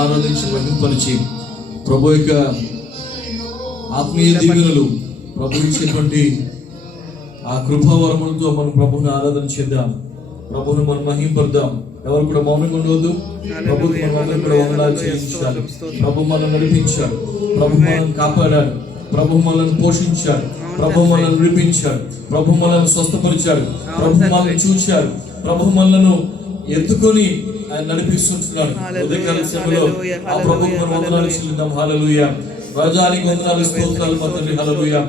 ఆరాధించి మహిమపరిచి ప్రభు యొక్క ఆత్మీయ దీవెనలు ప్రభు ఇచ్చేటువంటి ఆ కృపావరములతో మనం ప్రభుని ఆరాధన చేద్దాం, ప్రభుని మనం మహిమపడదాం. ఎవరు కూడా మౌనంగా ఉండవద్దు. ప్రభుకి మనం అందరం కూడా వందనాలు చెల్లించాలి. ప్రభు మనల్ని నడిపించాడు, ప్రభు మనల్ని కాపాడాడు, ప్రభు మనల్ని పోషించాడు, ప్రభు మనల్ని విడిపించాడు, ప్రభు మనల్ని స్వస్థపరిచాడు, ప్రభు మనల్ని చూశాడు, ప్రభు మనల్ని ఎత్తుకొని ఆయన నడిపిస్తుంటున్నాడు. ఉదయకాల సమయంలో ఆ ప్రభుకి మనం వందనాలు చెల్లిద్దాం. హల్లెలూయా. రాజానికి వందనాలు, స్తోత్రాలు మా తండ్రి. హల్లెలూయా.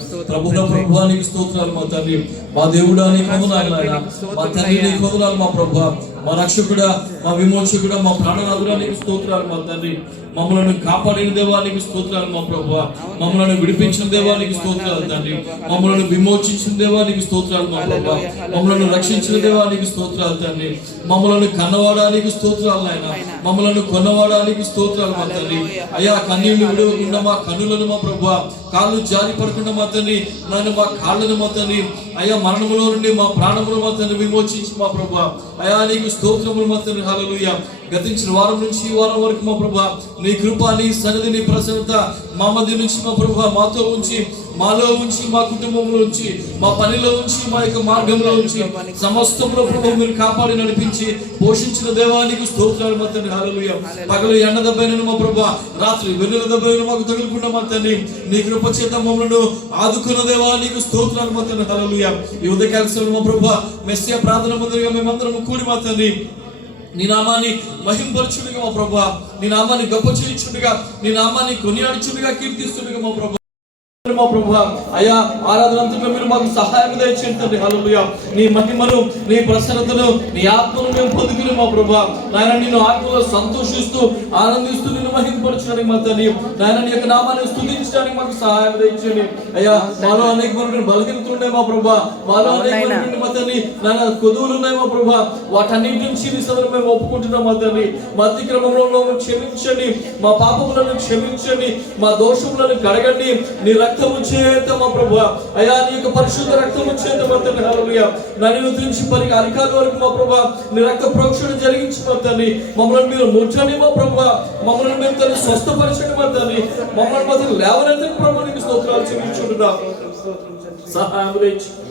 ప్రభువానికి స్తోత్రాలు మా తండ్రి. మా దేవుడానికి వందనాలు నాయన. మా తండ్రి నీకు వందనాలు మా ప్రభువా. మా రక్షకుడా, మా విమోచకుడా, మా ప్రాణనాథుడానికి స్తోత్రాలు మా తండ్రి. మమ్మల్ని కాపాడిన దేవానికి స్తోత్రాలు మా ప్రభువా. మమ్మల్ని విడిపించిన దేవానికి స్తోత్రాలు తండ్రి. మమ్మల్ని విమోచించిన దేవానికి స్తోత్రాలు మా ప్రభువా. మమ్మల్ని రక్షించిన దేవానికి స్తోత్రాలు తండ్రి. మమ్మల్ని కన్నవాడానికి స్తోత్రాలు నాయన. మమ్మల్ని కొన్నవాడానికి స్తోత్రాలు మా తండ్రి. అయ్యా, కన్నీళ్లు విడవకుండా మా కన్నులను మా ప్రభువా, కాళ్ళు జారి పడకుండా మా తండ్రి, నాయన మా కాళ్ళను మా తండ్రి, అయ్యా మరణములో నుండి మా ప్రాణములు మా తండ్రి విమోచించి మా ప్రభువా, అయ్యా నీకు స్తోత్రములు మా తండ్రి. హల్లెలూయా. గతించిన వారం నుంచి ఈ వారం వరకు మా ప్రభువా, నీ కృప, నీ సన్నిధి, నీ ప్రసన్నత మా మధ్య నుంచి మా ప్రభువా మాతో ఉంచి, మాలో ఉంచి, మా కుటుంబంలో ఉంచి, మా పనిలో ఉంచి, మా యొక్క మార్గంలో ఉంచి, సమస్తంలో ప్రభు మీరు కాపాడి నడిపించి పోషించిన దేవానికి స్తోత్రాలు మా తండ్రి. హల్లెలూయా. పగలు ఎండ దెబ్బైనను మా ప్రభువా, రాత్రి వెన్నెల దెబ్బైనను మాకు తగులుకుండా మా తండ్రి, నీ కృప చేత మమ్మల్ని ఆదుకున్న దేవానికి స్తోత్రాలు మా తండ్రి. హల్లెలూయా. ఈ ఉదయకాల సమయంలో మా ప్రభువా, మెస్సియా ప్రార్థన మందిరంగా మేమందరం కూడి మా తండ్రి నీ నామాన్ని మహింపరచుడిగా మా ప్రభువా, నీ నామాన్ని గొప్ప చేయించుడిగా, నీ నామాన్ని కొనియాడుచుడిగా, కీర్తిస్తుడిగా మా ప్రభువా, మా ప్రభువా, అయ్యా ఆరాధనంతగా మీరు మాకు సహాయం దయచేయండి. హల్లెలూయా. నీ మహిమను, నీ ప్రసన్నతను, నీ ఆత్మను మేము పొందుకుని మా ప్రభువా, నాయన నిన్ను ఆత్మలో సంతోషిస్తూ ఆనందిస్తూ నిన్ను మహిమపరచడానికి మా తండ్రి, నాయన నీ యొక్క నామాన్ని స్తుతించడానికి మాకు సహాయం దయచేయండి. అయ్యా, మాలో అనేక బలహీనతలు ఉన్నాయి మా ప్రభువా, మాలో అనేక మా తండ్రి నాయన కొదువులు ఉన్నాయి మా ప్రభువా, వాటన్నిటి నుంచి నీ సదరు మేము ఒప్పుకుంటున్నాం మా తండ్రి. మా అతిక్రమంలో క్షమించండి, మా పాపములను క్షమించండి, మా దోషములను కడగండి. నీ రక్తము చేత మా ప్రభువా, అయ్యా నీ యొక్క పరిశుద్ధ రక్తము చేత మా తండ్రి. హల్లెలూయా. నన్ను నుంచి పరికి అరికాల వరకు మా ప్రభువా, నీ రక్త ప్రోక్షణ జరిగించి మా తండ్రి, మమ్మల్ని మీరు ముట్టండి మా ప్రభువా, మమ్మల్ని మేము తల్లి స్వస్థపరచండి మా తండ్రి, మమ్మల్ని మాత్రం లేవనెత్తండి ప్రభు. నీకు స్తోత్రాలు చెల్లించుకుంటున్నాం. సహాయం దయచేయండి.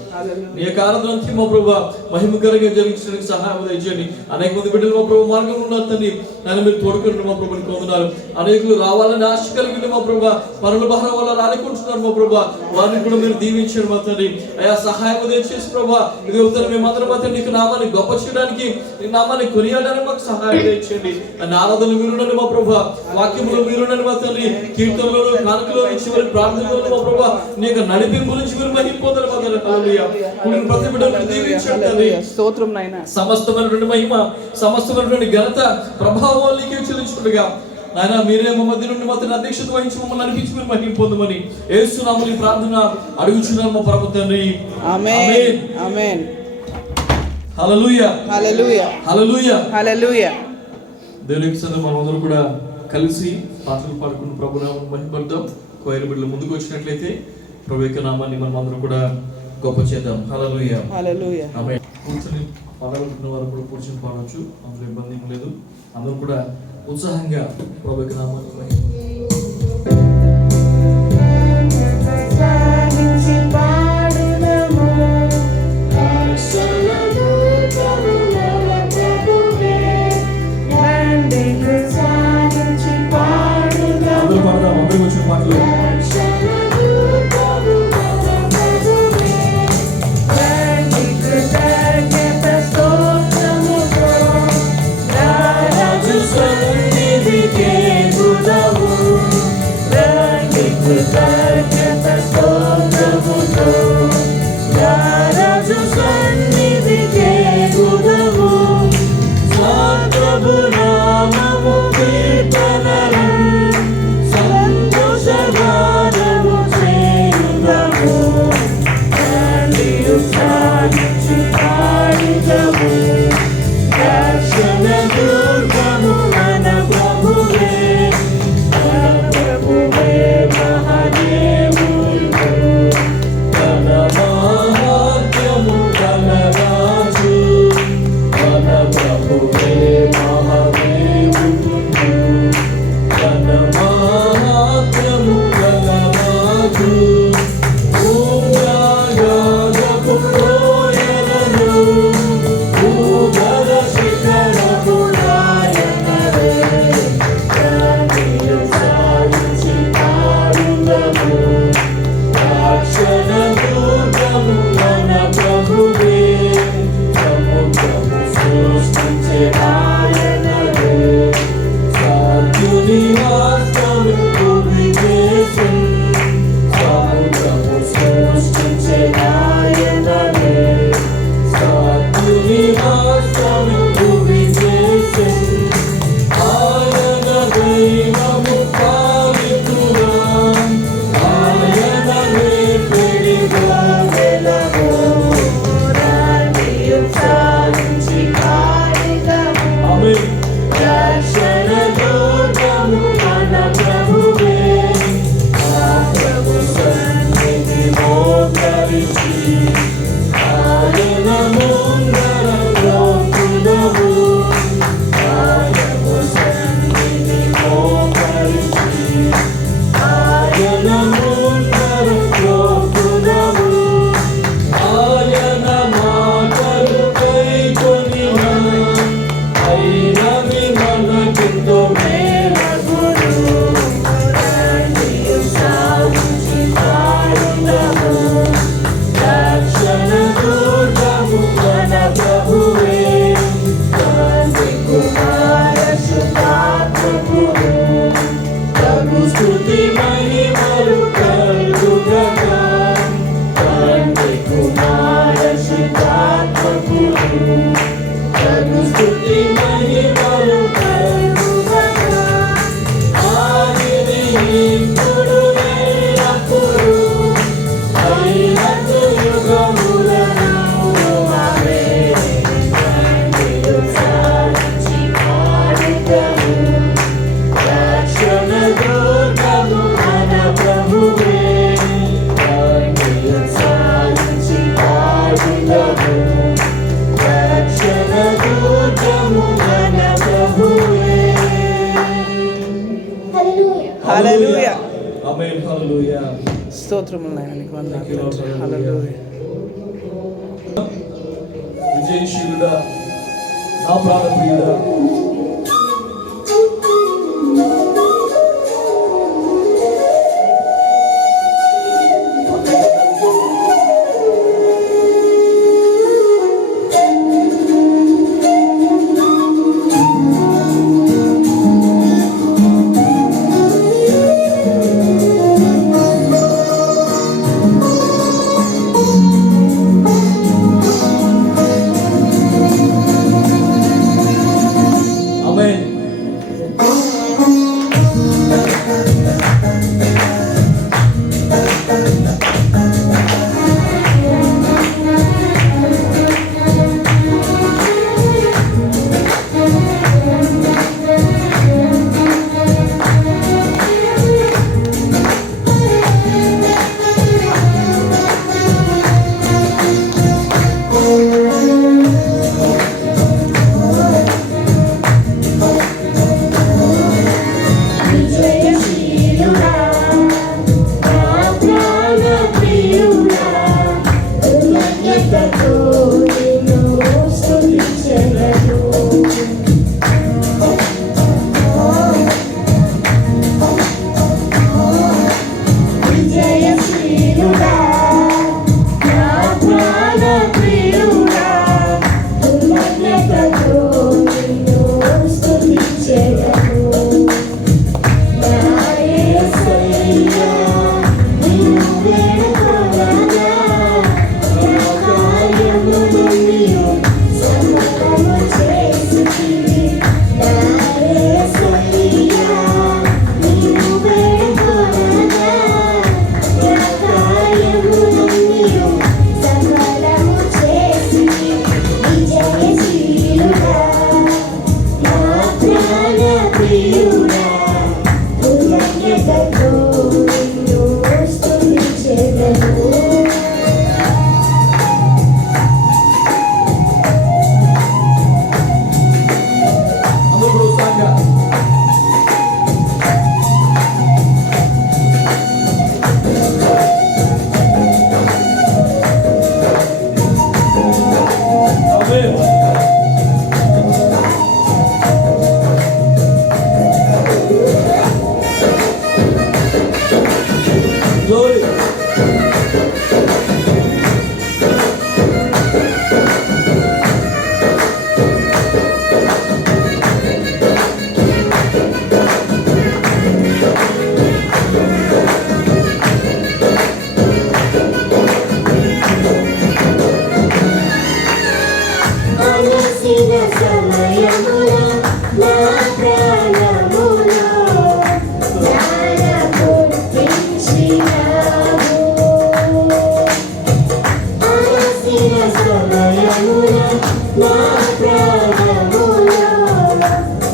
నీ యొక్క ఆరాధనకి మా ప్రభువా మహిమకరంగా జరిగించడానికి సహాయం దయచేయండి. అనేక మంది బిడ్డలు మా ప్రభు మార్గంలో ఉన్నారు తండ్రి, నన్ను మీరు తోడుకుంటున్నారు మా ప్రభుని కొందనాలు. అనేకులు రావాలని ఆశ కలిగి మా ప్రభువా, పనుల భారం వల్ల రాలేకుంటున్నారు మా ప్రభువా, వారిని కూడా మీరు దీవించండి మా తండ్రి. అయ్యా సహాయం దయచేసి ప్రభువా, ఇది అవుతారు మేమందరం మా తండ్రి నీకు నామాన్ని గొప్ప చేయడానికి, నీ నామాన్ని కొనియాడడానికి మాకు సహాయం దయచేయండి. అన్ని ఆరాధనలు మీరుండండి మా ప్రభువా, వాక్యములు మీరుండండి మా తండ్రి, కీర్తనలో కానుకలో చివరి ప్రార్థనలో మా ప్రభువా, నీ యొక్క నడిపింపు నుంచి మీరు మహిమ పొందాలి మా తండ్రి. హల్లెలూయా. ప్రతి బిడ్డను దీవించండి. స్తోత్రం నాయనా. సమస్తమైనటువంటి మహిమ, సమస్తమైనటువంటి ఘనత, ప్రభావం నీకే చెల్లించుకుంటుగా నాయన మీరే మా మధ్య నుండి మాత్రం అధ్యక్షత వహించి మమ్మల్ని నడిపించి మీరు మహిమ పొందమని యేసు నామములో ప్రార్థన అడుగుచున్నాము మా ప్రభు తండ్రి. ఆమేన్. ఆమేన్. హల్లెలూయా. హల్లెలూయా. హల్లెలూయా. హల్లెలూయా. దేవునికి స్తోత్రం. మనమందరం కూడా కలిసి పాటలు పాడుకుని ప్రభు నామమును మహిమపడదాం. కోయల బిడ్డలు ముందుకు వచ్చినట్లయితే ప్రభు యొక్క నామాన్ని మనం అందరం కూడా గొప్ప చేద్దాం. హల్లెలూయా. హల్లెలూయా. ఆమేన్. కూర్చొని పాడాలనుకున్న వారు కూడా కూర్చొని పాడవచ్చు, అందులో ఇబ్బంది ఏం లేదు. అందరూ కూడా ఉత్సాహంగా ప్రభు యొక్క నామాన్ని అందరూ పాడదాం. అందరూ వచ్చిన పాటలు Thank you. దుర్గము రక్షణ దుర్గము మన ప్రభువే. హల్లెలూయా. ఆమేన్. హల్లెలూయా. స్తోత్రములు నాయనా నీకు వందనాలు. Thank you, Lord. హల్లెలూయా. విజయశీలుడా, నా ప్రాణప్రియుడా, ఆమేన్. విజయశీలుడా, నా ప్రాణప్రియుడా, కృతజ్ఞతతో నిన్ను స్తుతించెదను. విజయశీలుడా, నా ప్రాణప్రియుడా, కృతజ్ఞతతో నిన్ను స్తుతించెదను. నా యేసయ్యా, నిన్ను వేడుకొనగా, నా కార్యములన్నీయు సమస్తము చేసితివి. నా యేసయ్యా, నిన్ను వేడుకొనగా, నా కార్యములన్నీయు సమస్తము చేసితివి. విజయశీలుడా, నా ప్రాణప్రియుడా, కృతజ్ఞతతో నిన్ను స్తుతించెదను. అందరూ ఉత్సాహంగా ఆమేన్. Glory. అలసిన సమయమున నా ప్రాణములో ప్రాణ పుట్టించినావు. అలసిన సమయమున నా ప్రాణములో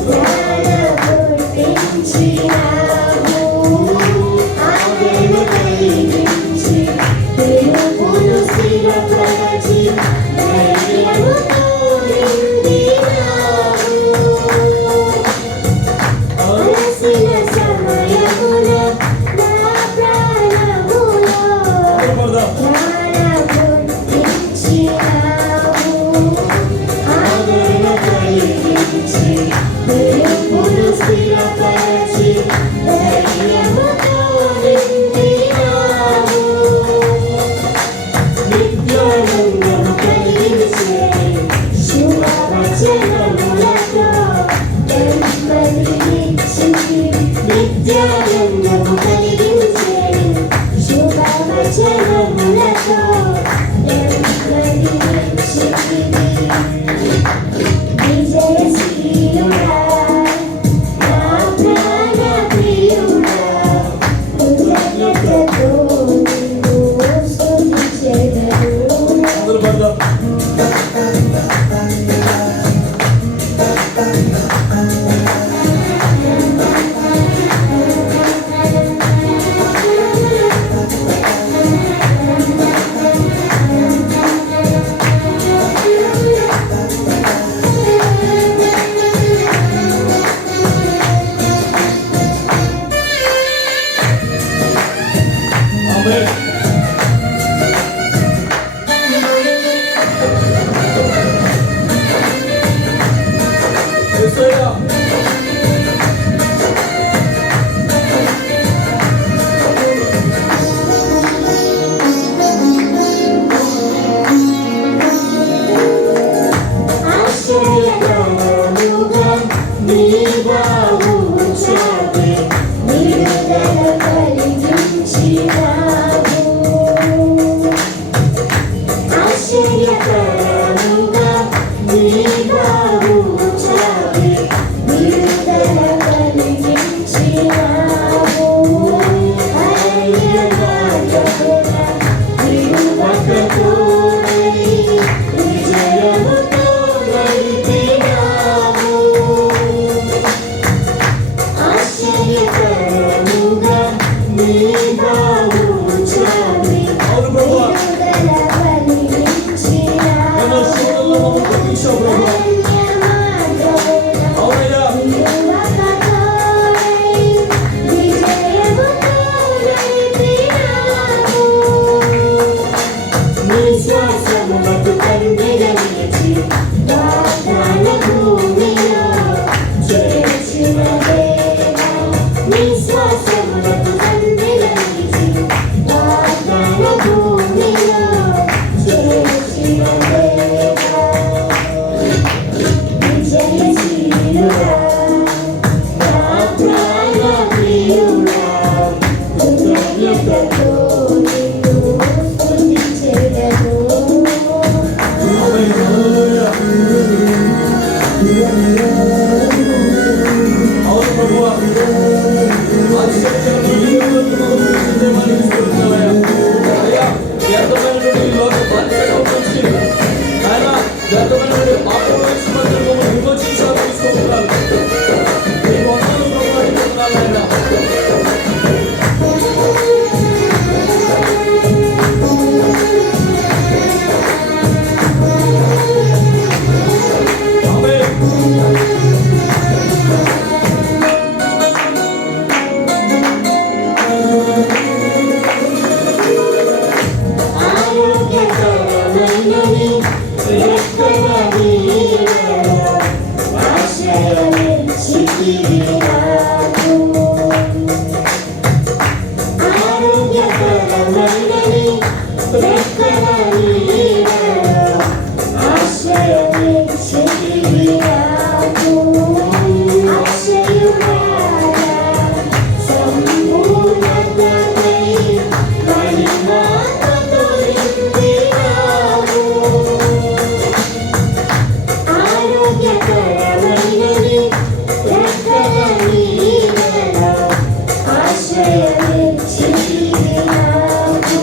ప్రాణ పుట్టించినావు. ఆదరణ కలిగించి తెలుపును స్థిరపరచి ధైర్యముతో నిండినావు. అలసిన సమయమున నా ప్రాణములో ప్రాణ పుట్టించినావు. ఆశ్చర్యకరముగా నీ బాహు చాపి విడుదల కలిగించినావు. అరణ్య మార్గమున విడువక తోడై విజయముతో నడిపినావు. ఆశ్చర్యకరముగా నీ బాహు చాపి అవును ప్రభువా, విడుదల కలిగించినావు. ఎన్నో శోధనలో మమ్మల్ని తప్పించావు ప్రభువా. అరణ్య మార్గమున అవునయ్యా, విడువక తోడై విజయముతో నడిపినావు. నీ శ్వాసమునకు తండ్రిగా నిలిచి వాగ్దాన భూమిలో చేర్చిన దేవా. నీ శ్వాసమునకు తండ్రిగా నిలిచి వాగ్దాన భూమిలో చేర్చిన దేవా. విజయశీలుడా నా ప్రాణ ప్రియుడా, కృతజ్ఞతతో నిన్ను స్తుతించెదను. ఆమేన్, హల్లెలూయా. అవును ప్రభువా, ఆశ్చర్యకరమైన జీవితంలో మమ్మల్ని పిలిచిన దేవానికి స్తుతులయ్యా. అయ్యా, వ్యర్థమైనటువంటి ఈ లోక బాధ్యతల నుంచి ఆయన వ్యర్థమైనటువంటి పాపం నుంచి మమ్మల్ని విమోచించాలని స్తోత్రాలు. నీకు వందనాలు ప్రభువా, నీకు వందనాలు నాయనా. ఆమేన్. ఆరోగ్యకరమైనది రెక్కల నీడలో ఆశ్రయమిచ్చితివి నాకు. ఆరోగ్యకరమైనది రెక్కల నీడలో ఆశ్రయమిచ్చితివి నాకు. ఆశ్రయుడారా సంపూర్ణతకై మహిమతో నింపినావు. ఆరోగ్యకరమైనది రెక్కల నీడలో ఆశ్రయమిచ్చితివి నాకు.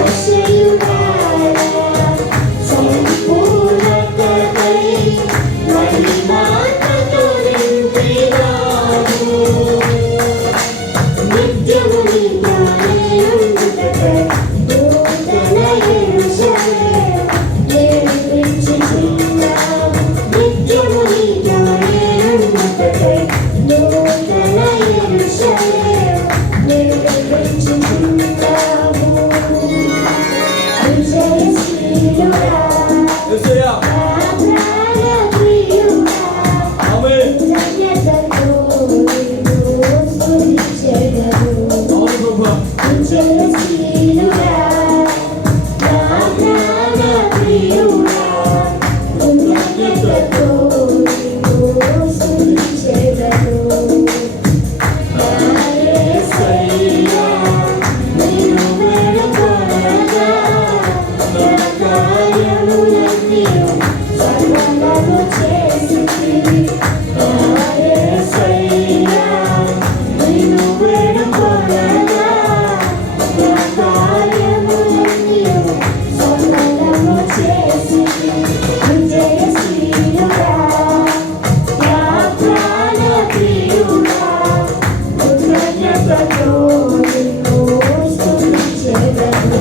ఆశ్రయుడారా సంపూర్ణతకై మహిమతో నింపినావు. నిత్యము నీతోనే ఉండుటకై నూతన యెరూషలేము నిర్మించుచున్నావు. నిత్యము నీతోనే ఉండుటకై నూతన యెరూషలేము నిర్మించుచున్నావు. విజయశీలుడా యేసయ్యా, నా ప్రాణ ప్రియుడా, ఆమేన్. కృతజ్ఞతతో నిన్ను స్తుతించెదను. అవును ప్రభువా, విజయశీలుడా నా ప్రాణ ప్రియుడా, కృతజ్ఞతతో నిన్ను స్తుతించెదను. నా యేసయ్యా, నిన్ను వేడుకొనగా నా కార్యములన్నీయు సకలము చేసితివి. నా యేసయ్యా, నిన్ను వేడుకొనగా నా కార్యములన్నీయు సకలము చేసితివి. విజయశీలుడా నా ప్రాణ ప్రియుడా, కృతజ్ఞతతో నిన్ను స్తుతించెదను.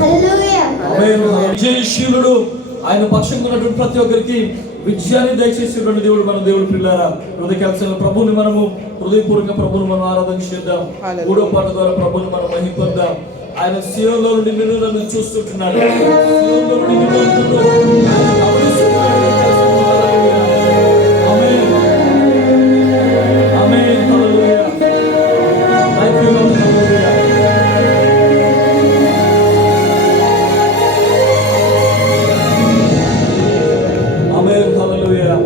హల్లెలూయా. ఆమేన్. విజయశీలుడు ఆయన పక్షంగా ఉన్నటువంటి ప్రతి ఒక్కరికి విజయాన్ని దయచేసేటువంటి దేవుడు మన దేవుడు పిల్లారా. హృదయకాంక్షల ప్రభుని మనము హృదయపూర్వక ప్రభుని మనం ఆరాధన చేద్దాం. హల్లెలూయా. మూడో పాట ద్వారా ప్రభుని మనం మహిమపొందాం. ఆయన సీయోనులో నుండి నిన్ను నన్ను చూస్తుంటున్నాడు. సీయోనులో నుండి నిన్ను అంటున్నాడు. ఆయన గమనిస్తున్నాడు. Amen. Amen. Hallelujah. Thank you Lord. Hallelujah. Amen. Hallelujah.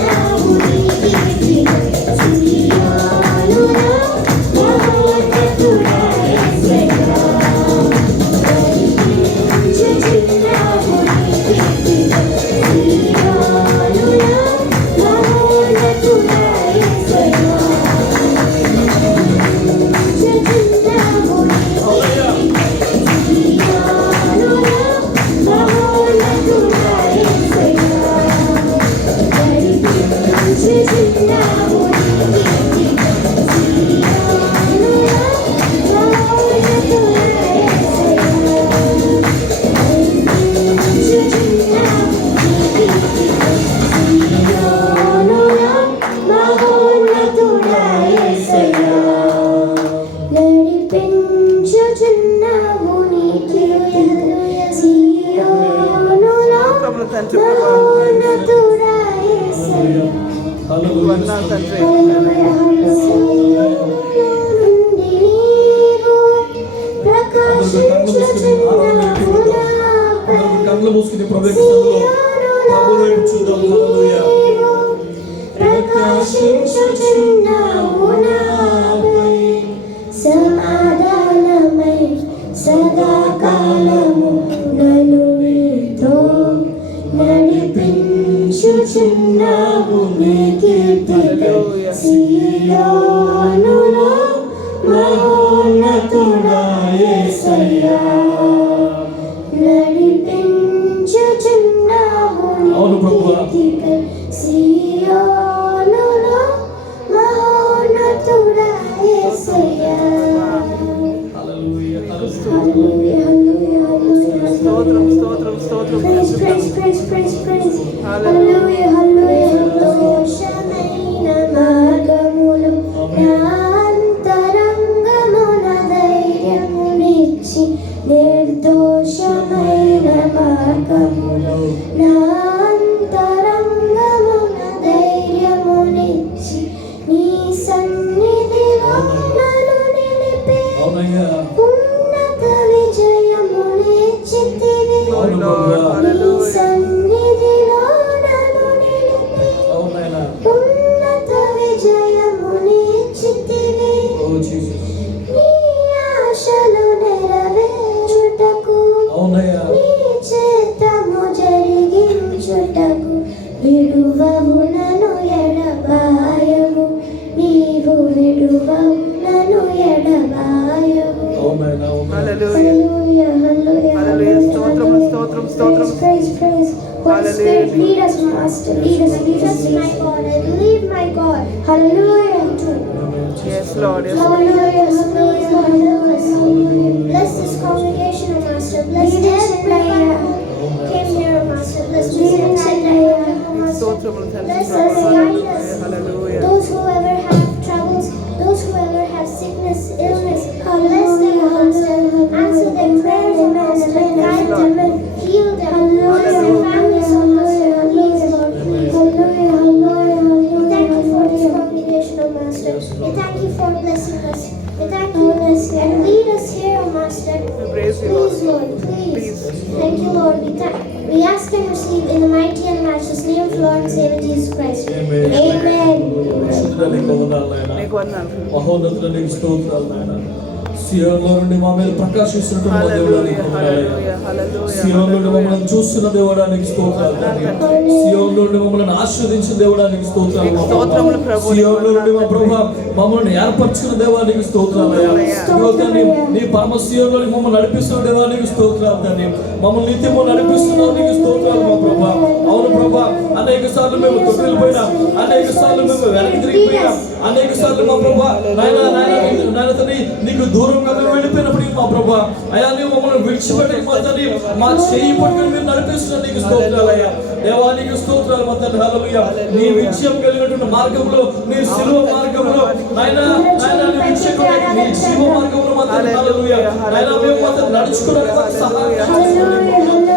చుచున్నావు నీ కీర్తిని సియోనులో మహోన్నతుడా యేసయ్యా చుచున్నావు నీ కీర్తిని సియోనులో మహోన్నతుడా యేసయ్యా చుచున్నావు నీ నడిపించుచున్నావు నీ కీర్తిని సియోనులో స్తోత్రములు తండ్రి ప్రభా. మహోన్నతుడా యేసయ్యా వందనాలు తండ్రి. కళ్ళు మూసుకుని ప్రభు యొక్క సన్నిధిలో ప్రభు వైపు చూద్దాం. హల్లెలూయా. ప్రకాశించుచున్నావు నాపై సమాధానమై సదాకాలము నన్ను నీతో నడిపించుచున్నావు నీ కీర్తిని సియోనులో మహోన్నతుడా యేసయ్యా నడిపించుచున్నావు నీ అవును ప్రభువా. కీర్తిని సియోనులో మహోన్నతుడా యేసయ్యా హల్లెలూయా. హల్లెలూయా హల్లెలూయా హల్లెలూయా స్తోత్రం స్తోత్రం స్తోత్రం Praise, తండ్రి praise, ప్రభా. praise, praise, praise. Hallelujah. Hallelujah, hallelujah. దోషమైన మార్గములు నా అంతరంగమున ధైర్యమునిచ్చి నిర్దోషమైన మార్గములు నా అంతరంగమున ధైర్యమునిచ్చి నీ సన్నిధిలో నన్ను నిలిపే అవునయ్యా. ఉన్నత విజయమునిచ్చితివి Glory, Lord. నీ Hallelujah. సన్నిధిలో నన్ను నిలిపి అవునయ్యా. ఉన్నత విజయమునిచ్చితివి ఓ జీసస్. నీ ఆశలు నెరవేర్చుటకు అవునయ్యా. నీ చిత్తము జరిగించుటకు విడువవు నన్ను ఎడబాయవు నీవు విడువవు నన్ను ఎడబాయవు అవునయ్యా. అవునయ్యా. హల్లెలూయా. Hallelujah, hallelujah, హల్లెలూయా. స్తోత్రం hallelujah. స్తోత్రం స్తోత్రం. Praise, praise, praise. Holy Hallelujah. Spirit, lead us, Master. Lead us, my God. I believe, my God. Hallelujah. Yes, Lord. Yes, Lord. Hallelujah, hallelujah, hallelujah. Bless this congregation, O Master. Bless everyone who came here, O Master. Bless this entire Master. స్తోత్రములు తండ్రి Bless ప్రభా. us, guide us. Hallelujah. Those who ever have troubles, those who ever have sickness, illness, bless them, Master. Answer their prayers, O Master. Guide them and heal them. Bless their families, O Master. Please, Lord. Hallelujah, hallelujah, hallelujah. Thank you for this congregation, O Master. We thank you for blessing us. We thank you and lead us here, O Master. We praise you, Lord. Please, Lord, please. Please. Thank you, Lord. We ask and receive in the mighty and matchless name of Lord and Savior Jesus Christ. Amen. Amen. పరిశుద్ధుడా నీకు వందనాలు నాయనా. నీకు వందనాలు. మహోన్నతుడా నీకు స్తోత్రాలు నాయనా. సియోనులో నుండి మా మీద ప్రకాశిస్తున్నటువంటి మా దేవుడా నీకు వందనాలు. హల్లెలూయా. హల్లెలూయా. సియోను నుండి మమ్మల్ని చూస్తున్న దేవుడా నీకు స్తోత్రాలు తండ్రి. సియోను నుండి మమ్మల్ని ఆశీర్వదించిన దేవుడా నీకు స్తోత్రాలు నీకు మా స్తోత్రములు ప్రభు. సియోను నుండి మా ప్రభు మమ్మల్ని ఏర్పరచుకున్న దేవా నీకు స్తోత్రాలు అయ్యా. ఇదిగో తండ్రి నీ పరమ సియోనులోకి మమ్మల్ని నడిపిస్తున్న దేవా నీకు స్తోత్రాలు తండ్రి. మమ్మల్ని నిత్యము నడిపిస్తున్నావు నీకు స్తోత్రాలు మా ప్రభు. అవును ప్రభు, అనేక సార్లు మేము తొట్టిల్లిపోయినాం, అనేక సార్లు మేము వెనక్కి తిరిగిపోయినాం, అనేక సార్లు మా ప్రభు నాయన నాయన తండ్రి నీకు దూరంగా మేము వెళ్ళిపోయినప్పటికీ మా ప్రభు అయ్యా నీవు మమ్మల్ని విడిచిపెట్టక మా తండ్రి మా చేయి పట్టుకుని మీరు నడిపిస్తున్నా నీకు స్తోత్రాలు అయ్యా. దేవా నీకు స్తోత్రాలు మా తండ్రి. హల్లెలూయా. నీ విజయం కలిగినటువంటి మార్గంలో నీ శిలువ మార్గంలో నాయన నాయన నీ విజయం నీ జీవ మార్గంలో మా తండ్రి. హల్లెలూయా. నాయన మేము మా తండ్రి నడుచుకోవడానికి మాకు సహాయం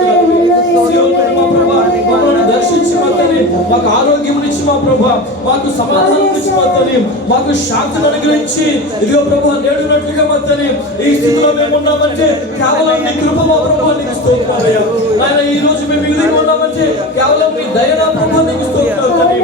మమ్మల్ని దర్శించి మా తండ్రి మాకు ఆరోగ్యం ఇచ్చి మా ప్రభా మాకు సమాధానం ఇచ్చి మా తండ్రి మాకు శాంతిని అనుగ్రహించి ఇదిగో ప్రభా నేడునట్లుగా మా తండ్రి ఈ స్థితిలో మేము ఉన్నామంటే కేవలం నీ కృప మా ప్రభా నీకు స్తోత్రాలయ్యా. ఆయన ఈ రోజు మేము ఈ విధంగా ఉన్నామంటే కేవలం నీ దయ నా ప్రభా నీకు స్తోత్రాలు తండ్రి.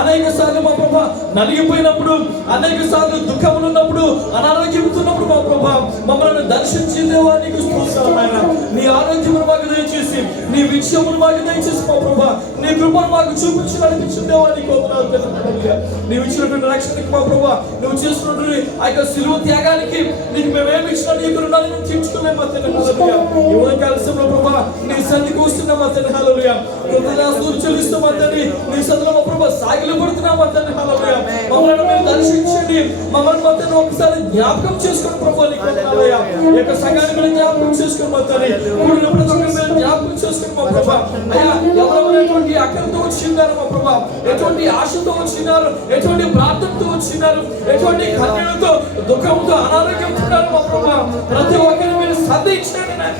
అనేక సార్లు మా ప్రభా నలిగిపోయినప్పుడు, అనేక సార్లు దుఃఖములు ఉన్నప్పుడు, అనారోగ్యంతో ఉన్నప్పుడు మా ప్రభా మమ్మల్ని దర్శించి దేవా నీకు స్తోత్రాలు నాయన. నీ ఆరోగ్యమును మాకు దయచేసి, నీ విషయమును మాకు దయచేసి మా ప్రభా నీ కృపను మాకు చూపించి నడిపించిన దేవా నీకు వందనాలు తెలుపుతున్నాను. నీవు ఇచ్చినటువంటి రక్షణకి మా ప్రభా, నువ్వు చేస్తున్నటువంటి ఆ యొక్క సిలువ త్యాగానికి నీకు మేమేమి ఇచ్చినా నీకు రుణాలను తీర్చుకోలేము మా తండ్రి. హల్లెలూయా. ఈ ఉదయకాల సమయంలో ప్రభా నీ సన్నిధికి వస్తున్నాం మా తండ్రి. హల్లెలూయా. కృతజ్ఞతాస్తుతులు చెల్లిస్తూ మా తండ్రి నీ సన్నిధిలో మా ప్రభా సాగిలు పడుతున్నాం మా తండ్రి. హల్లెలూయా. మమ్మల్ని మీరు దర్శించండి, మమ్మల్ని మా తండ్రి ఒకసారి జ్ఞాపకం చేసుకుని ప్రభా నీకు వందనాలయ్యా. ఈ యొక్క సంఘాన్ని మీరు జ్ఞాపకం చేసుకుని మా తండ్రి, కూడిన ప్రతి ఒక్కరిని మీరు జ్ఞాపకం చేసుకుని మా ప్రభా అయ్యా, ఎవరెవరైనటువంటి అక్కలతో వచ్చినారు మా ప్రభా, ఎటువంటి ఆశతో వచ్చినారు, ఎటువంటి ప్రార్థనతో వచ్చినారు, ఎటువంటి కన్నీళ్లతో దుఃఖంతో అనారోగ్యంతో ఉన్నారు మా ప్రభా, ప్రతి ఒక్కరిని మీరు సంధించండి నాయన.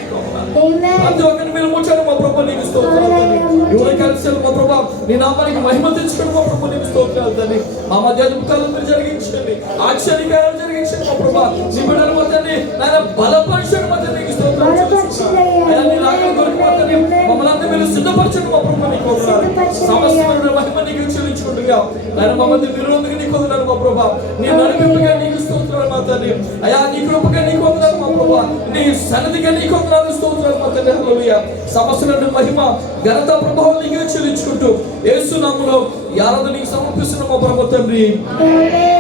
ప్రతి ఒక్కరిని మీరు ముట్టండి మా ప్రభా నీకు స్తోత్రాలు తండ్రి. ఎవరికి కలిసి మా ప్రభా నీ నామానికి మహిమ తెచ్చుకోండి మా ప్రభా నీకు స్తోత్రాలు తండ్రి. మా మధ్య అద్భుతాలను మీరు జరిగించండి, ఆశ్చర్యకార్యాలు జరిగించండి మా ప్రభా. నీ బిడ్డల మధ్యని నాయన బలపరచండి మధ్య నీకు స్తోత్రాలు చెల్లిస్తున్నాను. అయ్యా నీ రాకడ కొరకు మా తండ్రి మమ్మల్ని అందరూ మీరు సిద్ధపరచండి మా ప్రభా నీకు వందనాలు. సమస్తమైన మహిమ నీకు చెల్లించుకుంటుగా నాయన మా మధ్య నిరోధంగా నీకు వందనాలు మా ప్రభా. నీ నడిపింపుగా నీకు స్తోత్రాలు మా తండ్రి. అయ్యా నీ కృపగా నీకు వందనాలు మా ప్రభా, నీ సన్నిధిగా నీకు వందనాలు స్తోత్రాలు మా తండ్రి. హల్లెలూయా. సమస్తమైన మహిమ ఘనత ప్రభావం నీకు చెల్లించుకుంటూ యేసు నామములో ఈ ఆరాధన నీకు సమర్పిస్తున్నాం మా ప్రభు తండ్రి.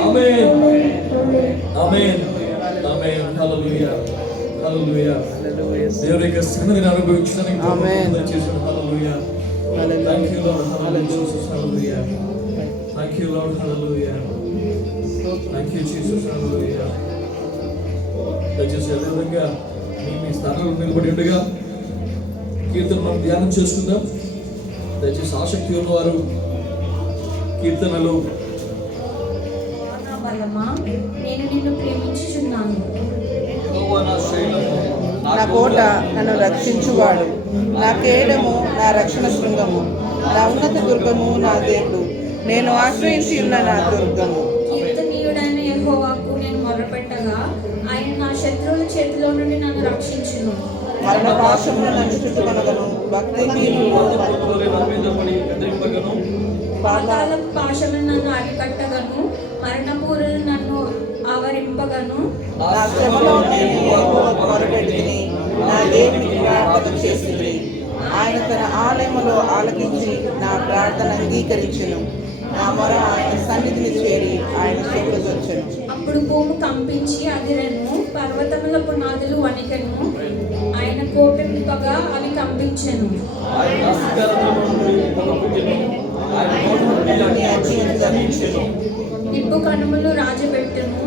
ఆమేన్ ఆమేన్ ఆమేన్. హల్లెలూయా హల్లెలూయా. దేవుని యొక్క సన్నిధిని అనుభవించడానికి ప్రభువు చేసిన hallelujah. Thank you Lord. Hallelujah Jesus. Hallelujah. Thank you Lord. Hallelujah. Thank you Jesus. Hallelujah. దయచేసి అదేవిధంగా మీ స్థానంలో నిలబడి ఉండగా కీర్తన మనం ధ్యానం చేసుకుందాం. దయచేసి ఆసక్తి ఉన్నవారు కీర్తనలు. నేను నిన్ను ప్రేమించుచున్నాను. నా కోట నన్ను రక్షించువాడు, నా కేడము నా రక్షణ శృంగము, నా ఉన్నత దుర్గము నా దేవుడు, నేను ఆశ్రయించి ఉన్న నా దుర్గము. కీర్తనీయుడైన యెహోవాకు నేను మొర్రపెట్టగా ఆయన నా శత్రువుల చేతిలో నుండి నన్ను రక్షించును. మరణ పాశములు నన్ను చుట్టుకొనగను, పాతాళ పాశములు నన్ను అరికట్టగను, మరణపూరులు నన్ను ఆవరింపగను. నా శ్రమలో నేను యెహోవాకు మొరపెట్టిని, నా దేవునికి ప్రార్థన చేసిరి. ఆయన తన ఆలయములో ఆలకించి నా ప్రార్థన అంగీకరించెను. నా మొర ఆయన సన్నిధిని చేరి ఆయన చెప్పుకొచ్చెను. అప్పుడు భూమి కంపించి అదిరెను, పర్వతముల పునాదులు వణికెను. ఆయన కోపింపగా అవి కంపించెను. నిప్పు కనుమలు రాజబెట్టును,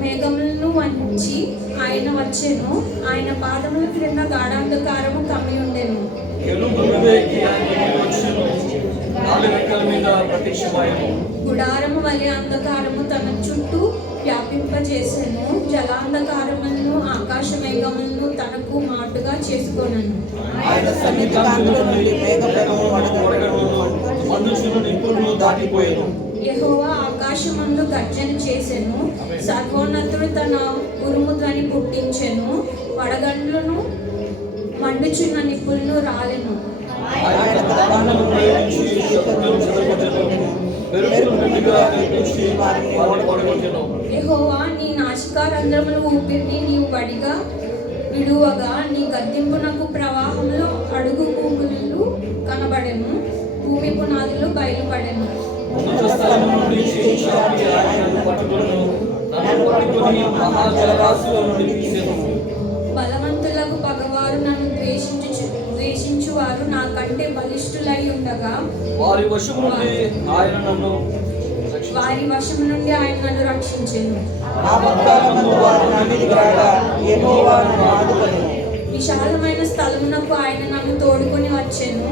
మేఘములను వంచి ఆయన వచ్చెను. ఆయన పాదముల క్రింద గాఢాంధకారము కమ్మి ఉండెను. గుడారము వలె అంధకారము తన చుట్టూ వ్యాపింపజేసెను. జలాంధకారములను ఆకాశ మేఘములను తనకు మాటుగా చేసుకొనెను. ఆయన సన్నిధి కాంతుల నుండి మేఘములను వడగండ్లను దాటిపోయెను. యెహోవా ఆకాశమందు గర్జన చేసెను, సర్వోన్నతుడు తన ఉరుము ధ్వని పుట్టించెను. వడగండ్లను మండుచున్న నిప్పులను రాలెను. ఆయన తన బాణములను ప్రయోగించి శత్రువులను చెదరగొట్టెను. యెహోవా నీ నాసికారంధ్రముల ఊపిరిని నీవు వడిగా విడువగా నీ గద్దింపునకు ప్రవాహంలో అడుగు భూములు కనబడెను. భూమి పునాదులు బయలుపడెను. బలవంతులకు పగవారు నన్ను ద్వేషించువారు నాకంటే బలిష్ఠులై ఉండగా వారి వశం నుండి ఆయన నన్ను రక్షించెను. విశాలమైన స్థలమునకు ఆయన నన్ను తోడుకొని వచ్చెను.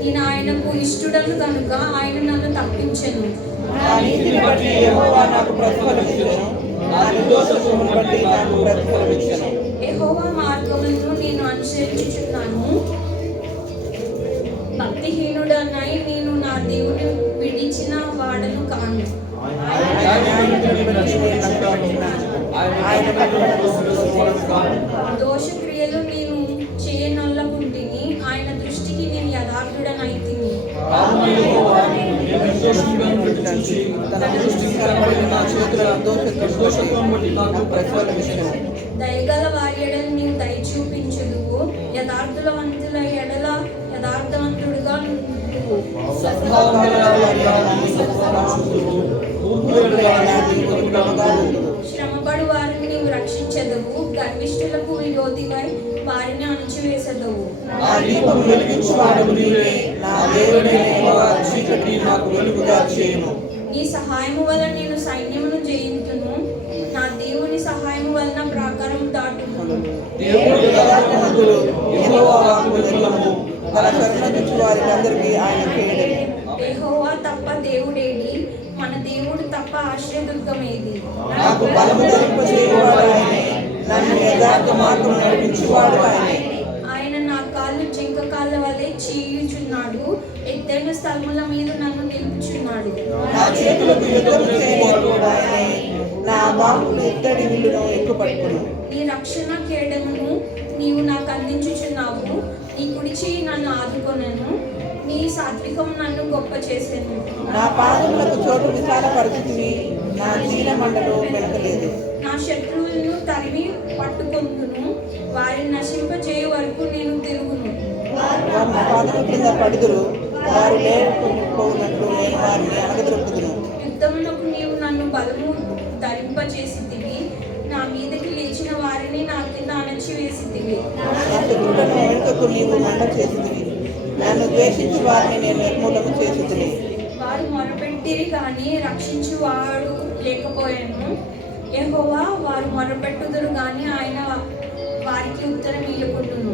నేను ఆయనకు ఇష్టడను కనుక ఆయన నన్ను తప్పించెను. యెహోవా మార్గములను నేను అనుసరించుచున్నాను. భక్తిహీనుడనై నేను నా దేవుని విడిచిన వాడను కాను. దోషక్రియలు నేను చేయనొల్లకుంటిని, ఆయన దృష్టికి నేను యథార్థుడనైతిని. నిర్దోషంగాను చూచి తన దృష్టికి కనబడిన నా చేతుల నిర్దోషత్వం బట్టి నాకు ప్రతిఫలమిచ్చెను. దయగల వారి ఎడల నీవు దయ చూపించుదువు, యథార్థవంతుల ఎడల యథార్థవంతుడుగా నుండువు. సద్భావం గల వారి ఎడల నీవు సత్ప్రవర్తించుదువు, మూర్ఖుల ఎడల నీవు కఠినముగా ఉండువు. శ్రమపడు వారిని నీవు రక్షించదవు, గర్విష్ఠులకు విరోధివై వారిని అణచివేసెదవు. నా దీపం వెలిగించువాడవు నీవే, నా దేవుడైన యెహోవా చీకటిని నాకు వెలుగుగా చేయును. నీ సహాయము వలన నేను సైన్యమును జయింతును, నా దేవుని సహాయము వలన ప్రాకారం దాటును. దేవుడు యథార్థవంతుడు, యెహోవా వాక్కు నిర్మలము, తన కరుణ చూచు వారికందరికీ ఆయన కేడెము. యెహోవా తప్ప దేవుడేడి, మన దేవుడు తప్ప ఆశ్రయదుర్గమేది. నాకు బలము ధరింపజేయువాడు ఆయనే, నన్ను యథార్థ మార్గం నడిపించువాడు ఆయనే. ఆయన నా కాళ్ళు జింక కాళ్ళ వలె చీయుచున్నాడు, ఎత్తైన స్థలముల మీద నన్ను నిలుపుచున్నాడు. నా చేతులకు యుద్ధం చేయనివాడు ఆయనే, నా బాహువులు ఇత్తడి విల్లును ఎక్కుపట్టును. నీ రక్షణ కేడమును నీవు నాకు అందించుచున్నావు, నీ కుడి చెయ్యి నన్ను ఆదుకొనెను, నీ సాత్వికం నన్ను గొప్ప చేసెను. నా పాదములకు చోటు విశాలపరిచితివి, నా జీల మండలో వెనకలేదు. నా శత్రువులను తరిమి పట్టుకొందును, వారిని నశింపచేయు వరకు నేను తిరుగును. వారు నా పాదముల కింద పడుదురు, వారు లేకపోయినట్లు నేను వారిని అనగదొరుకుదును. యుద్ధమునకు నీవు నన్ను బలము ధరింపచేసితివి, నా మీదకి లేచిన వారిని నా కింద అణచివేసితివి. నా శత్రువులను వెనుకకు నీవు మండ చేసితివి, నన్ను ద్వేషించి వారిని నేను నిర్మూలన చేసితిని. వారు మొరపెట్టిరి కానీ రక్షించువాడు లేకపోయాను. యెహోవా వారు మొరపెట్టుదురు కానీ ఆయన వారికి ఉత్తరం ఇయ్యకుండును.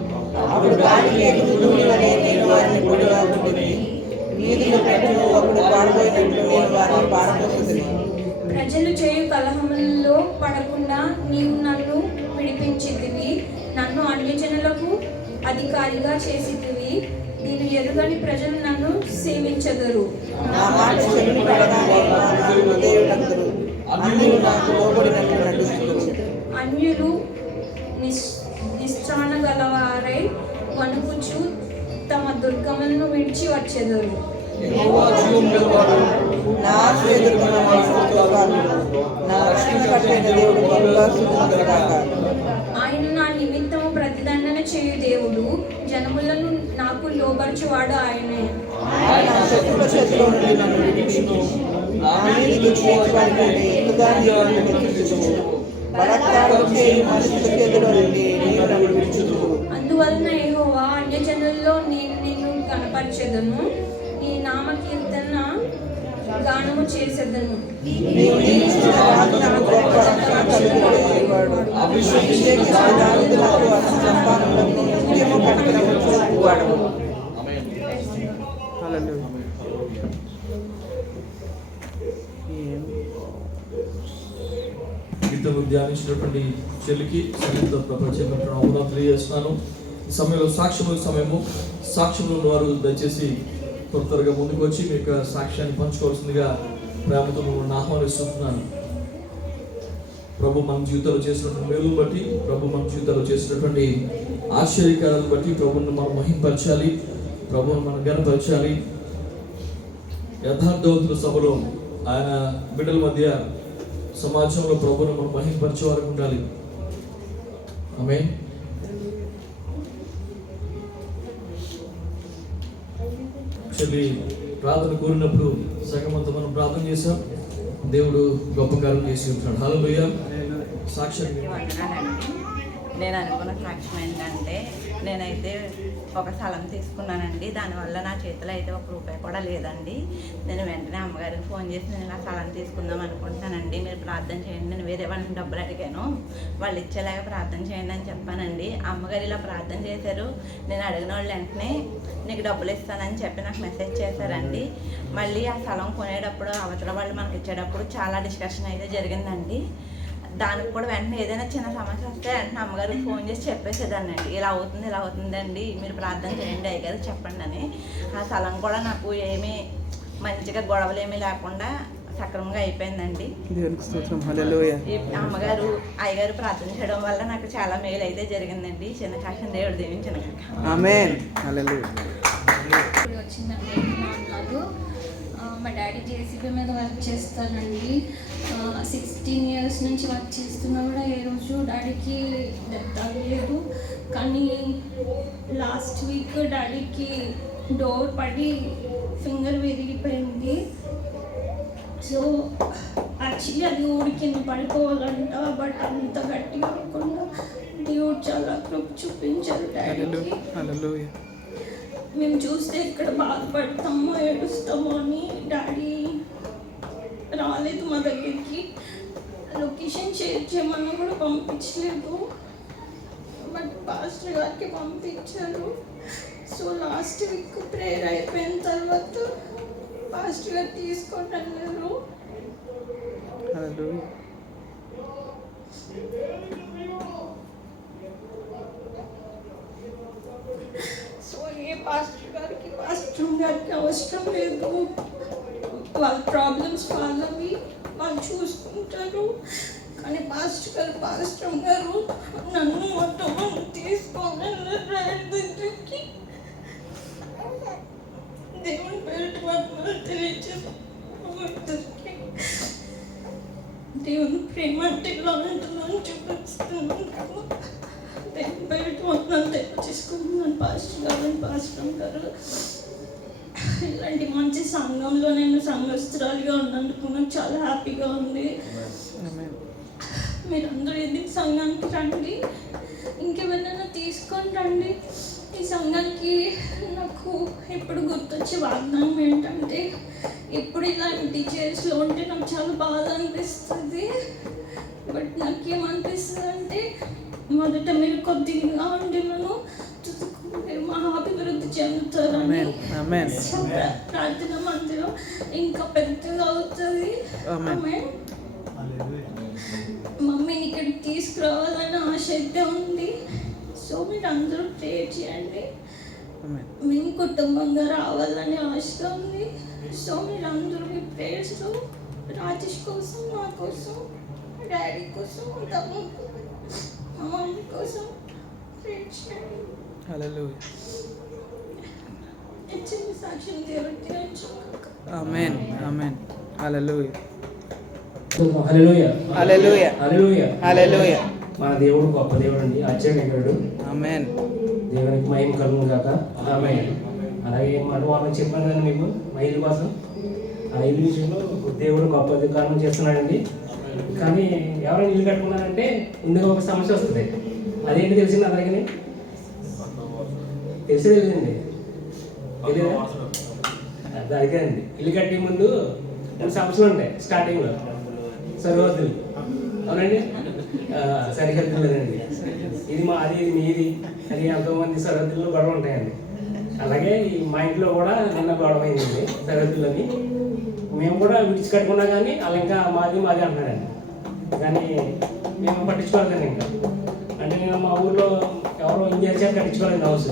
అప్పుడు గాలికి ఎగురు ధూళి వలె నేను వారిని పొడిగా కొట్టిని, వీధులు పెట్టును అప్పుడు పారిపోయినట్లు నేను వారిని పారపోసితిని. ప్రజలు చేయు కలహములలో పడకుండా నీవు నన్ను విడిపించితివి, నన్ను అన్యజనులకు అధికారిగా చేసితివి. నేను ఎరుగని ప్రజలు నన్ను సేవించెదరు. నా మాట చెవిని పడగానే వారు నాకు విధేయులందరూ, అన్యులు నాకు లోబడినట్లు నడుస్తున్నారు. అన్యులు నిస్త్రాణ గలవారై వణుకుచు తమ దుర్గములను విడిచి వచ్చెదరు. యెహోవా జీవం గలవాడు, నా ఆశ్రయదుర్గమైన వాడు కాదు, నా రక్షణ కట్టైన దేవుడు బహుగా స్తుతించుగాక. ఆయన నా నిమిత్తము ప్రతిదండన చేయు దేవుడు, జనములను నాకు లోబరచువాడు ఆయనే. ఆయన నా శత్రువుల చేతిలో నుండి నన్ను విడిపించును, నా మీదికి చేర్చి వారి కంటే ఎక్కువగా నీవు నన్ను హెచ్చించుము. బలాత్కారం చేయు మనుషుల చేతిలో నుండి నీవు నన్ను విడిపించుదువు. అందువలన యెహోవా అన్యజనుల్లో నేను నిన్ను కనపరచెదను, నీ నామకీర్తన గానము చేసేదను. నీవు నియమించిన రాజునకు గొప్ప రక్షణ కలుగువాడు. అభిషేకించిన దావీదునకు అతని సంతానములకు నిత్యము కనికరము చూపువాడు. గీతలు ధ్యానించినటువంటి చెల్లికి సంగీత ప్రపంచం తెలియజేస్తున్నాను. ఈ సమయంలో సాక్ష్యంలో వారు దయచేసి త్వరగా ముందుకు వచ్చి మీ యొక్క సాక్ష్యాన్ని పంచుకోవాల్సిందిగా ప్రేమతో మిమ్మల్ని ఆహ్వానిస్తున్నాను. ప్రభు మన జీవితంలో చేసినటువంటి మేలు బట్టి, ప్రభు మన జీవితంలో చేసినటువంటి ఆశ్చర్యకారాలను బట్టి ప్రభువును మనం మహింపరచాలి, ప్రభువును మనం ఘనపరచాలి. యథార్థవంతుల సభలో ఆయన బిడ్డల మధ్య సమాజంలో ప్రభువును మనం మహింపరిచే వారికి ఉండాలి. ఆమేన్. యాక్చువల్లీ ప్రార్థన కోరినప్పుడు సగమంతా మనం ప్రార్థన చేశాం, దేవుడు గొప్ప కార్యం చేసి ఉంటాడు. హల్లెలూయా. సాక్ష్యం వందనాలండి. నేను అనుకున్న సాక్ష్యం ఏంటంటే, నేనైతే ఒక స్థలం తీసుకున్నానండి. దానివల్ల నా చేతిలో అయితే ₹1 కూడా లేదండి. నేను వెంటనే అమ్మగారికి ఫోన్ చేసి నేను ఆ స్థలం తీసుకుందాం అనుకుంటున్నానండి, మీరు ప్రార్థన చేయండి. నేను వేరే వాళ్ళని డబ్బులు అడిగాను, వాళ్ళు ఇచ్చేలాగా ప్రార్థన చేయండి అని చెప్పానండి. అమ్మగారు ఇలా ప్రార్థన చేశారు. నేను అడిగిన వాళ్ళు వెంటనే నీకు డబ్బులు ఇస్తానని చెప్పి నాకు మెసేజ్ చేశారండి. మళ్ళీ ఆ స్థలం కొనేటప్పుడు అవతల వాళ్ళు మనకి ఇచ్చేటప్పుడు చాలా డిస్కషన్ అయితే జరిగిందండి. దానికి కూడా వెంటనే ఏదైనా చిన్న సమస్య వస్తే వెంటనే అమ్మగారికి ఫోన్ చేసి చెప్పేసేదాన్ని అండి, ఇలా అవుతుందండి, మీరు ప్రార్థన చేయండి అయ్యగారికి చెప్పండి అని. ఆ స్థలం కూడా నాకు ఏమీ మంచిగా గొడవలు ఏమీ లేకుండా సక్రమంగా అయిపోయిందండి. ఈ అమ్మగారు అయ్యగారు ప్రార్థన చేయడం వల్ల నాకు చాలా మేలు అయితే జరిగిందండి. చిన్న కాశం దేవుడు దీవించిన ఆమేన్. హల్లెలూయా. ఇప్పుడు వచ్చిందండి నాకు మా డాడీ జేసీబీ మీద వర్క్ చేస్తారండి. 16 ఇయర్స్ నుంచి వర్క్ చేస్తున్నా కూడా ఏ రోజు డాడీకి డెత్ అవ్వలేదు. కానీ లాస్ట్ వీక్ డాడీకి డోర్ పడి ఫింగర్ విరిగిపోయింది. సో యాక్చువల్లీ అది ఊడి కింద పడిపోవాలంట, బట్ అంత గట్టిగా కాకుండా దేవుడు చాలా కృప చూపించారు డాడీకి. మేము చూస్తే ఇక్కడ బాధపడతామో ఏడుస్తామో అని డాడీ రాలేదు మా దగ్గరికి. లొకేషన్ షేర్ చేయమని కూడా పంపించలేదు, బట్ పాస్టర్ గారికి పంపించారు. సో లాస్ట్ వీక్ ప్రేయర్ అయిపోయిన తర్వాత పాస్టర్ గారు తీసుకొని అన్నారు. సో ఏ పాస్టర్ గారికి అవసరం లేదు. వాళ్ళ ప్రాబ్లమ్స్ వాళ్ళవి, వాళ్ళు చూసుకుంటారు. కానీ పాస్టర్ గారు నన్ను మొత్తం తీసుకొని దగ్గరికి దేవుని పేరు మాత్రం తెలియజేసి దేవుని ప్రేమ అంటే ఇలా ఉంటుందని చూపిస్తున్నాను. దేవుని పేరు మొత్తం తెలియజేసుకుంటున్నాను. పాస్టర్ గారు ఇలాంటి మంచి సంఘంలో నేను సంఘస్థురాలిగా ఉన్నందుకు నాకు చాలా హ్యాపీగా ఉంది. మీరందరూ ఎందుకు సంఘానికి రండి, ఇంకెవరైనా తీసుకొని రండి. ఈ సంఘానికి నాకు ఎప్పుడు గుర్తొచ్చే వాగ్దానం ఏంటంటే, ఎప్పుడు ఇలాంటి చైర్స్లో ఉంటే నాకు చాలా బాధ అనిపిస్తుంది. బట్ నాకేమనిపిస్తుంది అంటే, మొదట మీరు కొద్దిగా ఉండి నన్ను మీరు మహాభివృద్ధి చెందుతారని. ప్రార్థన మందిరం ఇంకా పెద్దగా అవుతుంది. మమ్మీని ఇక్కడికి తీసుకురావాలని ఆశ అయితే ఉంది. సో మీరు అందరూ ప్రేయర్ చేయండి. మేము కుటుంబంగా రావాలని ఆశగా ఉంది. సో మీరు అందరూ మీ ప్రేయర్స్లో రాజేష్ కోసం, నా కోసం, మా డాడీ కోసం, మా తమ్ముడు, మా మమ్మీ కోసం ప్రేయర్ చేయండి. ఇచ్చిన సాక్ష్యం దేవుడికి ఆమేన్ ఆమేన్ హల్లెలూయా హల్లెలూయా హల్లెలూయా హల్లెలూయా హల్లెలూయా. మన దేవుడు గొప్ప దేవుడు అండి, ఆశ్చర్యకరుడు. ఆమేన్. దేవునికి మహిమ కలుగును గాక. ఆమేన్. అలాగే మాట వాళ్ళని చెప్పాను కానీ మీకు మా ఇల్లు కోసం, ఆ ఇల్లు విషయంలో దేవుడు గొప్ప అధికారం చేస్తున్నాడండి. కానీ ఎవరైనా ఇల్లు కట్టుకున్నారంటే ముందుగా ఒక సమస్య వస్తుంది. అదేంటి తెలిసింది అందరికీ? తెలిసేదండి, తెలియదా? అదే అండి, ఇల్లు కట్టే ముందు 2 సమస్యలు ఉంటాయి స్టార్టింగ్లో. సరిహద్దులు, అవునండి, సరిహద్దులు లేదండి. ఇది మాది, ఇది మీది అని ఎంతోమంది సరిహద్దుల్లో గొడవ ఉంటాయండి. అలాగే మా ఇంట్లో కూడా నిన్న గొడవ అయిందండి సరిహద్దులని. మేము కూడా విడిచి కట్టుకున్నా కానీ వాళ్ళు ఇంకా మాది మాది అంటున్నాడండి. కానీ మేము పట్టించుకోలేదండి. ఇంకా అంటే నేను మా ఊర్లో ఎవరో ఇంజనీర్ చేత కట్టించుకోలేదు హౌస్.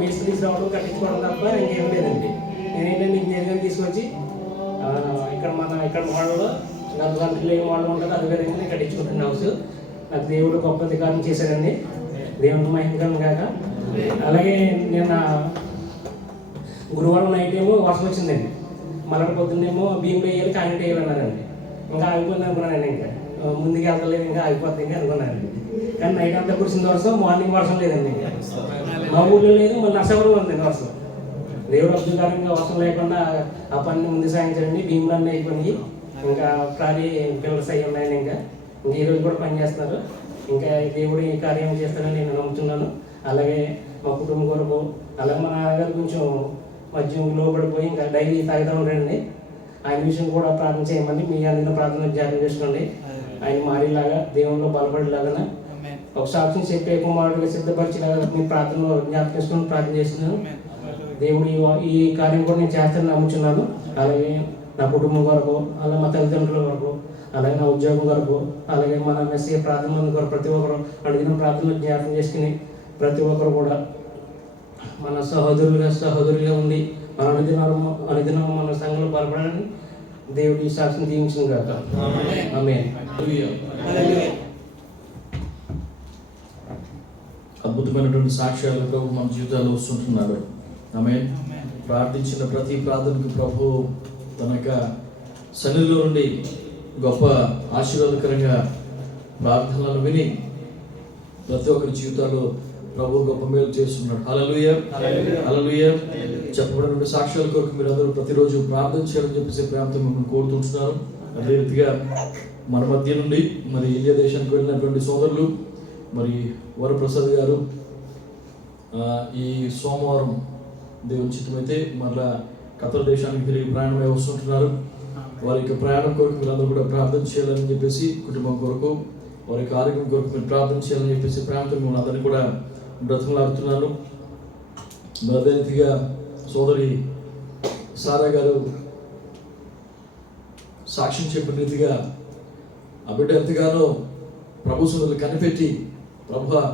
మేస్త్రి తీసుకురావడం కట్టించుకోవడం తప్ప ఇంకేం లేదండి. నేనేంటంటే ఇంజనీర్ తీసుకొచ్చి ఇక్కడ మోడల్లో గంటలు ఏ మోడల్ ఉంటుందో అది విధంగా నేను కట్టించుకుంటున్న హౌస్. నాకు దేవుడు గొప్ప అధికారం చేశాడండి. దేవుడు మహిమకరం కాక. అలాగే నిన్న గురువారం నైట్ ఏమో వర్షం వచ్చిందండి. మళ్ళీ పొద్దున్నేమో బియ్యం వేయాలి, కాంక్రీట్ వేయాలన్నారండి. ఇంకా ఆగిపోయింది అనుకున్నానండి. ఇంకా ముందుకు వెళ్తలేదు, ఇంకా ఆగిపోతుంది ఇంకా అనుకున్నానండి. కానీ నైట్ అంతా కురిసిన వర్షం, మార్నింగ్ వర్షం లేదండి. మా ఊళ్ళో లేదు, మళ్ళీ నర్సాపురం ఉందండి వర్షం. దేవుడు అద్భుతంగా వర్షం లేకుండా ఆ పని ముందు సాగించారండి. భీములన్నీ అయిపోయి ఇంకా ప్రాణి పిల్లర్స్ అయ్యి ఉన్నాయని ఇంకా ఈరోజు కూడా పని చేస్తున్నారు. ఇంకా దేవుడు ఈ కార్యం చేస్తారని నేను నమ్ముతున్నాను. అలాగే మా కుటుంబం కొరకు, అలాగే మా నాన్నగారు కొంచెం మద్యం లోపడిపోయి ఇంకా డైలీ తాగుతూ ఉంటాడండి. ఆయన విషయం కూడా ప్రార్థన చేయమని మీ అందరినీ ప్రార్థన జ్ఞాపకం చేసుకోండి. ఆయన మారేలాగా, దేవునిలో బలపడేలాగా, ఒక సాక్ష్యం చెప్పే కుమారుడిగా సిద్ధపరిచేలాగా మీ ప్రార్థనలో జ్ఞాపకం చేసుకొని ప్రార్థన చేస్తున్నాను. దేవుడు ఈ కార్యం కూడా నేను చేస్తానని నమ్ముచున్నాను. అలాగే నా కుటుంబం కొరకు, అలాగే మా తల్లిదండ్రుల కొరకు, అలాగే నా ఉద్యోగం కొరకు, అలాగే మన మెస్సీ ప్రార్థన కొరకు ప్రతి ఒక్కరు అడిగిన ప్రార్థనలు జ్ఞాపకం చేసుకుని ప్రతి ఒక్కరు కూడా మన సహోదరులుగా ఉండి మన అనుదినం మన సంఘంలో బలపడాలని దేవుడు ఈ సాక్షిని దీవించిన కాక. ఆమేన్. అద్భుతమైనటువంటి సాక్ష్యాలు ప్రభు మన జీవితాల్లో వస్తుంటున్నారు. ఆమేన్. ప్రార్థించిన ప్రతి ప్రార్థనకు ప్రభు తన యొక్క సన్నిధిలో నుండి గొప్ప ఆశీర్వాదకరంగా ప్రార్థనలను విని ప్రతి ఒక్కరి జీవితాల్లో ప్రభు గొప్ప మేలు చేస్తున్నాడు. హల్లెలూయా, హల్లెలూయా. చెప్పబడిన సాక్ష్యాల కొరకు మీరు అందరూ ప్రతిరోజు ప్రార్థన చేయాలని చెప్పేసి ప్రేమతో మిమ్మల్ని కోరుతుంటున్నారు. అదే రీతిగా మన మధ్య నుండి మరి ఇండియా దేశానికి వెళ్ళినటువంటి సోదరులు మరి వరప్రసాద్ గారు ఈ సోమవారం దేవుని చిత్తమైతే మరలా ఖతర్ దేశానికి తిరిగి ప్రయాణమై వస్తుంటున్నారు. వారి యొక్క ప్రయాణం కొరకు మీరు అందరూ కూడా ప్రార్థన చేయాలని చెప్పేసి, కుటుంబం కొరకు వారి యొక్క ఆరోగ్యం కొరకు మీరు ప్రార్థన చేయాలని చెప్పేసి ప్రేమతో మిమ్మల్ని అందరినీ కూడా బ్రతుకులాడుతున్నాను. అదే రీతిగా సోదరి సారా గారు సాక్ష్యం చెప్పిన రీతిగా ఆ బిడ్డ ఎంతగానో ప్రభు సన్నిధిలో కనిపెట్టి, ప్రభువా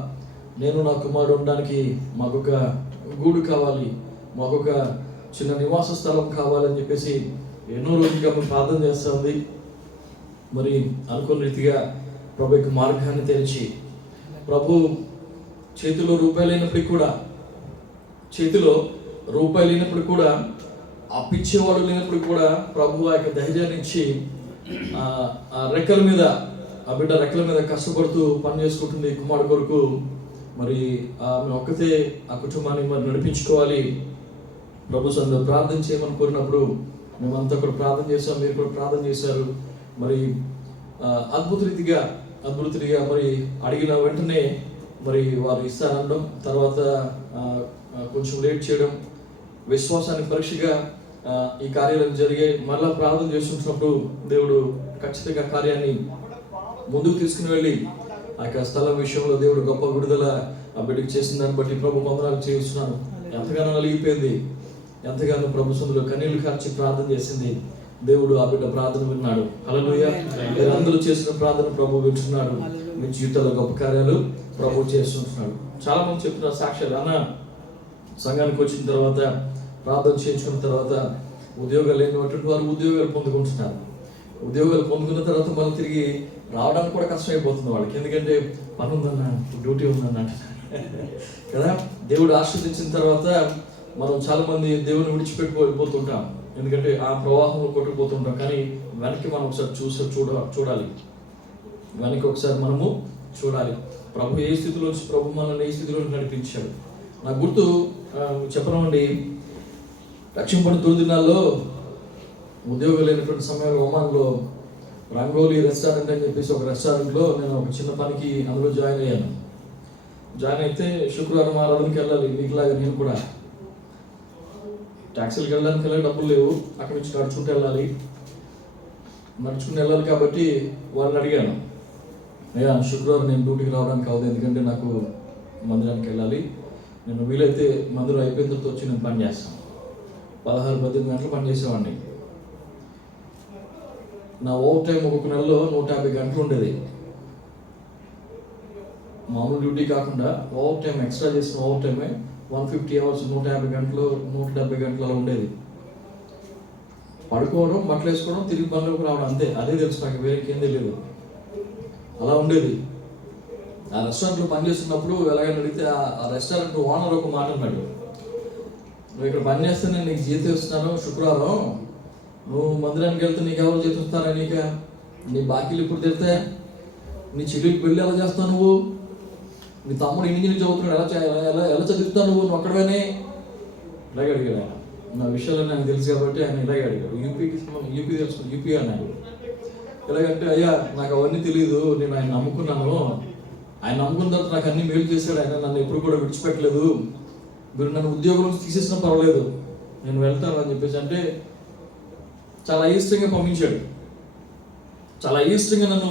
నేను నా కుమారుడు ఉండడానికి మాకొక గూడు కావాలి, మాకొక చిన్న నివాస స్థలం కావాలని చెప్పేసి ఎన్నో రోజులుగా మనం ప్రార్థన చేస్తూ ఉంది. మరి అనుకున్న రీతిగా ప్రభు యొక్క మార్గాన్ని తెరిచి, ప్రభు చేతిలో రూపాయలు లేనప్పుడు కూడా అప్పిచ్చేవాడు లేనప్పుడు కూడా ప్రభు ఆ యొక్క ధైర్యాన్ని ఇచ్చి ఆ రెక్కల మీద, ఆ బిడ్డ రెక్కల మీద కష్టపడుతూ పని చేసుకుంటుంది కుమారుడు కొరకు. మరి ఆమె ఒక్కతే ఆ కుటుంబాన్ని మరి నడిపించుకోవాలి. ప్రభు సన్నిధిలో ప్రార్థన చేయమని కోరినప్పుడు మేమంతా కూడా ప్రార్థన చేసాం, మీరు కూడా ప్రార్థన చేశారు. మరి అద్భుత రీతిగా మరి అడిగిన వెంటనే మరి వారు ఇస్తారనడం, తర్వాత కొంచెం లేట్ చేయడం, విశ్వాసానికి పరీక్షగా ఈ కార్యాలు జరిగాయి. మళ్ళా ప్రార్థన చేస్తున్నప్పుడు దేవుడు ఖచ్చితంగా కార్యాన్ని ముందుకు తీసుకుని వెళ్ళి ఆ యొక్క స్థలం విషయంలో దేవుడు గొప్ప విడుదల ఆ బిడ్డకి చేసిన దాన్ని బట్టి ప్రభు వందనాలు చేస్తున్నాను. ఎంతగానో నలిగిపోయింది, ఎంతగానో ప్రభు సన్నిధిలో కన్నీళ్లు కార్చి ప్రార్థన చేసింది. దేవుడు ఆ బిడ్డ ప్రార్థన విన్నాడు. హల్లెలూయా. అందరూ చేసిన ప్రార్థన ప్రభు వింటున్నాడు. మీ జీవితంలో గొప్ప కార్యాలు ప్రభు చేస్తుంటున్నాడు. చాలా మంది చెప్తున్నారు సాక్ష్యాలు. అన్న సంఘానికి వచ్చిన తర్వాత ప్రార్థన చేయించుకున్న తర్వాత ఉద్యోగాలు లేనిటువంటి వారు ఉద్యోగాలు పొందుకుంటున్నారు. ఉద్యోగాలు పొందుకున్న తర్వాత మళ్ళీ తిరిగి రావడానికి కూడా కష్టమైపోతుంది వాళ్ళకి. ఎందుకంటే పని ఉందన్న, డ్యూటీ ఉందన్న కదా. దేవుడు ఆశీర్వదించిన తర్వాత మనం చాలా మంది దేవుని విడిచిపెట్టి వెళ్ళిపోతుంటాం. ఎందుకంటే ఆ ప్రవాహంలో కొట్టుకుపోతుంటాం. కానీ వెనక్కి మనం ఒకసారి చూడాలి. వెనక్కి ఒకసారి మనము చూడాలి. ప్రభు ఏ స్థితిలో ప్రభు మనల్ని ఏ స్థితిలో నడిపించాడు. నాకు గుర్తు చెప్పనండి, రక్షింపడిన తొలి దినాల్లో ఉద్యోగం లేనటువంటి సమయంలో ఒమాన్లో రంగోలీ రెస్టారెంట్ అని చెప్పేసి ఒక రెస్టారెంట్లో నేను ఒక చిన్న పనికి అందులో జాయిన్ అయ్యాను. జాయిన్ అయితే శుక్రవారం ఆరాధనకి వెళ్ళాలి. మీకులాగా నేను కూడా ట్యాక్సీలకు వెళ్ళడానికి డబ్బులు లేవు. అక్కడి నుంచి నడుచుకుంటూ వెళ్ళాలి కాబట్టి వాళ్ళని అడిగాను, అయ్యా శుక్రవారం నేను డ్యూటీకి రావడానికి కావద్దు, ఎందుకంటే నాకు మందిరానికి వెళ్ళాలి. నేను వీలైతే మందిరం అయిపోయిన తర్వాత వచ్చి నేను పని చేస్తాను. 16-18 గంటలు పని చేసేవాడిని. నా ఓవర్ టైం ఒక్కొక్క నెలలో 150 గంటలు ఉండేది. మామూలు డ్యూటీ కాకుండా ఓవర్ టైం ఎక్స్ట్రా చేసిన ఓవర్ టైమే 150 అవర్స్, 150 గంటలు, 170 గంటలు అలా ఉండేది. పడుకోవడం, బట్టలు వేసుకోవడం, తిరిగి పనిలోకి రావడం, అంతే. అదే తెలుసు నాకు, వేరేకేం తెలియదు. అలా ఉండేది. ఆ రెస్టారెంట్లో పనిచేస్తున్నప్పుడు ఎలాగైనా అడిగితే ఆ రెస్టారెంట్ ఓనర్ ఒక మాట అన్నాడు, నువ్వు ఇక్కడ పని చేస్తే నేను నీకు జీతం ఇస్తున్నాను, శుక్రవారం నువ్వు మందిరానికి వెళ్తే నీకు ఎవరు జీతం ఇస్తారా, నీ బాకీలు ఇప్పుడు తిడితే, నీ చెల్లికి పెళ్ళి ఎలా చేస్తావు నువ్వు, నీ తమ్ముడు ఇంజనీరింగ్ చదువుతున్నాడు ఎలా చదువుతావు నువ్వు అక్కడనే ఇలాగే అడిగాడు ఆయన. నా విషయాలు నాకు తెలుసు కాబట్టి ఆయన ఇలాగే అడిగాడు. యూపీ తెలుసు, యూపీ అన్నాడు. ఎలాగంటే, అయ్యా నాకు అవన్నీ తెలియదు, నేను ఆయన నమ్ముకున్నాను, ఆయన నమ్ముకున్న తర్వాత నాకు అన్ని మేలు చేశాడు, ఆయన నన్ను ఎప్పుడు కూడా విడిచిపెట్టలేదు, మీరు నన్ను ఉద్యోగం తీసేసినా పర్వాలేదు నేను వెళ్తాను అని చెప్పేసి అంటే చాలా అయిష్టంగా పంపించాడు. నన్ను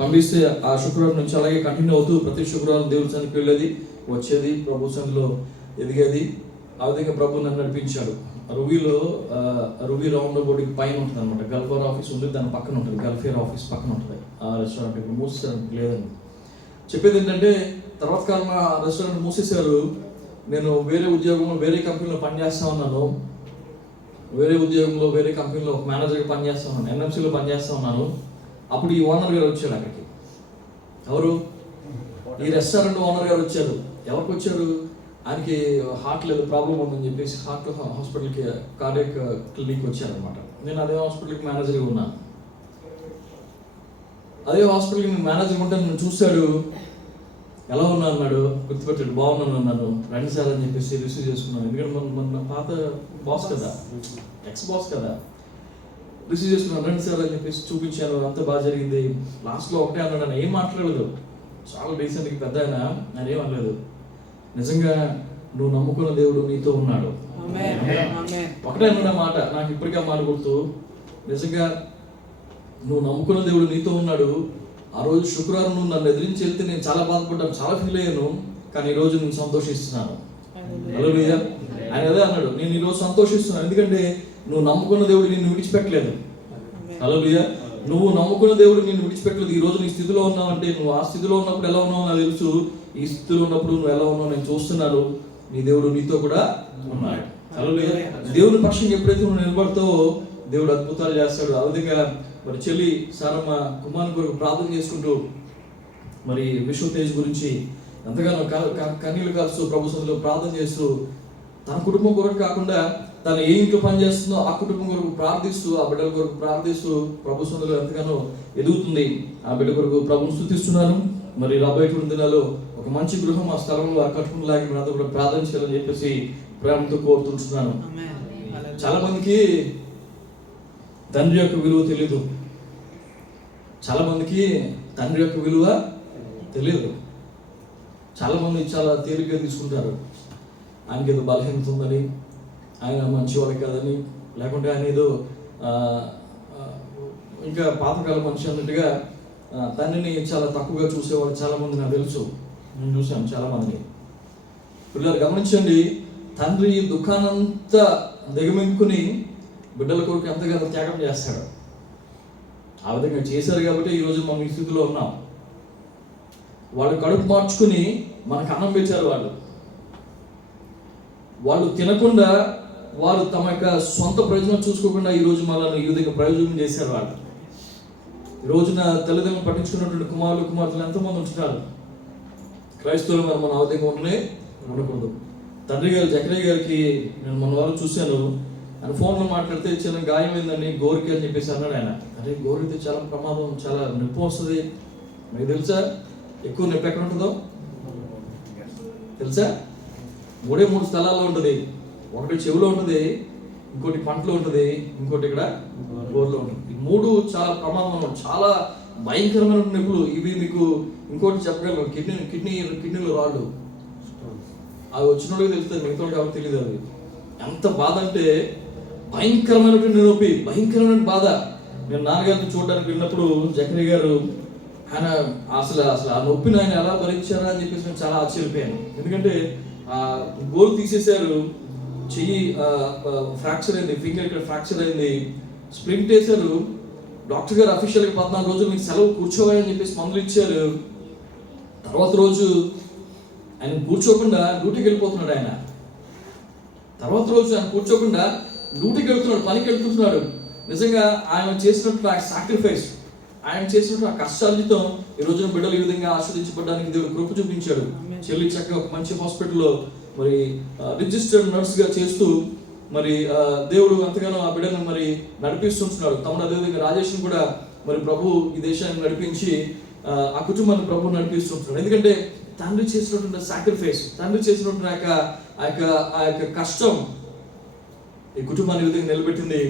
పంపిస్తే ఆ శుక్రవారం నుంచి అలాగే కంటిన్యూ అవుతూ ప్రతి శుక్రవారం దేవుడి సన్నిధికి వెళ్ళేది, వచ్చేది, ప్రభు సన్నిధిలో ఎదిగేది. ఆ విధంగా ప్రభు నన్ను నడిపించాడు. రూబీ రౌండ్ బోర్డుకి పైన ఉంటుంది అనమాట, గల్ఫేర్ ఆఫీస్ ఉంది, దాని పక్కన ఉంటుంది, గల్ఫేర్ ఆఫీస్ పక్కన ఉంటుంది ఆ రెస్టారెంట్. ఇప్పుడు మూసేసారు, లేదండి. చెప్పేది ఏంటంటే, తర్వాత కాలం ఆ రెస్టారెంట్ మూసేశారు. నేను వేరే ఉద్యోగంలో వేరే కంపెనీలో పనిచేస్తా ఉన్నాను. వేరే కంపెనీలో ఒక మేనేజర్గా పనిచేస్తా ఉన్నాను, ఎన్ఎంసీలో పనిచేస్తా ఉన్నాను. అప్పుడు ఈ ఓనర్ గారు వచ్చాడు అక్కడికి. ఎవరు? ఈ రెస్టారెంట్ ఓనర్ గారు వచ్చారు. ఎవరికి వచ్చారు? ఆయనకి హార్ట్ లేదు ప్రాబ్లం ఉందని చెప్పేసి హార్ట్ హాస్పిటల్కి కార్డియాక్ క్లినిక్ వచ్చారనమాట. నేను అదే హాస్పిటల్కి మేనేజర్గా ఉన్నాను. అదే హాస్పిటల్కి నేను మేనేజర్ ఉంటే నన్ను చూశాడు, ఎలా ఉన్నా అన్నాడు, గుర్తుపెట్టాడు, బాగున్నాను అన్నాను. రండి సార్ అని చెప్పేసి రిసీవ్ చేసుకున్నాను. ఎందుకంటే మన పాత బాస్ కదా, ఎక్స్ బాస్ కదా, రిసీవ్ చేసుకున్నాను. రండి సార్ అని చెప్పేసి చూపించాను. అంత బాగా జరిగింది. లాస్ట్లో ఒకటే అన్నాడు, ఆయన ఏం మాట్లాడలేదు, చాలా డీసెంట్గా పెద్ద ఆయన ఏం అనలేదు. నిజంగా నువ్వు నమ్ముకున్న దేవుడు నీతో ఉన్నాడు. ఒకటే అన్న మాట, నాకు ఇప్పటికే మాట గుర్తు. నిజంగా నువ్వు నమ్ముకున్న దేవుడు నీతో ఉన్నాడు. ఆ రోజు శుక్రవారం నువ్వు నన్ను ఎదిరించి వెళ్తే నేను చాలా బాధపడ్డాను, చాలా ఫీల్ అయ్యాను. కానీ ఈరోజు నేను సంతోషిస్తున్నాను. హల్లెలూయా. ఆయన అదే అన్నాడు, నేను ఈరోజు సంతోషిస్తున్నాను ఎందుకంటే నువ్వు నమ్ముకున్న దేవుడు నిన్ను విడిచిపెట్టలేదు. హల్లెలూయా. నువ్వు నమ్ముకున్న దేవుడు నిన్ను విడిచిపెట్టలేదు. ఈ రోజు నీ స్థితిలో ఉన్నావు అంటే, నువ్వు ఆ స్థితిలో ఉన్నప్పుడు ఎలా ఉన్నావు నాకు తెలుసు, ఈ స్థితిలో ఉన్నప్పుడు నువ్వు ఎలా ఉన్నావు నేను చూస్తున్నాను. నీ దేవుడు నీతో కూడా ఉన్నాడు. హల్లెలూయా. దేవుని పక్షంగా ఎప్పుడైతే నువ్వు నిలబడతావో దేవుడు అద్భుతాలు చేస్తాడు. ఆ విధంగా మరి చెల్లి సారమ్మ కుమారుని కొరకు ప్రార్థన చేసుకుంటూ మరి విశ్వ తేజ్ గురించి ఎంతగానో కన్నీళ్లు కాల్స్తూ ప్రభు సన్నిధిలో ప్రార్థన చేస్తూ, తన కుటుంబం కొరకు కాకుండా తను ఏ ఇంట్లో పని చేస్తుందో ఆ కుటుంబం కొరకు ప్రార్థిస్తూ, ఆ బిడ్డల కొరకు ప్రార్థిస్తూ ప్రభు సన్నిధిలో ఎంతగానో ఎదుగుతుంది. ఆ బిడ్డ కొరకు ప్రభుని స్తుతిస్తున్నాను. మరి రాబోయేటువంటి దినాల్లో ఒక మంచి గృహం ఆ స్థలంలో ఆ కట్టుకునేలాగా మీరు అందరూ కూడా ప్రార్థన చేయాలని చెప్పేసి ప్రేమతో కోరుతుంటున్నాను. చాలా మందికి తండ్రి యొక్క విలువ తెలీదు. చాలా మందికి తండ్రి యొక్క విలువ తెలియదు. చాలా మంది చాలా తేలిగ్గా తీసుకుంటారు. ఆయనకి ఏదో బలహీనత ఉందని, ఆయన మంచివాడు కాదని, లేకుంటే ఆయన ఏదో ఇంకా పాతకాల మనిషి అన్నట్టుగా తండ్రిని చాలా తక్కువగా చూసేవాడు చాలా మంది నాకు తెలుసు. నేను చూశాను చాలా మందిని. పిల్లలు గమనించండి, తండ్రి దుఃఖానంతా దిగమింగుకుని బిడ్డల కొరకు ఎంతగానో త్యాగం చేస్తాడు. ఆ విధంగా చేశారు కాబట్టి ఈరోజు మనం ఈ స్థితిలో ఉన్నాం. వాళ్ళు కడుపు మార్చుకుని మనకు అన్నం పెట్టారు. వాళ్ళు తినకుండా, వాళ్ళు తమ యొక్క సొంత ప్రయోజనం చూసుకోకుండా ఈరోజు మనల్ని ఈ విధంగా ప్రయోజనం చేశారు. ఈ రోజున తల్లిదండ్రులు పట్టించుకున్నటువంటి కుమారులు కుమార్తెలు ఎంతమంది ఉంటున్నారు. క్రైస్తవులు మరి మన ఆ విధంగా ఉండకూడదు. తండ్రి గారు జకరయ్య గారికి నేను మన వాళ్ళు చూశాను. ఆయన ఫోన్లో మాట్లాడితే చిన్న గాయం అయిందండి, గోరికి అని చెప్పేసి అన్నాడు ఆయన. అరే గోరితే చాలా ప్రమాదం, చాలా నొప్పి వస్తుంది. మీకు తెలుసా ఎక్కువ నొప్పి ఎక్కడ ఉంటుందో తెలుసా? 3 స్థలాల్లో ఉంటుంది. ఒకటి చెవిలో ఉంటుంది, ఇంకోటి పంటలో ఉంటుంది, ఇంకోటి ఇక్కడ గోరులో ఉంటుంది. ఈ 3 చాలా ప్రమాదం, చాలా భయంకరమైన నొప్పులు. ఇవి మీకు ఇంకోటి చెప్పగలను, కిడ్నీలో రాళ్ళు. అవి వచ్చిన వాళ్ళకి తెలుస్తుంది, మిగతా కాబట్టి తెలియదు. అది ఎంత బాధ అంటే భయంకరమైనటువంటి నొప్పి, భయంకరమైన బాధ. నేను నాన్నగారిని చూడడానికి వెళ్ళినప్పుడు జకరయ్య గారు ఆయన అసలు ఆ నొప్పిని ఆయన ఎలా భరించారా అని చెప్పేసి నేను చాలా ఆశ్చర్యపోయాను. ఎందుకంటే గోరు తీసేశారు, చెయ్యి ఫ్రాక్చర్ అయింది, ఫింగర్ ఇక్కడ ఫ్రాక్చర్ అయింది, స్ప్రింట్ వేశారు. డాక్టర్ గారు అఫీషియల్గా 14 రోజులు మీకు సెలవు కూర్చోవాలని చెప్పేసి మందులు ఇచ్చారు. తర్వాత రోజు ఆయన కూర్చోకుండా డ్యూటీకి వెళ్ళిపోతున్నాడు. తర్వాత రోజు ఆయన కూర్చోకుండా డ్యూటీకి వెళ్తున్నాడు, పనికి వెళ్తున్నాడు. నిజంగా ఆయన చేసినట్టు ఆ సాక్రిఫైస్, ఆయన చేసినట్టు ఆ కష్టాలతో ఈ రోజున బిడ్డలు ఈ విధంగా ఆస్వాదించబడడానికి దేవుడు కృప చూపించాడు. చెల్లి చక్కగా ఒక మంచి హాస్పిటల్లో మరి రిజిస్టర్డ్ నర్స్గా చేస్తూ మరి దేవుడు అంతగానో ఆ బిడ్డను మరి నడిపిస్తుంటున్నాడు. తమ్ముడు అదేవిధంగా రాజేష్ని కూడా మరి ప్రభు ఈ దేశాన్ని నడిపించి ఆ కుటుంబాన్ని ప్రభు నడిపిస్తుంటున్నాడు. ఎందుకంటే తండ్రి చేసినటువంటి సాక్రిఫైస్, తండ్రి చేసినటువంటి ఆ యొక్క కష్టం ఈ కుటుంబాన్ని ఈ విధంగా నిలబెట్టింది.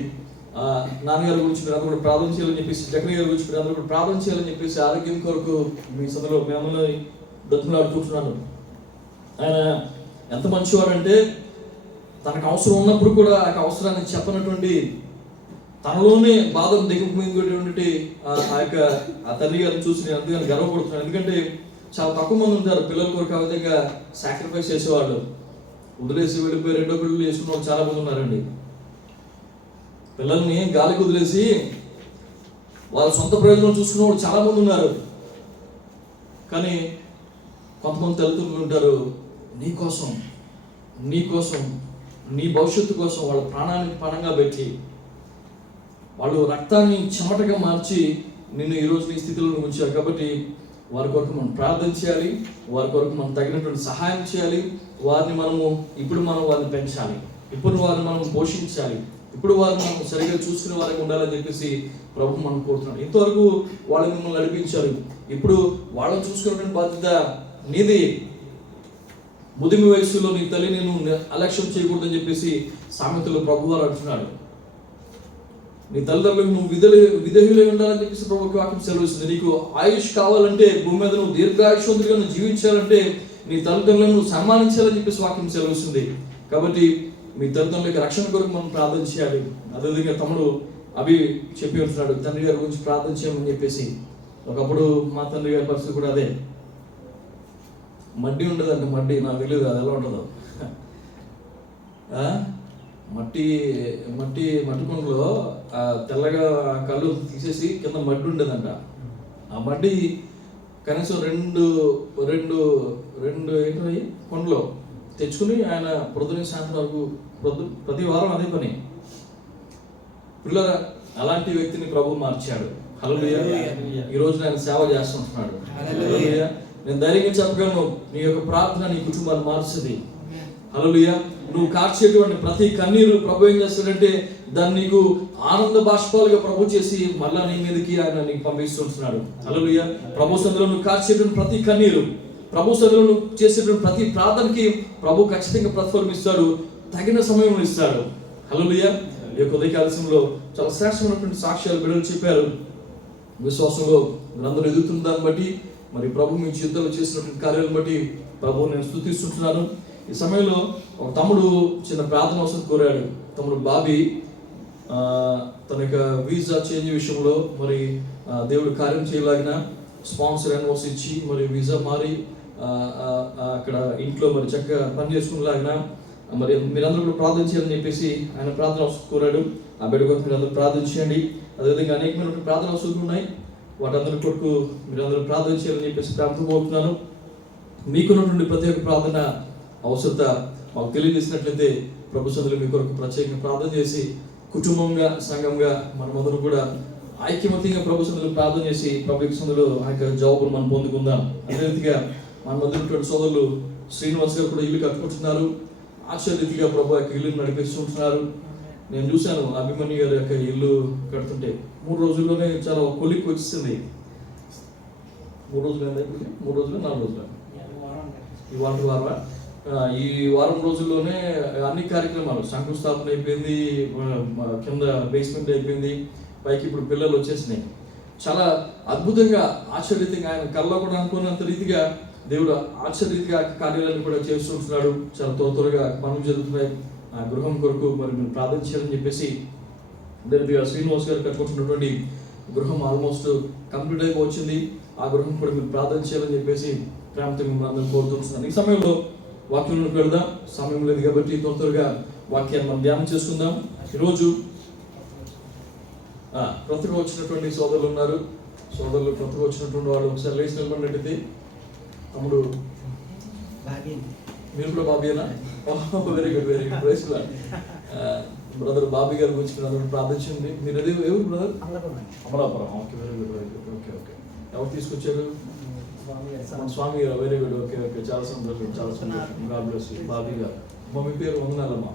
నాన్నగారి గురించి మీరు అందరూ కూడా ప్రార్థన చేయాలని చెప్పేసి, జకరయ్య గారి గురించి మీరు అందరూ కూడా ప్రార్థన చేయాలని చెప్పేసి, ఆరోగ్యం కొరకు మీ సందులో మిమ్మల్ని బ్రతిమలాడుకుంటున్నాను. ఆయన ఎంత మంచివాడంటే తనకు అవసరం ఉన్నప్పుడు కూడా ఆ అవసరాన్ని చెప్పనటువంటి, తనలోనే బాధను దిగుమింగేటువంటి ఆ తండ్రి గారిని చూసి నేను అందుకని గర్వపడుతున్నాను. ఎందుకంటే చాలా తక్కువ మంది ఉంటారు పిల్లల కొరకు ఆ విధంగా సాక్రిఫైస్ చేసేవాళ్ళు. వదిలేసి వెళ్ళిపోయి రెండో పిల్లలు చేసుకున్న వాళ్ళు చాలా మంది ఉన్నారండి. పిల్లల్ని గాలికి వదిలేసి వాళ్ళ సొంత ప్రయోజనం చూసుకున్న వాళ్ళు చాలా మంది ఉన్నారు. కానీ కొంతమంది తల్లిదండ్రులు ఉంటారు, నీ కోసం నీ భవిష్యత్తు కోసం వాళ్ళ ప్రాణానికి పణంగా పెట్టి, వాళ్ళు రక్తాన్ని చెమటగా మార్చి నిన్ను ఈరోజు నీ స్థితిలో ఉంచారు. కాబట్టి వారి కొరకు మనం ప్రార్థన చేయాలి, వారి కొరకు మనం తగినటువంటి సహాయం చేయాలి. వారిని వారిని పెంచాలి, ఇప్పుడు వారిని మనం పోషించాలి, ఇప్పుడు వారిని మనం సరిగ్గా చూసుకునే వారికి ఉండాలని చెప్పేసి ప్రభు మనం కోరుతున్నాడు. ఇంతవరకు వాళ్ళు మిమ్మల్ని నడిపించారు, ఇప్పుడు వాళ్ళని చూసుకునేటువంటి బాధ్యత నీది. ముదిమి వయసులో నీ తల్లి నేను అలక్ష్యం చేయకూడదని చెప్పేసి సామెతలో ప్రభు వారు అంటున్నాడు. నీ తల్లిదండ్రులకు నువ్వు విధేయులై ఉండాలని చెప్పేసి ప్రభుకి వాక్యం సెలవుస్తుంది. నీకు ఆయుష్ కావాలంటే, భూమి మీద నువ్వు దీర్ఘాయుష్వంతుడిగా నువ్వు జీవించాలంటే నీ తల్లిదండ్రులను నువ్వు సన్మానించాలని చెప్పేసి వాక్యం సెలవుస్తుంది. కాబట్టి మీ తల్లిదండ్రులకి రక్షణ కొరకు మనం ప్రార్థన చేయాలి. అదేవిధంగా తమ్ముడు అభి చెప్పి ఉంటున్నాడు, తండ్రి గారి గురించి ప్రార్థన చేయమని చెప్పేసి. ఒకప్పుడు మా తండ్రి గారి పరిస్థితి కూడా అదే. మడ్డి ఉండదంటే, మడ్డి నాకు తెలియదు అది ఎలా ఉంటుందో. మట్టి కుండలో తెల్లగా కళ్ళు తీసేసి కింద మడ్డి ఉండేదంట. ఆ మడ్డి కనీసం రెండు ఏంటి కొండలో తెచ్చుకుని ఆయన పొద్దున సాయంత్రం వరకు ప్రతి వారం అదే పని. పిల్లరా, అలాంటి వ్యక్తిని ప్రభు మార్చాడు. హల్లెలూయా. ఈ రోజు ఆయన సేవ చేస్తుంటున్నాడు. హల్లెలూయా. నేను ధైర్యంగా చెప్పగలను, నీ యొక్క ప్రార్థన నీ కుటుంబాన్ని మార్చుది. హల్లెలూయా. నువ్వు కార్చేటువంటి ప్రతి కన్నీరు ప్రభు ఏం చేస్తాడంటే దాన్ని నీకు ఆనంద బాష్పాలుగా ప్రభు చేసి మళ్ళా నీ మీదకి ఆయన నీకు పంపిస్తుంటున్నాడు. హల్లెలూయా. ప్రభు సన్నిధిలో నువ్వు కార్చేటువంటి ప్రతి కన్నీరు, ప్రభు సన్నిధిలో నువ్వు చేసేటువంటి ప్రతి ప్రార్థనకి ప్రభు ఖచ్చితంగా ప్రతిఫలం ఇస్తాడు, తగిన సమయంలో ఇస్తాడు. హల్లెలూయా. ఈ యొక్క ఉదయకాలశంలో చాలా శ్రేష్టమైనటువంటి సాక్ష్యాలు బిడ్డలు చెప్పారు. విశ్వాసంలో మీరందరూ ఎదుగుతున్న దాన్ని బట్టి, మరి ప్రభు మీ జీవితంలో చేసినటువంటి కార్యాలను బట్టి ప్రభు నేను స్తుతిస్తుంటున్నాను. ఈ సమయంలో ఒక తమ్ముడు చిన్న ప్రార్థన అవసరం కోరాడు. తమ్ముడు బాబీ తన యొక్క వీసా చేంజ్ విషయంలో మరి దేవుడు కార్యం చేయలాగిన స్పాన్సర్ ఎన్ఓస్ ఇచ్చి మరి వీసా మారి అక్కడ ఇంట్లో మరి చక్కగా పని చేసుకునేలాగిన మరి మీరందరూ కూడా ప్రార్థన చేయాలని చెప్పేసి ఆయన ప్రార్థన అవసరం కోరాడు. ఆ బిడ్డ కొరకు మీరందరూ ప్రార్థన చేయండి. అదేవిధంగా అనేకమైన ప్రార్థన అవసరం ఉన్నాయి, వాటందరి కొరకు మీరందరూ ప్రార్థన చేయాలని చెప్పేసి ప్రార్థన కోరుతున్నాను. మీకున్నటువంటి ప్రతి ఒక్క ప్రార్థన అవసరత మాకు తెలియజేసినట్లయితే ప్రభు సన్నిధిలో మీ కొరకు ప్రత్యేకంగా ప్రార్థన చేసి కుటుంబంగా సంఘంగా మనమందరం కూడా ఐక్యమత్యంగా ప్రభు సన్నిధిలో ప్రార్థన చేసి ప్రభు సన్నిధిలో ఆ యొక్క జవాబులు మనం పొందుకుందాం. అదే రీతిగా మన మధ్య సోదరులు శ్రీనివాస్ గారు కూడా ఇల్లు కట్టుకుంటున్నారు. ఆశ్చర్యరీతిగా ప్రభు యొక్క ఇల్లుని నడిపిస్తుంటున్నారు. నేను చూశాను అభిమన్యు గారి యొక్క ఇల్లు కడుతుంటే 3 రోజుల్లోనే చాలా కొలిక్కి వచ్చింది. 3 రోజులు 4 రోజులు ఈ వారం ఈ వారం రోజుల్లోనే అన్ని కార్యక్రమాలు, శంకుస్థాపన అయిపోయింది, కింద బేస్మెంట్ అయిపోయింది, పైకి ఇప్పుడు పిల్లలు వచ్చేసినాయి. చాలా అద్భుతంగా ఆశ్చర్యరీతిగా ఆయన కళ్ళలో కూడా అనుకున్నంత రీతిగా దేవుడు ఆశ్చర్యరీతిగా కార్యాలను కూడా చేస్తుంటున్నాడు. చాలా త్వరగా పనులు జరుగుతున్నాయి. ఆ గృహం కొరకు మరి మీరు ప్రార్థన చేయాలని చెప్పేసి దానిగా శ్రీనివాస్ గారు కట్టుకుంటున్నటువంటి గృహం ఆల్మోస్ట్ కంప్లీట్ అయిపోవచ్చింది. ఆ గృహం కూడా మీరు ప్రార్థన చేయాలని చెప్పేసి ప్రేమతో మిమ్మల్ని అందరూ కోరుతున్నాను. ఈ సమయంలో వాక్యంలోకి వెళ్దాం. సమయం లేదు కాబట్టి త్వరగా వాక్యాన్ని మనం ధ్యానం చేసుకుందాం. ఈరోజు కొత్తగా వచ్చినటువంటి సోదరులు ఉన్నారు. సోదరులు కొత్తగా వచ్చినటువంటి వాళ్ళు ఒకసారి లేచి నిలబడినట్టయితే. తమ్ముడు మీరు కూడా బాబీనా? Very good very good. Praise Lord. Brother Bobby గారి గురించి మీరు అందరూ ప్రార్థించండి. మీరు ఎవరు brother? Amalapuram. Okay very good very good. Okay okay. ఎవరు తీసుకొచ్చారు? స్వామి గారు. Very good. Okay okay. చాలా సంతోషం చాలా సంతోషం. God bless you. బాబీ గారు. మమ్మీ పేరు వందనాలమ్మా.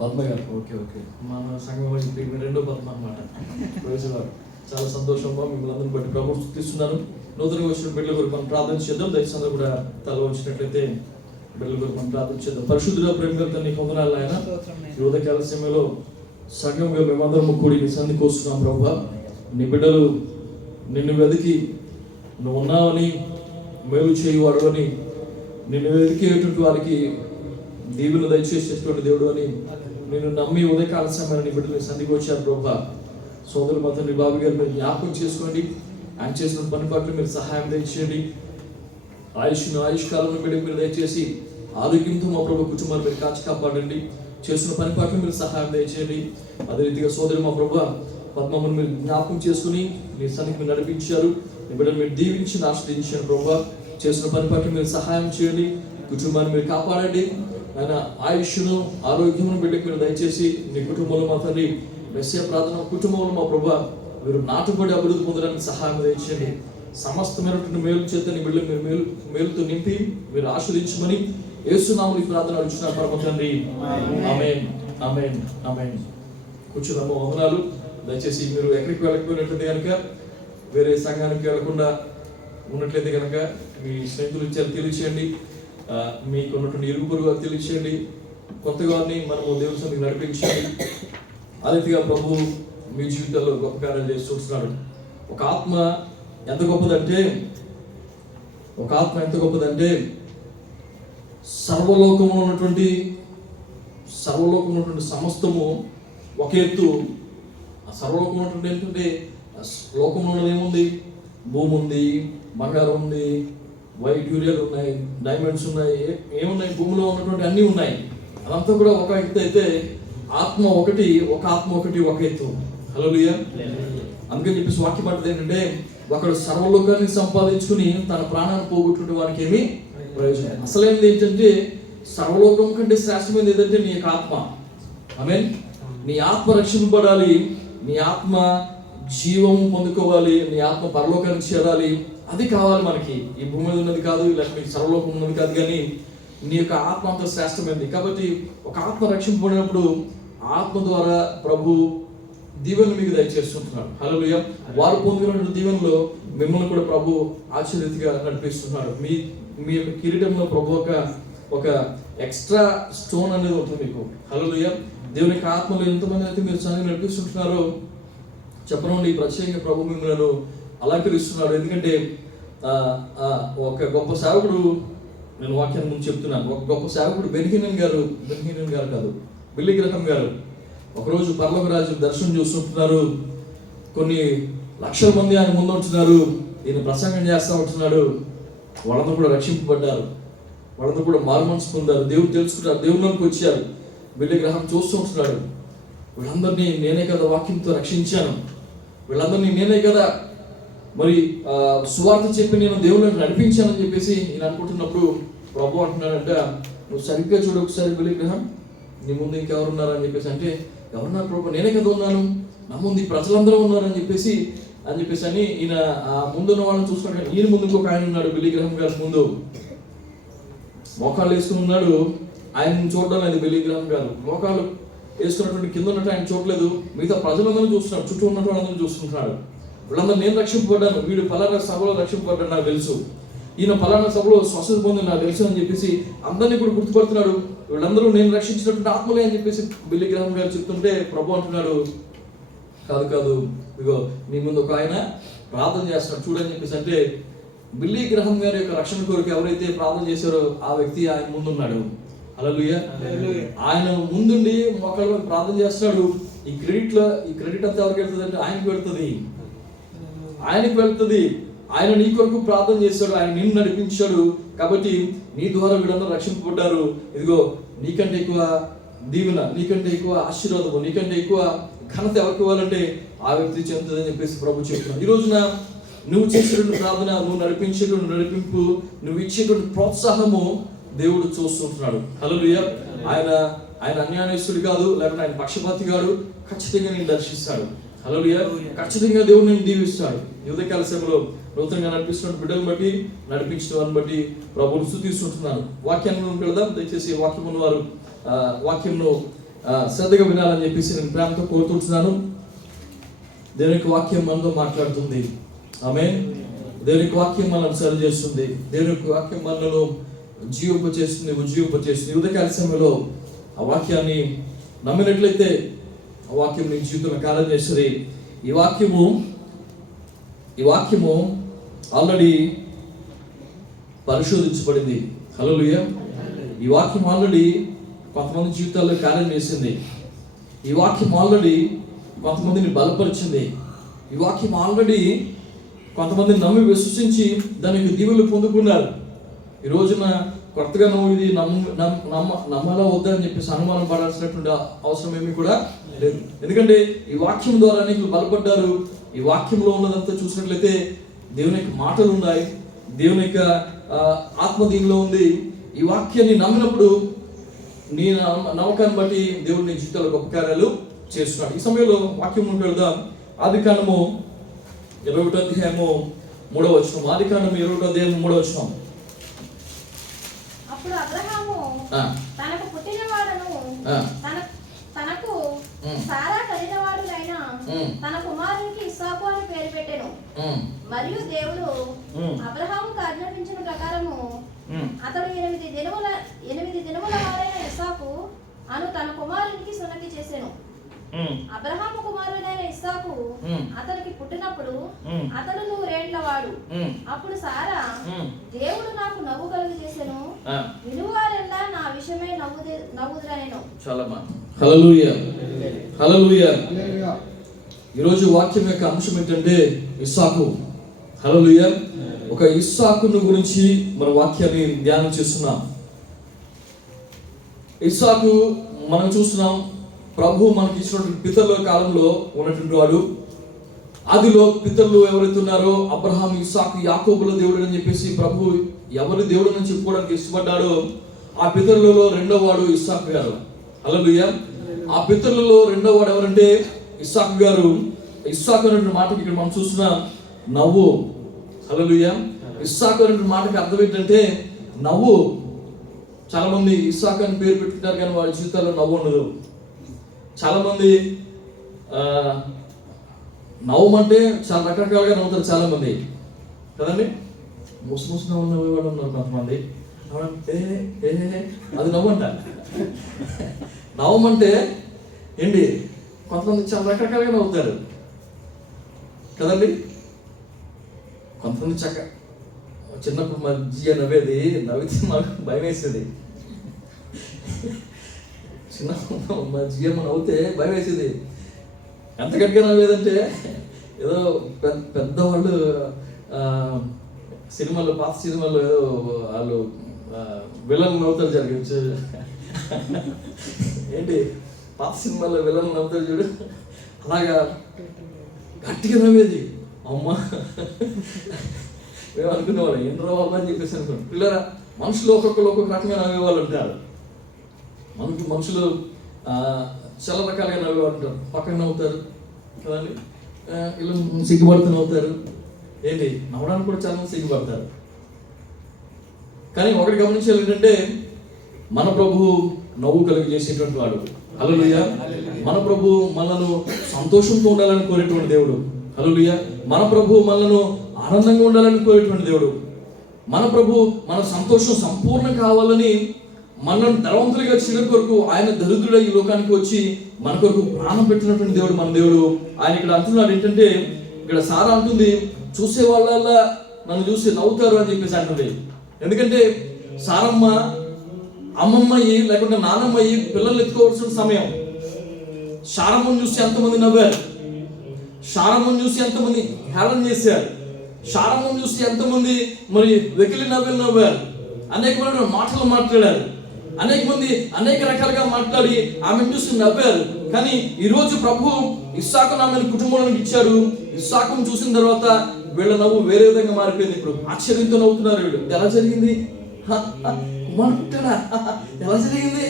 పద్మ గారు. Okay okay. మన సంఘం రెండో పద్మ అన్నమాట. Praise Lord. చాలా సంతోషంగా మిమ్మల్ని అందరిని బట్టి ప్రభు స్తుతిస్తున్నాను. నూతనంగా వచ్చిన బిడ్డల కొరకు మనం ప్రార్థన చేద్దాం. దయచేసి అందరూ కూడా తల వచ్చినట్లయితే బిడ్డల కొరకు మనం ప్రార్థన చేద్దాం. పరిశుద్ధుడా ప్రేమగా నీకు వందనాలు నాయన. ఈ ఉదయకాల సమయంలో సంఘంగా మేమందరం కూడి నీ సన్నిధికి వస్తున్నాం ప్రభువా. నీ బిడ్డలు నిన్ను వెతికి నువ్వు ఉన్నావని, మేలు చేయువాడు అని, నిన్ను వెతికేటువంటి వారికి దీవెన దయచేసేటువంటి దేవుడు అని నేను నమ్మి ఉదయకాల సమయాన్ని నీ బిడ్డలు సన్నిధికి వచ్చారు ప్రభువా. సోదరు మాత్రం బాబు గారు మీరు జ్ఞాపకం చేసుకోండి. ఆయన చేసిన పని పట్ల మీరు సహాయం దయచేయండి. ఆయుష్ కాలంలో మీరు దయచేసి ఆరోగ్యంతో మా ప్రభు కుటుంబాన్ని మీరు కాచి కాపాడండి. చేసిన పని పట్ల మీరు సహాయం దయచేయండి. అదే రీతిగా సోదరు మా ప్రభు పద్మమ్మను మీరు జ్ఞాపకం చేసుకుని మీ సన్నిధికి మీరు నడిపించారు. మీ బిడ్డను మీరు దీవించి ఆశ్రయించారు ప్రభు. చేసిన పని పట్ల మీరు సహాయం చేయండి. కుటుంబాన్ని మీరు కాపాడండి. ఆయన ఆయుష్ను ఆరోగ్యమును బిడ్డకు మీరు దయచేసి మీ కుటుంబంలో మా తండ్రి మెస్సియా ప్రార్థన కుటుంబంలో మా ప్రభు మీరు నాటుబడి అభివృద్ధి పొందడానికి సహాయం దయచేయండి. సమస్తమైనటువంటి మేలు చేత నీ బిడ్డలు మీరు మేలుతో నింపి మీరు ఆస్వాదించమని యేసునామములో ఈ ప్రార్థన అడుగుతున్నాను పరమ తండ్రి. ఆమేన్, ఆమేన్, ఆమేన్. కూర్చున్నాము. వందనాలు. దయచేసి మీరు ఎక్కడికి వెళ్ళకపోయినట్లయితే కనుక, వేరే సంఘానికి వెళ్లకుండా ఉన్నట్లయితే కనుక మీ స్నేహితులు ఇచ్చారు తెలియచేయండి, మీకు ఉన్నటువంటి ఇరుగు పొరుగు వారికి తెలియచేయండి. కొత్తగా వారిని మనము దేవుని సన్నిధికి నడిపించండి. ఆ రీతిగా ప్రభు మీ జీవితాల్లో గొప్ప కార్యాలు చేసి చూస్తున్నాడు. ఒక ఆత్మ ఎంత గొప్పదంటే సర్వలోకంలో ఉన్నటువంటి సమస్తము ఒక ఎత్తు. ఆ సర్వలోకం ఉన్నటువంటి ఏంటంటే లోకంలో ఉన్నది ఏముంది? భూమి ఉంది, బంగారం ఉంది, వైట్ యూరియాలు ఉన్నాయి, డైమండ్స్ ఉన్నాయి, ఏమున్నాయి? భూమిలో ఉన్నటువంటి అన్నీ ఉన్నాయి. అదంతా కూడా ఒక ఎత్తు అయితే ఆత్మ ఒకటి, ఒక ఎత్తు. హల్లెలూయా. అందుకని చెప్పేసి వాక్యం అంటది ఏంటంటే, ఒకడు సర్వలోకాన్ని సంపాదించుకుని తన ప్రాణాన్ని పోగొట్టుకునే వారికి ఏమి ప్రయోజనం. అసలేంది ఏంటంటే, సర్వలోకం కంటే శ్రేష్టమైనది ఏదంటే నీ యొక్క ఆత్మ. ఆమేన్. నీ ఆత్మ రక్షింపబడాలి, నీ ఆత్మ జీవం పొందుకోవాలి, నీ ఆత్మ పరలోకానికి చేరాలి. అది కావాలి మనకి. ఈ భూమి మీద ఉన్నది కాదు, లేకపోతే సర్వలోకం ఉన్నది కాదు, కానీ నీ యొక్క ఆత్మ అంత శ్రేష్టమైనది. కాబట్టి ఒక ఆత్మ రక్షింపబడినప్పుడు ఆత్మ ద్వారా ప్రభు దీవెనలు మీకు దయచేస్తుంటున్నాడు. హల్లెలూయా. వారు పొందినటువంటి దీవెనలో మిమ్మల్ని కూడా ప్రభు ఆశ్చర్యరీతిగా నడిపిస్తున్నాడు. మీ యొక్క కిరీటంలో ప్రభు ఒక ఎక్స్ట్రా స్టోన్ అనేది ఉంటుంది మీకు. హల్లెలూయా. దేవుని యొక్క ఆత్మలో ఎంతమంది అయితే మీరు సన్నిధిని నడిపిస్తుంటున్నారో చెప్పనండి, ప్రత్యేకంగా ప్రభు మిమ్మల్ని అలంకరిస్తున్నాడు. ఎందుకంటే ఒక గొప్ప సేవకుడు, నేను వాక్యాన్ని ముందు చెప్తున్నాను, ఒక గొప్ప సేవకుడు బెన్హీనన్ గారు కాదు, బిల్లీ గ్రహం గారు ఒకరోజు పరలోక రాజ్యం దర్శనం చూస్తుంటున్నారు. కొన్ని లక్షల మంది ఆయన ముందు ఉంటున్నారు, ఈయన ప్రసంగం చేస్తూ ఉంటున్నాడు. వాళ్ళందరూ కూడా రక్షింపబడ్డారు, వాళ్ళందరూ కూడా మారుమనసు పొందారు, దేవుడు తెలుసుకున్నారు, దేవుళ్ళకి వచ్చారు. బిల్లీ గ్రహం చూస్తూ ఉంటున్నాడు, వీళ్ళందరినీ నేనే కదా వాక్యంతో రక్షించాను, వీళ్ళందరినీ నేనే కదా మరి సువార్త చెప్పి నేను దేవుళ్ళని నడిపించానని చెప్పేసి నేను అనుకుంటున్నప్పుడు ప్రభు అంటున్నాడంట, నువ్వు సరిగ్గా చూడు ఒకసారి బిల్లీ గ్రహం, నీ ముందు ఇంకెవరున్నారని చెప్పేసి. అంటే ఎవరున్నారు ప్రభు? నేనే కదా ఉన్నాను, నా ముందు ఈ ప్రజలందరూ ఉన్నారని చెప్పేసి అని ఈయన ముందున్న వాళ్ళని చూసుకుంటాడు. ఈయన ముందు ఇంకొక ఆయన ఉన్నాడు, బిల్లీ గ్రహం గారి ముందు మోకాళ్ళు వేసుకుని ఉన్నాడు. ఆయన చూడడం లేదు బిల్లీ గ్రహం గారు. మోకాళ్ళు వేసుకున్నటువంటి కింద ఉన్నట్టు ఆయన చూడలేదు, మిగతా ప్రజలందరూ చూస్తున్నాడు, చుట్టూ ఉన్నట్టు వాళ్ళందరూ చూస్తుంటున్నాడు. వీళ్ళందరూ నేను రక్షింపబడ్డాను, వీడు పలానా సభలో రక్షింపబడ్డాడు నాకు తెలుసు, ఈయన పలానా సభలో స్వస్థత పొంది నాకు తెలుసు అని చెప్పేసి అందరినీ కూడా గుర్తుపడుతున్నాడు. వీళ్ళందరూ నేను రక్షించినటువంటి ఆత్మలే అని చెప్పేసి బిల్లీ గ్రహం గారు చెప్తుంటే ప్రభు అంటున్నాడు, కాదు, ఇగో నీ ముందు ఒక ఆయన ప్రార్థన చేస్తున్నాడు చూడని చెప్పేసి. అంటే బిల్లీ గ్రహం గారి యొక్క రక్షణ కొరకు ఎవరైతే ప్రార్థన చేశారో ఆ వ్యక్తి ఆయన ముందున్నాడు. హల్లెలూయా. ఆయన ముందుండి మొక్కలు ప్రార్థన చేస్తున్నాడు. ఈ క్రెడిట్ అంతా ఎవరికి వెళ్తుంది అంటే ఆయనకి వెళ్తుంది. ఆయన నీ కొరకు ప్రార్థన చేశాడు, ఆయన నిన్ను నడిపించాడు. కాబట్టి నీ ద్వారా వీళ్ళందరూ రక్షింపబడ్డారు. ఇదిగో నీకంటే ఎక్కువ దీవెన, నీకంటే ఎక్కువ ఆశీర్వాదము, నీకంటే ఎక్కువ ఘనత ఎవరికి ఇవ్వాలంటే ఆ వ్యక్తి చెందుతుందని చెప్పేసి ప్రభు చెప్తున్నాడు. ఈ రోజున నువ్వు చేసేటువంటి ప్రార్థన, నువ్వు నడిపించేటువంటి నడిపింపు, నువ్వు ఇచ్చేటువంటి ప్రోత్సాహము దేవుడు చూస్తుంటున్నాడు. హల్లెలూయా. ఆయన అన్యాయస్తుడు కాదు, లేకపోతే ఆయన పక్షపాతి కాదు. ఖచ్చితంగా నేను దర్శిస్తాడు. హల్లెలూయా. ఖచ్చితంగా దేవుడు నేను దీవిస్తాడు. ఉదయకాల సమయంలో నూతనంగా నడిపిస్తున్న బిడ్డలను బట్టి, నడిపించిన వారిని బట్టి ప్రభువును స్తుతిస్తుంటున్నాను. వాక్యాన్ని వెళదాం. దయచేసి వాక్యం ఉన్నవారు వాక్యంను శ్రద్ధగా వినాలని చెప్పేసి నేను ప్రేమతో కోరుతుంటున్నాను. దేవుని యొక్క వాక్యం మనతో మాట్లాడుతుంది. ఆమేన్. దేవుని యొక్క వాక్యం మనల్ని సరి చేస్తుంది. దేవుని యొక్క వాక్యం మనలను ఉజ్జీవింపచేస్తుంది. ఉదయకాల సమయంలో ఆ వాక్యాన్ని నమ్మినట్లయితే ఆ వాక్యం నీ జీవితంలో కార్యం చేస్తుంది. ఈ వాక్యము ఆల్రెడీ పరిశోధించబడింది. హల్లెలూయా. ఈ వాక్యం ఆల్రెడీ కొంతమంది జీవితాల్లో కార్యం చేసింది. ఈ వాక్యం ఆల్రెడీ కొంతమందిని బలపరిచింది. ఈ వాక్యం ఆల్రెడీ కొంతమందిని నమ్మి విశ్వసించి దానికి దీవెనలు పొందుకున్నారు. ఈ రోజున కొత్తగా నువ్వు ఇది నమ్మాలా వద్దా అని చెప్పేసి అనుమానం పడాల్సినటువంటి అవసరం ఏమీ కూడా లేదు. ఎందుకంటే ఈ వాక్యం ద్వారా అనేకులు బలపడ్డారు. ఈ వాక్యంలో ఉన్నదంతా చూసినట్లయితే దేవుని యొక్క మాటలు ఉన్నాయి, దేవుని యొక్క ఆత్మ దీనిలో ఉంది. ఈ వాక్యాన్ని నమ్మినప్పుడు నీ నమ్మకాన్ని బట్టి దేవుడు నీ జీవితంలో గొప్ప కార్యాలు చేస్తున్నాడు. ఈ సమయంలో వాక్యం వెళ్దాం. ఆదికాండము 21వ అధ్యాయము 3వ వచనం. ఆదికాండం 20వ అధ్యాయం 3వ వచనం. అప్పుడు అబ్రహాము తనకు పుట్టినవాడను తనకు సారా కలిగినవాడునైన తన కుమారునికి ఇస్సాకు అని పేరు పెట్టెను. మరియు దేవుడు అబ్రహాముకు ఆజ్ఞాపించిన ప్రకారము అతడు 8 దినముల వాడైన ఇస్సాకు అను తన కుమారునికి సున్నతి చేసెను. అబ్రహాము కుమారుడైన ఇస్సాకు అతనికి పుట్టినప్పుడు అతడు 100 ఏండ్ల వాడు. అప్పుడు సారా, దేవుడు నాకు నవ్వు కలుగు చేసెను, వినువారెల్లా నా విషయమై నవ్వుదురనెను. హల్లెలూయా, హల్లెలూయా. ఈరోజు వాక్యం యొక్క అంశం ఏంటంటే ఇస్సాకు. హల్లెలూయా. ఒక ఇస్సాకును గురించి మన వాక్యాన్ని ధ్యానం చేస్తున్నాం. ఇస్సాకు మనం చూస్తున్నాం, ప్రభు మనకి ఇచ్చినటువంటి పితరుల కాలంలో ఉన్నటువంటి వాడు. ఆదిలో పితరులు ఎవరైతే ఉన్నారో అబ్రహాం, ఇస్సాకు, యాకోబుల దేవుడు అని చెప్పేసి ప్రభు ఎవరి దేవుడు అని చెప్పుకోవడానికి ఇష్టపడ్డాడో ఆ పితరులలో 2వ వాడు ఇస్సాకు గారు. హల్లెలూయా. ఆ పితరులలో 2వ వాడు ఎవరంటే ఇస్సాకు గారు. ఇస్సాకు అనేటువంటి మాటకి ఇక్కడ మనం చూస్తున్నాం నవ్వు. హల్లెలూయా. ఇస్సాకు అనేటువంటి మాటకి అర్థం ఏంటంటే నవ్వు. చాలా మంది ఇస్సాకు అని పేరు పెట్టుకుంటారు కానీ వాళ్ళ జీవితాల్లో నవ్వు ఉండదు. చాలా మంది నవ్వమంటే చాలా రకరకాలుగా నవ్వుతారు చాలా మంది కదండి. ముసు నవ్వేవాడు ఉన్నారు కొంతమంది. అది నవ్వంట. నవ్వమంటే ఏంటి, కొంతమంది చాలా రకరకాలుగా నవ్వుతారు కదండి. కొంతమంది చిన్నప్పుడు మా జియ నవ్వేది, నవ్వితే మాకు భయం వేసేది. చిన్నప్పుడు మా జియమ్మ నవ్వుతే భయం వేసేది. ఎంత గట్టిగా నవ్వేదంటే ఏదో పెద్దవాళ్ళు సినిమాల్లో, పాత సినిమాల్లో ఏదో వాళ్ళు విలన్ నవ్వుతారు జరగచ్చు. ఏంటి పాత సినిమాల్లో విలన్ నవ్వుతారు చూడు, అలాగా గట్టిగా నవ్వేది అమ్మ. మేము అనుకునేవాళ్ళం ఏంట్రా బాబా అని చెప్పేసి అనుకున్నాం. పిల్లరా, మనుషులు ఒక్కొక్కరు ఒక్కొక్క రకంగా నవ్వేవాళ్ళు ఉంటారు. మనుషులు చాలా రకాలుగా నవ్వేవాళ్ళు ఉంటారు. పక్కన నవ్వుతారు కదండి, ఇలా సిగ్గుపడుతూ నవ్వుతారు. ఏంటి నవ్వడానికి కూడా చాలా మంది సిగ్గుపడతారు. కానీ ఒకటి గమనించాలి ఏంటంటే మన ప్రభు నవ్వు కలిగి చేసేటువంటి వాడు. హల్లెలూయా. మన ప్రభు మనను సంతోషంతో ఉండాలని కోరేటువంటి దేవుడు. హల్లెలూయా. మన ప్రభు మనను ఆనందంగా ఉండాలని కోరేటువంటి దేవుడు. మన ప్రభు మన సంతోషం సంపూర్ణం కావాలని మనల్ని ధనవంతులుగా చేయడం కొరకు ఆయన దరిద్రుడు ఈ లోకానికి వచ్చి మన కొరకు ప్రాణం పెట్టినటువంటి దేవుడు మన దేవుడు. ఆయన ఇక్కడ అంటున్నాడు ఏంటంటే, ఇక్కడ సారా అంటుంది చూసే వాళ్ళ నన్ను చూసి నవ్వుతారు అని చెప్పేసి అంటుంది. ఎందుకంటే సారమ్మ అమ్మమ్మయ్యి లేకుంటే నానమ్మయ్యి పిల్లలు ఎత్తుకోవాల్సిన సమయం. శారమ్మను చూసి ఎంతమంది నవ్వారు, శారమ్మను చూసి ఎంతమంది హేళన చేశారు, శారమ్మను చూసి ఎంతమంది మరి వెకిలి నవ్వారు, అనేకమైన మాటలు మాట్లాడారు, అనేక మంది అనేక రకాలుగా మాట్లాడి ఆమెను చూసి నవ్వారు. కానీ ఈరోజు ప్రభు ఇస్సాకును ఆమెను కుటుంబానికి ఇచ్చారు. ఇస్సాకును చూసిన తర్వాత వీళ్ళ నవ్వు వేరే విధంగా మారిపోయింది. ఇప్పుడు ఆశ్చర్యంతో నవ్వుతున్నారు వీళ్ళు. ఎలా జరిగింది, ఎలా జరిగింది?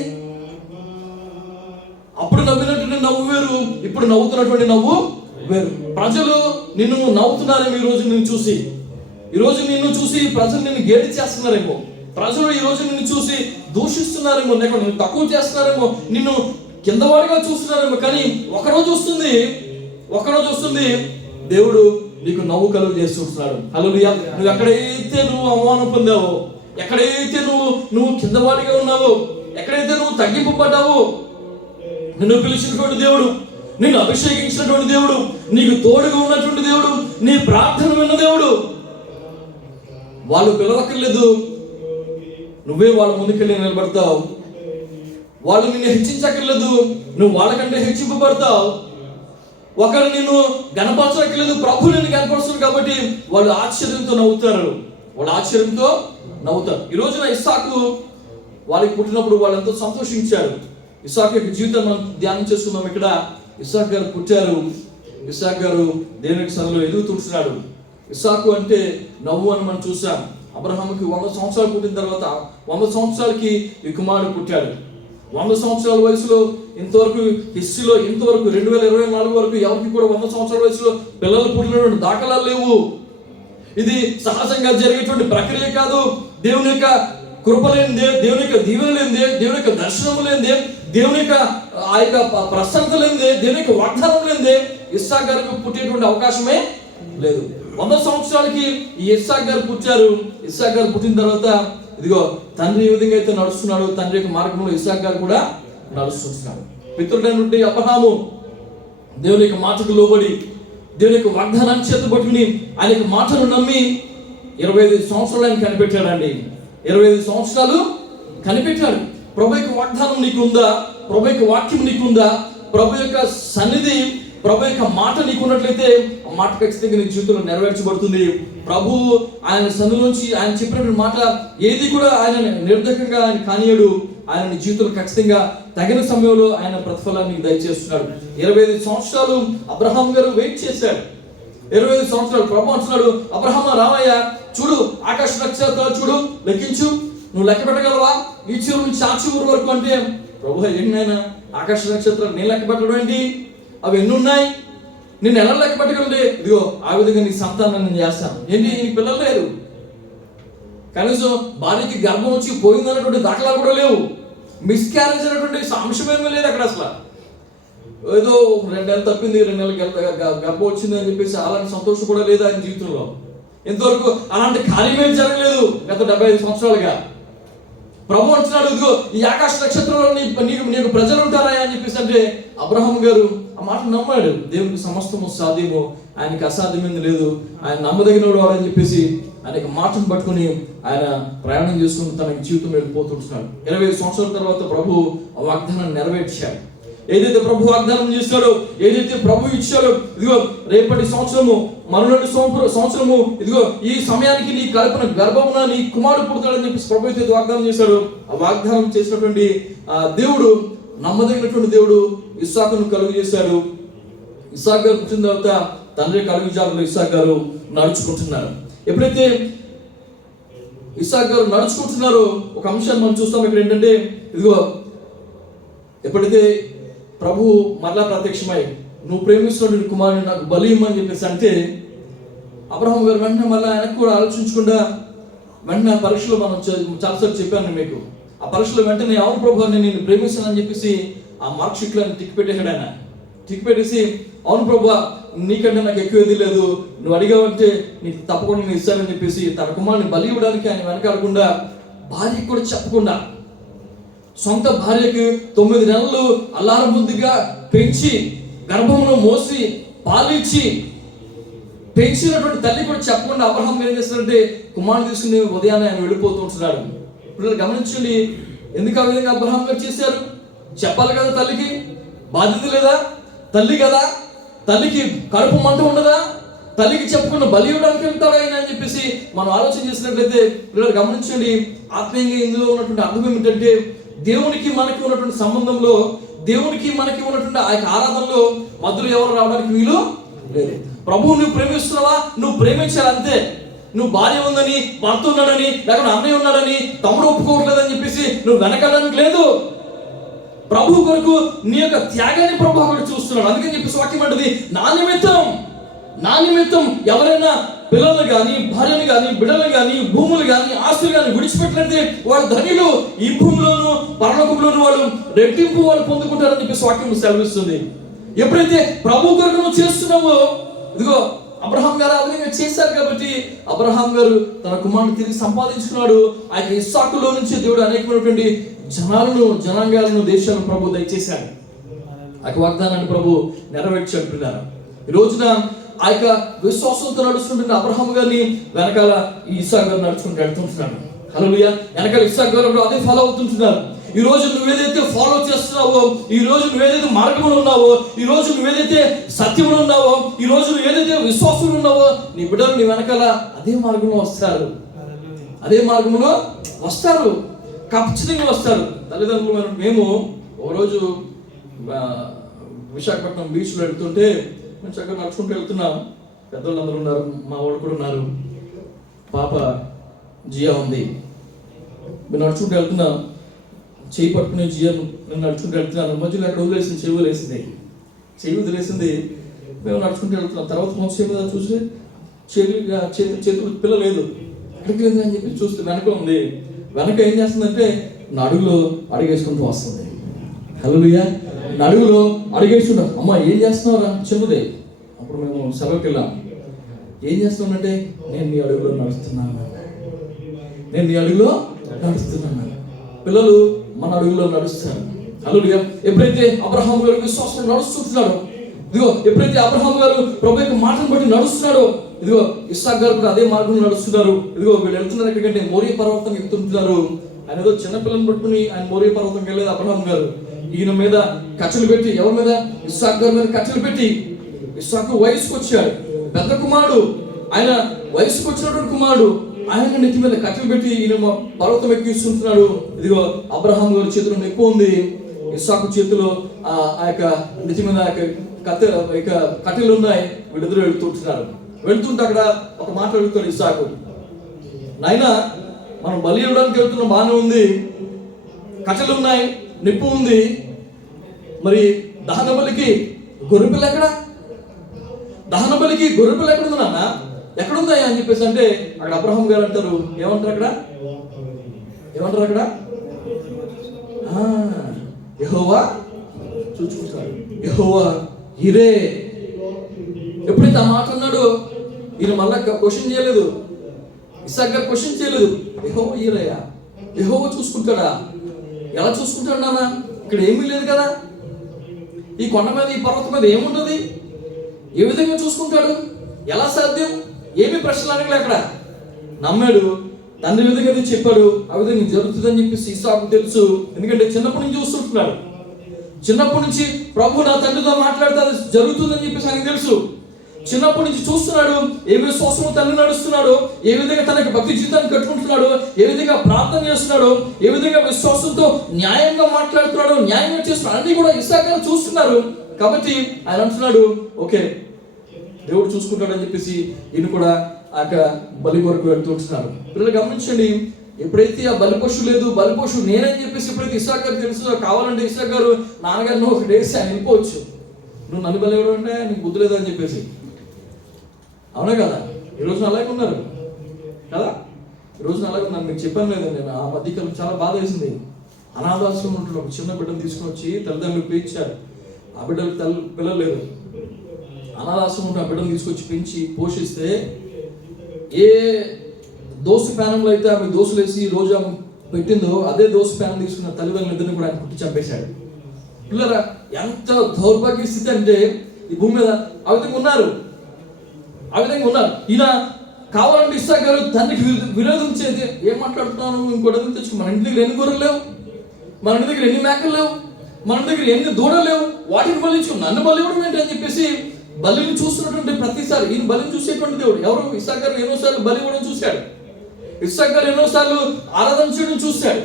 అప్పుడు నవ్వినటువంటి నవ్వు వేరు, ఇప్పుడు నవ్వుతున్నటువంటి నవ్వు వేరు. ప్రజలు నిన్ను నవ్వుతున్నారేమో ఈరోజు నిన్ను చూసి. ఈరోజు నిన్ను చూసి ప్రజలు నిన్ను గేడి చేస్తున్నారేమో, ప్రజలు ఈ రోజు నిన్ను చూసి దూషిస్తున్నారేమో, లేకపోతే నిన్ను తక్కువ చేస్తున్నారేమో, నిన్ను కిందవాడిగా చూస్తున్నారేమో. కానీ ఒకరోజు వస్తుంది దేవుడు నీకు నవ్వు కలుగు చేస్తున్నాడు. హల్లెలూయా. నువ్వు ఎక్కడైతే నువ్వు అవమానం పొందావో, ఎక్కడైతే నువ్వు కిందవాడిగా ఉన్నావో, ఎక్కడైతే నువ్వు తగ్గింపబడ్డావో, నిన్ను పిలిచినటువంటి దేవుడు, నిన్ను అభిషేకించినటువంటి దేవుడు, నీకు తోడుగా ఉన్నటువంటి దేవుడు, నీ ప్రార్థన విన్న దేవుడు. వాళ్ళు పిలవక్కర్లేదు, నువ్వే వాళ్ళ ముందుకెళ్ళి నిలబడతావు. వాళ్ళు నిన్ను హెచ్చించక్కర్లేదు, నువ్వు వాళ్ళకంటే హెచ్చింపబడతావు. ఒకరు నిన్ను గణపరచక్కర్లేదు, ప్రభు నిన్ను గణపరుస్తుంది. కాబట్టి వాళ్ళు ఆశ్చర్యంతో నవ్వుతారు. ఈ రోజున ఇస్సాకు వాళ్ళకి పుట్టినప్పుడు వాళ్ళు ఎంతో సంతోషించారు. ఇస్సాకు యొక్క జీవితం మనం ధ్యానం చేసుకున్నాం. ఇక్కడ ఇస్సాకు గారు పుట్టారు. ఇస్సాకు గారు దేవునికి సన్నిధిలో ఎదుగుతుంటున్నాడు. ఇస్సాకు అంటే నవ్వు అని మనం చూసాం. అబ్రహాముకి 100 సంవత్సరాలు పుట్టిన తర్వాత 100 సంవత్సరాలకి ఈ కుమారుడు పుట్టాడు. 100 సంవత్సరాల వయసులో ఇంతవరకు హిస్టరీలో 2024 వరకు ఎవరికి కూడా 100 సంవత్సరాల వయసులో పిల్లలు పుట్టినటువంటి దాఖలాలు లేవు. ఇది సహజంగా జరిగేటువంటి ప్రక్రియ కాదు. దేవుని యొక్క కృప లేనిదే, దేవుని యొక్క దీవెన లేనిదే, దేవుని యొక్క దర్శనం లేనిదే, దేవుని యొక్క ఆ యొక్క ప్రసన్నత లేనిదే, దేవుని యొక్క వాగ్దానం లేనిదే ఇస్సాకు గారికి పుట్టేటువంటి అవకాశమే లేదు. 100 సంవత్సరాలకి ఈ ఇస్సాకు గారు పుట్టారు. ఇస్సాకు గారు పుట్టిన తర్వాత ఇదిగో తండ్రి ఏ విధంగా అయితే నడుస్తున్నాడు, తండ్రి యొక్క మార్గంలో ఇస్సాకు గారు కూడా నడుస్తున్నాడు. పితరుడైనటువంటి అబ్రహాము దేవుని యొక్క మాటకు లోబడి, దేవుని యొక్క వాగ్దానాన్ని చేతబట్టుకుని ఆయన యొక్క మాటను నమ్మి 25 సంవత్సరాలు ఆయన కనిపెట్టాడండి. 25 సంవత్సరాలు కనిపెట్టాడు. ప్రభు యొక్క వాగ్దానం నీకుందా? ప్రభు యొక్క వాక్యం నీకుందా? ప్రభు యొక్క సన్నిధి, ప్రభు యొక్క మాట నీకున్నట్లయితే ఆ మాట ఖచ్చితంగా నీ జీవితంలో నెరవేర్చబడుతుంది. ప్రభు ఆయన సన్నిధిలోంచి ఆయన చెప్పినటువంటి మాట ఏది కూడా ఆయన నిర్ధకంగా ఆయన కానియడు. ఆయన నీ జీవితంలో ఖచ్చితంగా తగిన సమయంలో ఆయన ప్రతిఫలాన్ని దయచేస్తున్నాడు. 25 సంవత్సరాలు అబ్రహాం గారు వెయిట్ చేశాడు. 25 సంవత్సరాలు ప్రభు అంటున్నాడు, అబ్రహామ రామయ్య చూడు, ఆకాశ నక్షత్రాలు చూడు, లెక్కించు, నువ్వు లెక్క పెట్టగలవా? ఈ చివరి నుంచి ఆ చివరి వరకు. అంటే ప్రభు ఏంటైనా ఆకాశ నక్షత్రాలు నేను లెక్క పెట్టడం ఏంటి? అవి ఎన్ని ఉన్నాయి? నేను ఎలా లెక్క పెట్టగలంటే ఇదిగో ఆ విధంగా నీ సంతానాన్ని నేను చేస్తాను. ఏంటి, నీకు పిల్లలు లేరు, కనీసం భార్యకి గర్భం వచ్చి పోయిందన్నటువంటి దాఖలా కూడా లేవు, మిస్క్యారేజ్ అనేటువంటి అంశమేమీ లేదు అక్కడ. అసలు ఏదో 2 నెలలు తప్పింది, 2 నెలలు గర్భం వచ్చింది అని చెప్పేసి అలాంటి సంతోషం కూడా లేదు ఆయన జీవితంలో. ఇంతవరకు అలాంటి కార్యమే జరగలేదు గత 75 సంవత్సరాలుగా. ప్రభు అంటున్నాడు, ఇదిగో ఈ ఆకాశ నక్షత్రంలో నీకు ప్రజలు ఉంటారా అని చెప్పేసి. అంటే అబ్రహాం గారు ఆ మాట నమ్మాడు. దేవునికి సమస్తము సాధ్యము, ఆయనకి అసాధ్యమైంది లేదు, ఆయన నమ్మదగినవాడు అని చెప్పేసి ఆయన మాటను పట్టుకుని ఆయన ప్రయాణం చేసుకుని తన జీవితం వెళ్ళిపోతుంటున్నాడు. 25 సంవత్సరాల తర్వాత ప్రభు ఆ వాగ్దానాన్ని నెరవేర్చాడు. ఏదైతే ప్రభు వాగ్దానం చేశాడో, ఏదైతే ప్రభు ఇచ్చాడో, ఇదిగో రేపటి సంవత్సరము, మరునాటి సంవత్సరము, ఇదిగో ఈ సమయానికి నీ కల్పన గర్భమున నీ కుమారుడు పుడతాడని చెప్పేసి ప్రభు అయితే వాగ్దానం చేశాడు. ఆ వాగ్దానం చేసినటువంటి దేవుడు నమ్మదగినటువంటి దేవుడు ఇస్సాకును కలుగు చేశాడు. ఇస్సాకు గారు పుట్టిన తర్వాత తండ్రి కలుగు జాడలో ఇస్సాకు గారు నడుచుకుంటున్నారు. ఎప్పుడైతే ఇస్సాకు గారు నడుచుకుంటున్నారో ఒక అంశాన్ని మనం చూస్తాం ఇక్కడ. ఏంటంటే ఇదిగో ఎప్పుడైతే ప్రభు మరలా ప్రత్యక్షమై నువ్వు ప్రేమిస్తున్న కుమారుని నాకు బలి ఇమ్మని చెప్పేసి అంటే అబ్రహాం గారు వెంటనే మళ్ళీ ఆయనకు కూడా ఆలోచించకుండా వెంటనే పరీక్షలో మనం చాలాసార్లు చెప్పాను మీకు. ఆ పరీక్షలో వెంటనే అవును ప్రభు నేను ప్రేమిస్తానని చెప్పేసి ఆ మార్క్ షీట్లో టిక్ పెట్టేశాడు. ఆయన టిక్ పెట్టేసి అవును ప్రభు నీకంటే నాకు ఎక్కువ ఏది లేదు, నువ్వు అడిగావంటే నీకు తప్పకుండా నేను ఇస్తానని చెప్పేసి తన కుమారుని బలి ఇవ్వడానికి ఆయన వెనకాడకుండా, భార్యకు కూడా చెప్పకుండా, సొంత భార్యకు 9 నెలలు అల్లారబుద్ధిగా పెంచి గర్భమును మోసి పాలిచ్చి పెంచినటువంటి తల్లి కూడా చెప్పకుండా అబ్రహాం ఏం చేస్తాడంటే కుమారుడు తీసుకుని ఉదయాన్నే ఆయన వెళ్ళిపోతూ ఉంటున్నాడు. ఇప్పుడు గమనించండి, ఎందుకు ఆ విధంగా అబ్రహాం గారు చేశారు? చెప్పాలి కదా, తల్లికి బాధ్యత లేదా? తల్లి కదా, తల్లికి కడుపు మంట ఉండదా? తల్లికి చెప్పకుండా బలి ఇవ్వడానికి వెళ్తాడు ఆయన అని చెప్పేసి మనం ఆలోచన చేసినట్లయితే పిల్లలు గమనించండి, ఆత్మీయంగా ఇందులో ఉన్నటువంటి అర్థం ఏమిటంటే దేవునికి మనకి ఉన్నటువంటి సంబంధంలో, దేవునికి మనకి ఉన్నటువంటి ఆ యొక్క ఆరాధనలో మధ్యలో ఎవరు రావడానికి వీలు లేదు. ప్రభువు నువ్వు ప్రేమిస్తున్నావా? నువ్వు ప్రేమించాలి అంతే. నువ్వు భార్య ఉందని, భర్త ఉన్నాడని, లేకపోతే అన్నయ్య ఉన్నాడని, తమ్ముడు ఒప్పుకోవట్లేదని చెప్పేసి నువ్వు వెనకాడడానికి లేదు. ప్రభు కొరకు నీ యొక్క త్యాగాన్ని ప్రభు అక్కడ చూస్తున్నాడు. అందుకని చెప్పేసి వాక్యం అంటది, నా నిమిత్తం ఎవరైనా పిల్లలు కానీ, భార్యను కానీ, బిడ్డలు కానీ, భూములు కానీ, ఆస్తులు కానీ విడిచిపెట్టినట్టే వాళ్ళు ధనిలు, ఈ భూమిలోను పరలోకంలోను వాళ్ళు రెట్టింపు వాళ్ళు పొందుకుంటారని చెప్పేసి వాక్యం సెలవిస్తుంది. ఎప్పుడైతే ప్రభు కొరకు నువ్వు చేస్తున్నావో, ఇదిగో అబ్రహాం గారు ఆ విధంగా చేశారు కాబట్టి అబ్రహాం గారు తన కుమారుని తిరిగి సంపాదించుకున్నాడు. ఆ యొక్క ఇస్సాకులో నుంచి దేవుడు అనేకమైనటువంటి జనాంగాలను, దేశాలను ప్రభు దయచేశాడు. ఆ యొక్క వాగ్దానాన్ని ప్రభు నెరవేర్చుకుంటున్నారు. ఈ రోజున ఆ యొక్క విశ్వాసంతో నడుస్తుంటున్న అబ్రహాం గారిని వెనకాల ఈ ఇస్సాకు గారు నడుచుకుంటూ వెళ్తుంటున్నాడు. హల్లెలూయా. వెనకాల ఇస్సాకు గారు అదే ఫాలో అవుతుంటున్నారు. ఈ రోజు నువ్వేదైతే ఫాలో చేస్తున్నావో, ఈ రోజు నువ్వేదైతే మార్గంలో ఉన్నావో, ఈ రోజు నువ్వేదైతే సత్యంలో ఉన్నావో, ఈ రోజు నువ్వు ఏదైతే విశ్వాసంలో ఉన్నావో, నీ బిడ్డలు నీ వెనకాల అదే మార్గంలో వస్తారు. అదే మార్గంలో వస్తారు, ఖచ్చితంగా వస్తారు. తల్లిదండ్రులు మేము ఒకరోజు విశాఖపట్నం బీచ్లో వెళ్తుంటే మేము చక్కగా నడుచుకుంటూ వెళ్తున్నాం. పెద్దవాళ్ళు అందరూ ఉన్నారు, మా వాళ్ళు కూడా ఉన్నారు, పాప జియా ఉంది. మేము నడుచుకుంటూ వెళ్తున్నాం, చేయి పట్టుకునే జియా నేను నడుచుకుంటూ వెళ్తున్నాను. మధ్యలో అక్కడ వదిలేసింది, చెయ్యి వదిలేసింది. మేము నడుచుకుంటూ వెళ్తున్నాం. తర్వాత కొంతసేపు చూసి చేతులు పిల్ల లేదు, ఎక్కడికి లేదు అని చెప్పి చూస్తే వెనక ఉంది. వెనక ఏం చేస్తుందంటే నా అడుగులో అడుగేసుకుంటూ వస్తుంది. హల్లెలూయా. నా అడుగులో అడుగేసుకుంటాం. అమ్మ ఏం చేస్తున్నావురా చిన్నదే. అప్పుడు మేము సెలవుకి వెళ్ళాం. ఏం చేస్తున్నానంటే నేను నీ అడుగులో నడుస్తున్నాను, నేను నీ అడుగులో నడుస్తున్నాను. పిల్లలు మన అడుగులో నడుస్తారు. హల్లెలూయా. ఎప్పుడైతే అబ్రహాం గారు విశ్వాసం నడుస్తున్నాడో, ఇదిగో ఎప్పుడైతే అబ్రహాం గారు ప్రభు యొక్క మాటను బట్టి నడుస్తున్నాడో, ఇదిగో ఇస్సాకు గారు కూడా అదే మార్గంలో నడుస్తున్నారు. ఇదిగో వీళ్ళు వెళ్తున్నారు ఎక్కడికంటే మోరియా పర్వతం ఎక్కుతుంటున్నారు. ఆయన ఏదో చిన్నపిల్లని పట్టుకుని ఆయన మోరియా పర్వతంకి వెళ్ళేది అబ్రహాం గారు. ఈయన మీద కట్టెలు పెట్టి, ఎవరి మీద? ఇస్సాకు గారి మీద కట్టెలు పెట్టి. ఇస్సాకు వయసుకు వచ్చాడు, పెద్ద కుమారుడు, ఆయన వయసుకు వచ్చినటువంటి కుమారుడు. ఆయన నెత్తి మీద కట్టెలు పెట్టి ఈయన పర్వతం ఎక్కిస్తుంటున్నాడు. ఇదిగో అబ్రహాం గారి చేతిలో నెప్పు ఉంది, ఇస్సాకు చేతిలో ఆ యొక్క నెత్తి మీద కట్టెలు ఉన్నాయి. వీళ్ళిద్దరూ వెళ్తుంటున్నారు. వెళ్తుంటే అక్కడ ఒక మాట అడుగుతాడు ఇస్సాకు, నాయనా మనం బలి ఇవ్వడానికి వెళ్తున్నాం, బాగానే ఉంది, కట్టెలు ఉన్నాయి, నిప్పు ఉంది, మరి దహన బలికి గొర్రెపిల్ల ఎక్కడ? దహన బలికి గొర్రెపిల్ల ఎక్కడుంది నాన్న, ఎక్కడుందా అని చెప్పేసి అంటే అక్కడ అబ్రహాం గారు అంటారు, ఏమంటారు అక్కడ? ఏమంటారు అక్కడ? యెహోవా చూసుకుంటాడు, యెహోవా ఇరే. ఎప్పుడైతే ఆ మాట అన్నాడో ఈయన మళ్ళా క్వశ్చన్ చేయలేదు, ఇస్సాకు గారు క్వశ్చన్ చేయలేదు. యెహోవా ఈరయ్యా, యెహోవా చూసుకుంటాడా? ఎలా చూసుకుంటాడు నాన్న? ఇక్కడ ఏమీ లేదు కదా, ఈ కొండ మీద ఈ పర్వతం మీద ఏముంటుంది, ఏ విధంగా చూసుకుంటాడు, ఎలా సాధ్యం? ఏమీ ప్రశ్నలు అడగలే అక్కడ. నమ్మాడు, తండ్రి విధంగా చెప్పాడు, ఆ విధంగా జరుగుతుందని చెప్పేసి ఇస్సాకు తెలుసు. ఎందుకంటే చిన్నప్పటి నుంచి చూస్తుంటున్నాడు, చిన్నప్పటి నుంచి ప్రభు నా తండ్రితో మాట్లాడితే జరుగుతుందని చెప్పేసి ఆయనకు తెలుసు. చిన్నప్పటి నుంచి చూస్తున్నాడు, ఏ విశ్వాసంలో తండ్రి నడుస్తున్నాడు, ఏ విధంగా తనకి భక్తి జీవితాన్ని కట్టుకుంటున్నాడు, ఏ విధంగా ప్రార్థన చేస్తున్నాడు, ఏ విధంగా విశ్వాసంతో న్యాయంగా మాట్లాడుతున్నాడు, న్యాయంగా చేస్తున్నాడు, అన్ని కూడా ఇస్సాకు గారు చూస్తున్నారు. కాబట్టి ఆయన అంటున్నాడు, ఓకే దేవుడు చూసుకుంటాడు అని చెప్పేసి ఈయన కూడా ఆ బలి కొరకు వెళ్తుంటున్నారు. పిల్లలు గమనించండి, ఎప్పుడైతే ఆ బలి పశువు లేదు, బలి పశువు నేనని చెప్పేసి ఎప్పుడైతే ఇస్సాకు గారు తెలుసు, కావాలంటే ఇస్సాకు గారు నాన్నగారిని ఒక డేస్ ఆయన వెళ్ళిపోవచ్చు, నువ్వు నన్ను బలి ఇవ్వడం అంటే నీకు బుద్ధి లేదని చెప్పేసి. అవునా కదా? ఈ రోజున అలాగే ఉన్నారు కదా, ఈ రోజున అలాగే ఉన్నారు. మీకు చెప్పాను లేదండి, నేను ఆ మధ్యకాలం చాలా బాధ వేసింది. అనాథాశ్రమం ఉంటున్న ఒక చిన్న బిడ్డను తీసుకుని వచ్చి తల్లిదండ్రులు పెంచారు. ఆ బిడ్డలకు పిల్లలు లేరు. అనాథాశ్రమం ఉంటే ఆ బిడ్డను తీసుకొచ్చి పెంచి పోషిస్తే, ఏ దోశ ప్యానంలో అయితే ఆమె దోశలు వేసి రోజు ఆమె పెట్టిందో అదే దోశ ప్యానం తీసుకున్న తల్లిదండ్రులు ఇద్దరిని కూడా ఆయన పుట్టి చంపేశాడు. పిల్లరా ఎంత దౌర్భాగ్య స్థితి అంటే ఈ భూమి మీద ఆ విధంగా ఉన్నారు, ఆ విధంగా ఉన్నారు. ఈయన కావాలంటే ఇస్సాకు గారు తండ్రికి విరోధించేది ఏం మాట్లాడుతున్నాను, ఇంకోటి తెచ్చుకో, మన ఇంటి దగ్గర ఎన్ని గొర్రెలు లేవు, మన ఇంటి దగ్గర ఎన్ని మేకలు లేవు, మన దగ్గర ఎన్ని దూడలు లేవు, వాటిని బలించు, నన్ను బలి ఇవ్వడం ఏంటి అని చెప్పేసి బలిని చూస్తున్నటువంటి ప్రతిసారి ఈయన బలిని చూసేటువంటి దేవుడు ఎవరు? ఇస్సాకు గారు ఎన్నోసార్లు బలి ఇవ్వడం చూశాడు, ఇస్సాకు గారు ఎన్నోసార్లు ఆరాధన చేయడం చూశాడు,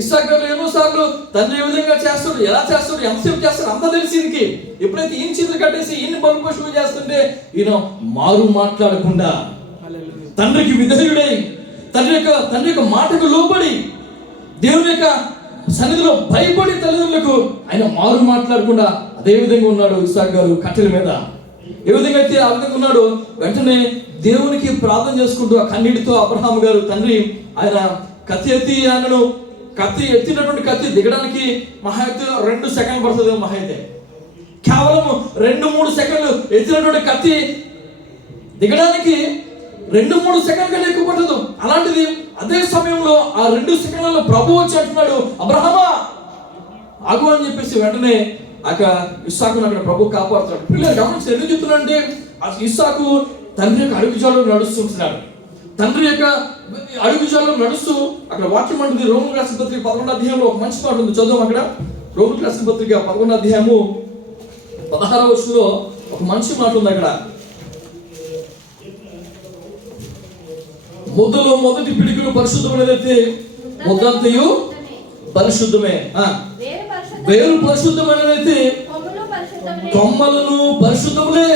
ఇస్సాకు గారు ఎన్నోసార్లు తండ్రి ఏ విధంగా చేస్తాడు, ఎలా చేస్తాడు, ఎంతసేపు చేస్తాడు అంతా తెలిసి ఈయనకి. ఎప్పుడైతే ఈయన చేతులు కట్టేసి ఈయన బలి పశువులు చేస్తుంటే ఈయన మారు మాట్లాడకుండా తండ్రికి విధేయుడై తండ్రి యొక్క మాటకు లోబడి దేవుని యొక్క సన్నిధిలో భయపడి తల్లిదండ్రులకు ఆయన మారు మాట్లాడకుండా అదే విధంగా ఉన్నాడు ఇస్సాకు గారు కట్టెల మీద. ఏ విధంగా అయితే ఆ విధంగా ఉన్నాడు, వెంటనే దేవునికి ప్రార్థన చేసుకుంటూ ఆ కన్నీటితో అబ్రహాం గారు తండ్రి ఆయన కత్తి ఎత్తి, ఆయనను కత్తి ఎత్తినటువంటి కత్తి దిగడానికి మహా అయితే 2 సెకండ్లు పడుతుంది. మహా అయితే కేవలం 2-3 సెకండ్లు ఎత్తినటువంటి కత్తి దిగడానికి 2-3 సెకండ్లు ఎక్కువ పట్టదు. అలాంటిది అదే సమయంలో ఆ 2 సెకండ్లలో ప్రభు వచ్చి అంటున్నాడు, అబ్రహామా ఆగు అని చెప్పేసి వెంటనే ఇస్సాకును అక్కడ ప్రభు కాపాడుతాడు. పిల్లలు గమనించి ఎందుకు చెప్తున్నాడంటే ఇస్సాకు తండ్రి యొక్క అడుగుజాడలో నడుస్తుంటున్నాడు. తండ్రి యొక్క అడుగుజాడలో నడుస్తూ అక్కడ వాక్యం అంటుంది, రోమన్ రాసిన పత్రిక 11వ అధ్యాయంలో ఒక మంచి మాట ఉంది, చదువు. అక్కడ రోమన్ రాసిన పత్రిక 11వ అధ్యాయము 16వ వచనంలో ఒక మంచి మాట ఉంది. అక్కడ ముద్దలో మొదటి పిడికిలు పరిశుద్ధమైనదైతే ముద్దంతయు పరిశుద్ధమే, వేరు పరిశుద్ధమైనదైతే కొమ్మలను పరిశుద్ధములే.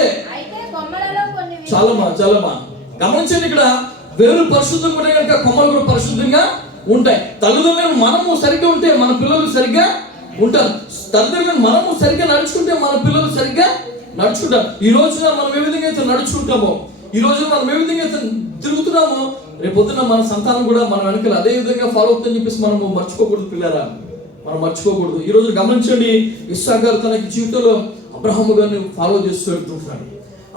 చాలమ్మా గమనించండి, ఇక్కడ వేరు పరిశుద్ధంగా ఉంటే కనుక కొమ్మలు కూడా పరిశుద్ధంగా ఉంటాయి. తల్లిదండ్రులను మనము సరిగ్గా ఉంటే మన పిల్లలు సరిగ్గా ఉంటారు. తల్లిదండ్రులను మనము సరిగ్గా నడుచుకుంటే మన పిల్లలు సరిగ్గా నడుచుకుంటారు. ఈ రోజున మనం ఏ విధంగా అయితే నడుచుకుంటామో, ఈ రోజు మనం ఏ విధంగా తిరుగుతున్నామో రేపు పొద్దున మన సంతానం కూడా మన వెనకాల అదే విధంగా ఫాలో అవుతుందని చెప్పేసి మనము మర్చిపోకూడదు పిల్లరా, మనం మర్చిపోకూడదు. ఈ రోజు గమనించండి, ఇస్సాకు గారు తనకి జీవితంలో అబ్రహాము గారిని ఫాలో చేస్తూ వెళ్తుంటున్నాడు.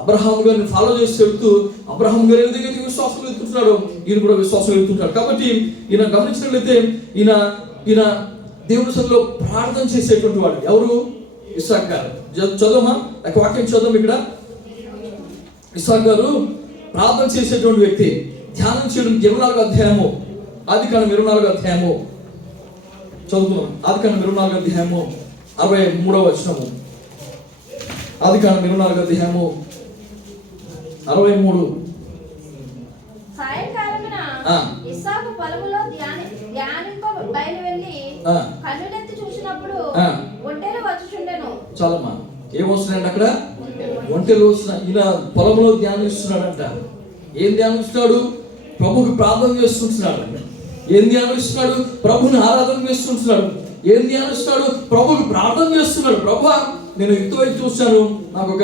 అబ్రహాము గారిని ఫాలో చేస్తూ వెళ్తూ అబ్రహాం గారు ఏ విధంగా విశ్వాసం వెళ్తుంటున్నాడు, ఈయన కూడా విశ్వాసం వెళ్తుంటాడు. కాబట్టి ఈయన గమనించినట్లయితే ఈయన దేవుని సన్నిధిలో ప్రార్థన చేసేటువంటి వాడు. ఎవరు? ఇస్సాకు గారు. చదవమా ఒక వాక్యం చదవం ఇక్కడ. ఇస్సాకు గారు ప్రార్థన చేసేటువంటి వ్యక్తి. ధ్యానం చేయడం 24వ అధ్యాయము, ఆదికాండం 24వ అధ్యాయము చదువుతున్నాం. ఆదికాండం 24వ అధ్యాయము 63వ వచనము. ఆదికాండం 24వ అధ్యాయము 63. సాయంకాలమున ఇస్సాకు పొలములో ధ్యానింప బయలు వెళ్ళి కన్నులెత్తి చూసినప్పుడు ఒంటెలు వచ్చుచుండెను. చాలమ్మా, ఏం వస్తున్నాయండి అక్కడ? ఒంటెలు వస్తున్నాయి. ఈయన పొలంలో ధ్యానిస్తున్నాడంట. ఏం ధ్యానిస్తున్నాడు? ప్రభుకి ప్రార్థన చేస్తుంటున్నాడు. ఏం ధ్యానిస్తున్నాడు? ప్రభుని ఆరాధన చేస్తుంటున్నాడు. ఏం ధ్యానిస్తున్నాడు? ప్రభుకి ప్రార్థన చేస్తున్నాడు. ప్రభా, నేను ఇంతవరకు చూశాను, నాకు ఒక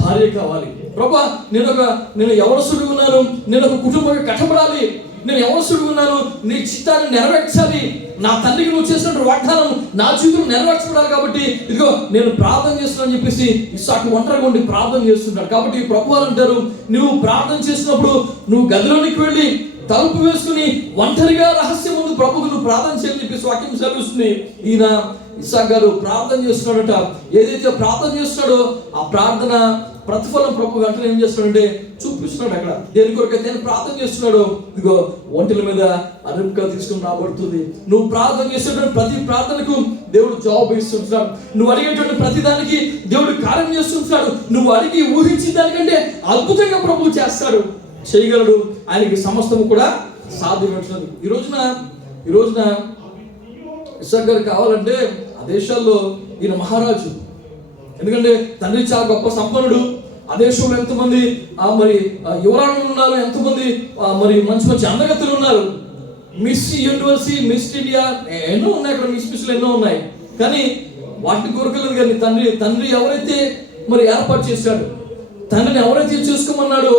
భార్య కావాలి. ప్రభా, నేను యవనస్తుడు ఉన్నాను, నేను ఒక కుటుంబంగా కట్టబడాలి. నేను యవనస్తుడు ఉన్నాను, నీ చిత్తాన్ని నెరవేర్చాలి. నా తండ్రికి నువ్వు చేసినటువంటి వాగ్దానం నా జీవితంలో నెరవేర్చబడాలి. కాబట్టి ఇదిగో నేను ప్రార్థన చేస్తున్నాను చెప్పేసి ఇస్సాకు ఒంటరిగా ఉండి ప్రార్థన చేస్తున్నాడు. కాబట్టి ప్రభువారు అంటారు, నువ్వు ప్రార్థన చేసినప్పుడు నువ్వు గదిలోనికి వెళ్ళి తలుపు వేసుకుని ఒంటరిగా రహస్యం ముందు ప్రభుకు నువ్వు ప్రార్థన చేయాలని చెప్పేసి వాక్యం సెలవిస్తుంది. ఈయన ఇస్సాకు గారు ప్రార్థన చేస్తున్నాడట. ఏదైతే ప్రార్థన చేస్తున్నాడో ఆ ప్రార్థన ప్రతిఫలం ప్రభు వెంటనే ఏం చేస్తున్నాడంటే చూపిస్తున్నాడు. అక్కడ దేని కొరకైతే ప్రార్థన చేస్తున్నాడో ఇదిగో ఒంటెల మీద అరుపుగా తీసుకుని రాబడుతుంది. నువ్వు ప్రార్థన చేసేటువంటి ప్రతి ప్రార్థనకు దేవుడు జవాబు ఇస్తుంటున్నాడు. నువ్వు అడిగేటువంటి ప్రతి దానికి దేవుడు కార్యం చేస్తుంటున్నాడు. నువ్వు అడిగి ఊహించిన దానికంటే అద్భుతంగా ప్రభువు చేస్తాడు, చేయగలడు. ఆయనకి సమస్తము కూడా సాధ్యమవుతుంది. ఈ రోజున ఇస్సాకు గారు కావాలంటే ఆ దేశాల్లో ఈయన మహారాజు. ఎందుకంటే తండ్రి చాలా గొప్ప సంపన్నుడు. ఆ దేశంలో ఎంతమంది మరి యువరాణులు ఉన్నారు, ఎంతమంది మరి మంచి మంచి అందగతులు ఉన్నారు. మిస్ యూనివర్సిటీ, మిస్ ఇండియా ఎన్నో ఉన్నాయి అక్కడ, మిస్లు ఎన్నో ఉన్నాయి. కానీ వాటిని కోరుకోలేదు. కానీ తండ్రి ఎవరైతే మరి ఏర్పాటు చేశాడు, తండ్రిని ఎవరైతే చేసుకోమన్నాడో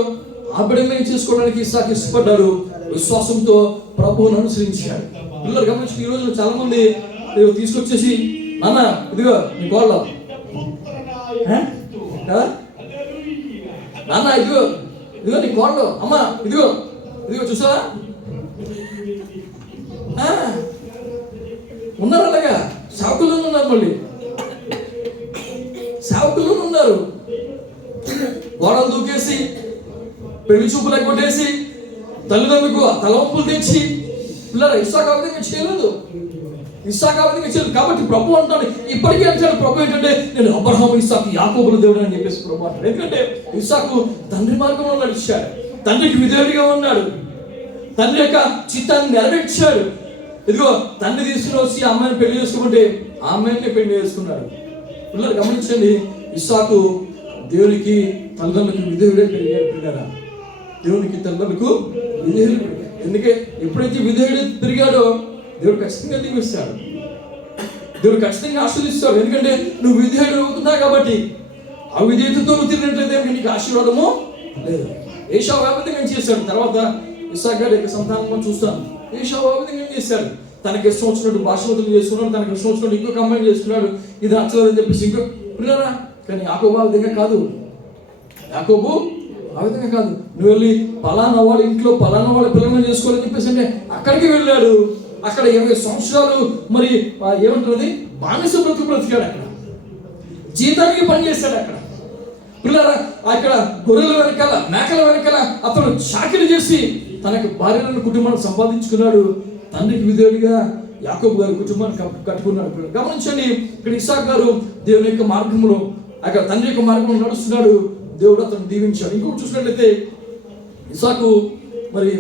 ఆ బిడ్డని చేసుకోవడానికి ఇస్సాకు ఇష్టపడ్డాడు. విశ్వాసంతో ప్రభువును అనుసరించాడు. పిల్లలు గమనించి ఈ రోజు చాలా మంది తీసుకొచ్చేసి, నాన్న ఇదిగో నీ కోళ్ళ, నాన్న ఇదిగో నీ కోళ్ళు, అమ్మ ఇదిగో చూసావా, ఉన్నారు అలాగా. సేవకులు ఉన్నారు, మళ్ళీ సేవకులు ఉన్నారు. గోడలు దూకేసి, పెళ్లి చూపులు కొట్టేసి, తల్లిదండ్రులకు తలవంపులు తెచ్చి, పిల్లలు ఇస్సాకు ఆ విధంగా చేయలేదు. కాబట్టి ప్రభు అంటాడు, ఇప్పటికీ అంటాడు ప్రభు ఏంటంటే, నేను అబ్రహాము, ఇస్సాకు, యాకోబుల దేవుడు అని చెప్పేసి ప్రభు అంటాడు. ఎందుకంటే ఇస్సాకు తండ్రి మార్గంలో నడిచాడు, తండ్రికి విధేయుడిగా ఉన్నాడు, తండ్రి యొక్క చిత్తాన్ని నెరవేర్చాడు. ఇదిగో తండ్రి తీసుకుని వచ్చి అమ్మాయిని పెళ్లి చేసుకుంటే ఆ అమ్మాయిని పెళ్లి చేసుకున్నాడు. పిల్లలు గమనించండి, ఇస్సాకు దేవునికి తల్లిదండ్రులకు విధేయుడే పెరిగాడు. దేవునికి తల్లిదండ్రులకు విధేయుడు. ఎందుకే ఎప్పుడైతే విధేయుడు పెరిగాడో దేవుడు ఖచ్చితంగా దీవిస్తాడు, దేవుడు ఖచ్చితంగా ఆశీర్వదిస్తాడు. ఎందుకంటే నువ్వు విధేయుడు అవుతున్నావు కాబట్టి. ఆ విధేయతతో నువ్వు తిరిగినట్లయితే నీకు ఆశీర్వాదము లేదు. ఏషావు ఆ విధంగా చేశాడు. తర్వాత ఇస్సాకు గారి యొక్క సంతానం చూస్తాను. ఏషావు ఆ విధంగా చేశాడు. తనకి ఇష్టం వచ్చినట్టు భాషవతులు చేసుకున్నాడు, తనకి ఇష్టం వచ్చినట్టు ఇంకో కంబైన్ చేసుకున్నాడు. ఇది నచ్చలేదని చెప్పేసి ఇంకో పిల్లరా. కానీ యాకోబు ఆ విధంగా కాదు. నువ్వు వెళ్ళి పలానా వాడు ఇంట్లో పలానా వాడు పిల్లలను చేసుకోవాలని చెప్పేసి అంటే అక్కడికి వెళ్ళాడు. అక్కడ 20 సంవత్సరాలు మరి ఏమంటుంది బానిస బ్రతికాడు. అక్కడ జీతానికి పనిచేశాడు. అక్కడ పిల్లరా, అక్కడ గొర్రెల వెనకాల, మేకల వెనకాల అతను చాకిరీ చేసి తనకు భార్యలను కుటుంబాన్ని సంపాదించుకున్నాడు. తండ్రికి విధేయుడిగా యాకోబు గారి కుటుంబాన్ని కట్టుకున్నాడు. గమనించండి, ఇక్కడ ఇస్సాకు గారు దేవుని యొక్క మార్గంలో, అక్కడ తండ్రి యొక్క మార్గంలో నడుస్తున్నాడు. దేవుడు అతను దీవించాడు. ఇంకొకటి చూసినట్లయితే ఇస్సాకు మరి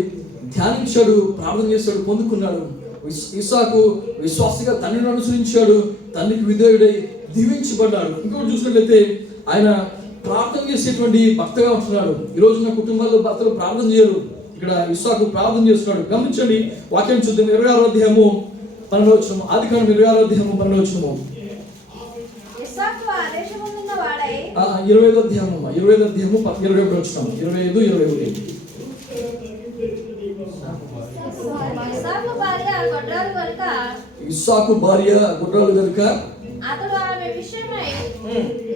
ధ్యానించాడు, ప్రార్థన చేశాడు, పొందుకున్నాడు. ఇస్సాకు విశ్వాసగా తండ్రిని అనుసరించాడు, తండ్రికి విధేయుడై దీవించబడ్డాడు. ఇంకొకటి చూసినట్లయితే ఆయన ప్రార్థన చేసేటువంటి భక్తగా ఉంటున్నాడు. ఈ రోజు నా కుటుంబాల్లో భర్తలు ప్రార్థన చేయరు. ఇక్కడ ఇస్సాకు ప్రార్థన చేస్తున్నాడు. గమనించండి, వాక్యం చూద్దాం. 26వ అధ్యాయము 12వ వచనం. ఆదికాండం 26వ అధ్యాయము 12వ వచనము. 25వ అధ్యాయము 21 వచ్చినాము. 25, 21. ఇస్సాకు భార్య గొడ్రాలు కనుక అతడు ఆమె విషయమై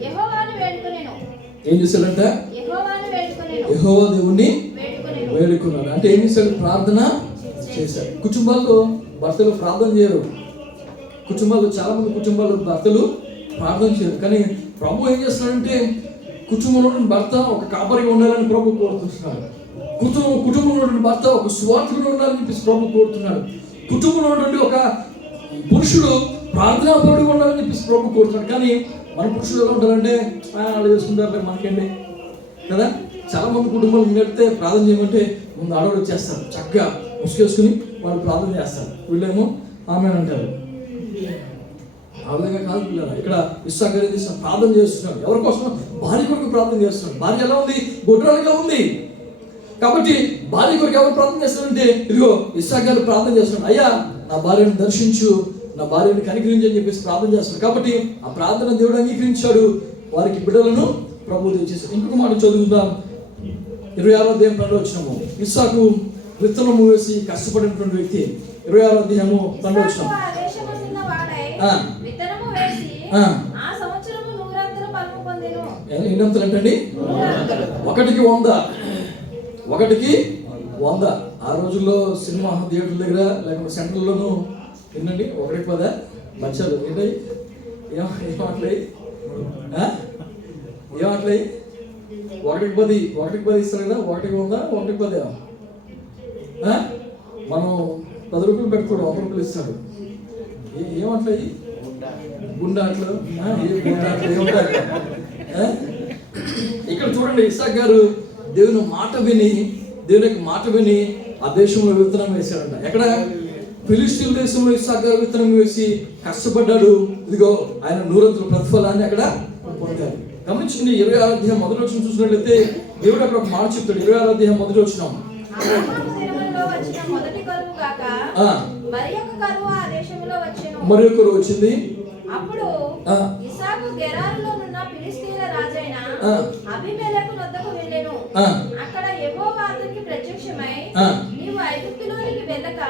యెహోవాను వేడుకొనెను. ఏం చేశాడంట? యెహోవాను వేడుకొనెను. యెహోవా దేవుణ్ణి వేడుకొనెను. వేడుకున్నాడు. అంటే ఏం చేశాడు? ప్రార్థన చేశాడు. కుటుంబాల్లో భర్తలు ప్రార్థన చేయరు. కుటుంబాల్లో చాలా మంది కుటుంబాల్లో భర్తలు ప్రార్థన చేయరు. కానీ ప్రభు ఏం చేస్తున్నాడంటే కుటుంబంలో భర్త ఒక కాపరిగా ఉండాలని ప్రభు కోరుతున్నాడు. కుటుంబంలో ఉన్నటువంటి భర్త ఒక స్వార్థుడు ఉండాలని చెప్పేసి ప్రభు కోరుతున్నాడు. కుటుంబంలో ఉన్నటువంటి ఒక పురుషుడు ప్రార్థనాపరుడు ఉండాలని చెప్పేసి ప్రభు కోరుతున్నాడు. కానీ మన పురుషులు ఎలా ఉంటారంటే వాళ్ళు చేసుకుంటారు మనకేంటి కదా. చాలా మంది కుటుంబాలు నిడితే ప్రార్థన చేయమంటే ముందు ఆడవాళ్ళు వచ్చేస్తారు, చక్కగా ముసుకేసుకుని వాళ్ళు ప్రార్థన చేస్తారు. వీళ్ళేమో ఆమె అంటారు. ఆ విధంగా కాదు పిల్లలు. ఇక్కడ ఇస్సాకు గారు చేసిన ప్రార్థన చేస్తున్నాడు. ఎవరి కోసం? భార్య కొరకు ప్రార్థన చేస్తున్నాడు. భార్య ఎలా ఉంది? గొడ్రాలుగా ఉంది. కాబట్టి భార్య కొరకు ఎవరు ప్రార్థన చేస్తారంటే ఇదిగో ఇస్సాకు గారు ప్రార్థన చేస్తున్నాడు. అయ్యా నా భార్యను దర్శించు, నా భార్యను కనికరించి అని చెప్పేసి ప్రార్థన చేస్తున్నాడు. కాబట్టి ఆ ప్రార్థన దేవుడు అంగీకరించాడు. వారికి బిడ్డలను ప్రభువు తెచ్చేసాడు. ఇంకొక మాట చదువుదాం. 26వ అధ్యాయం 12వ వచనము. ఇస్సాకు విత్తనము వేసి కష్టపడినటువంటి వ్యక్తి. 26వ అధ్యాయము 12వ వచనం. విత్తనము వేసి ఆ సంవత్సరము 100 ఫలము పొందెను. ఎన్ని అంతలు అంటండి? 1కి 100. 1కి 100. ఆ రోజుల్లో సినిమా థియేటర్ల దగ్గర లేకపోతే సెంటర్లోనూ ఏంటండి 1కి 10 బచ్చాలు ఏంటి ఏమాటలే 1కి 10 ఇస్తారు కదా. 1కి 100, 1కి 10. మనం 10 రూపాయలు పెట్టుకోవడం 100 రూపాయలు ఇస్తాడు. ఏమంటాయి గుండాట్లు ఏమంటారు. ఇక్కడ చూడండి, ఇస్సాకు గారు దేవుని యొక్క మాట విని ఆ దేశంలో విత్తనం వేశాడంట. ఎక్కడ? ఫిలిష్తీయుల దేశంలో ఇస్సాకు గారు విత్తనం వేసి కష్టపడ్డాడు. ఇదిగో ఆయన 100 ప్రతిఫలాన్ని అక్కడ పొందాడు. గమనించండి. 26వ అధ్యాయం 1వ వచనం చూసినట్లయితే దేవుడు అక్కడ ఒక మాట చెప్తాడు. 26వ అధ్యాయం 1వ వచనం. మరి ఒక కరువు వచ్చింది. అప్పుడు ఇస్సాకు గెరారులో ఉన్న ఫిలిష్తీయుల రాజైన అబీమెలెకు వద్దకు వెళ్ళెను. అక్కడ యెహోవా అతనికి ప్రత్యక్షమై నీవు ఐగుప్తులోనికి వెళ్ళక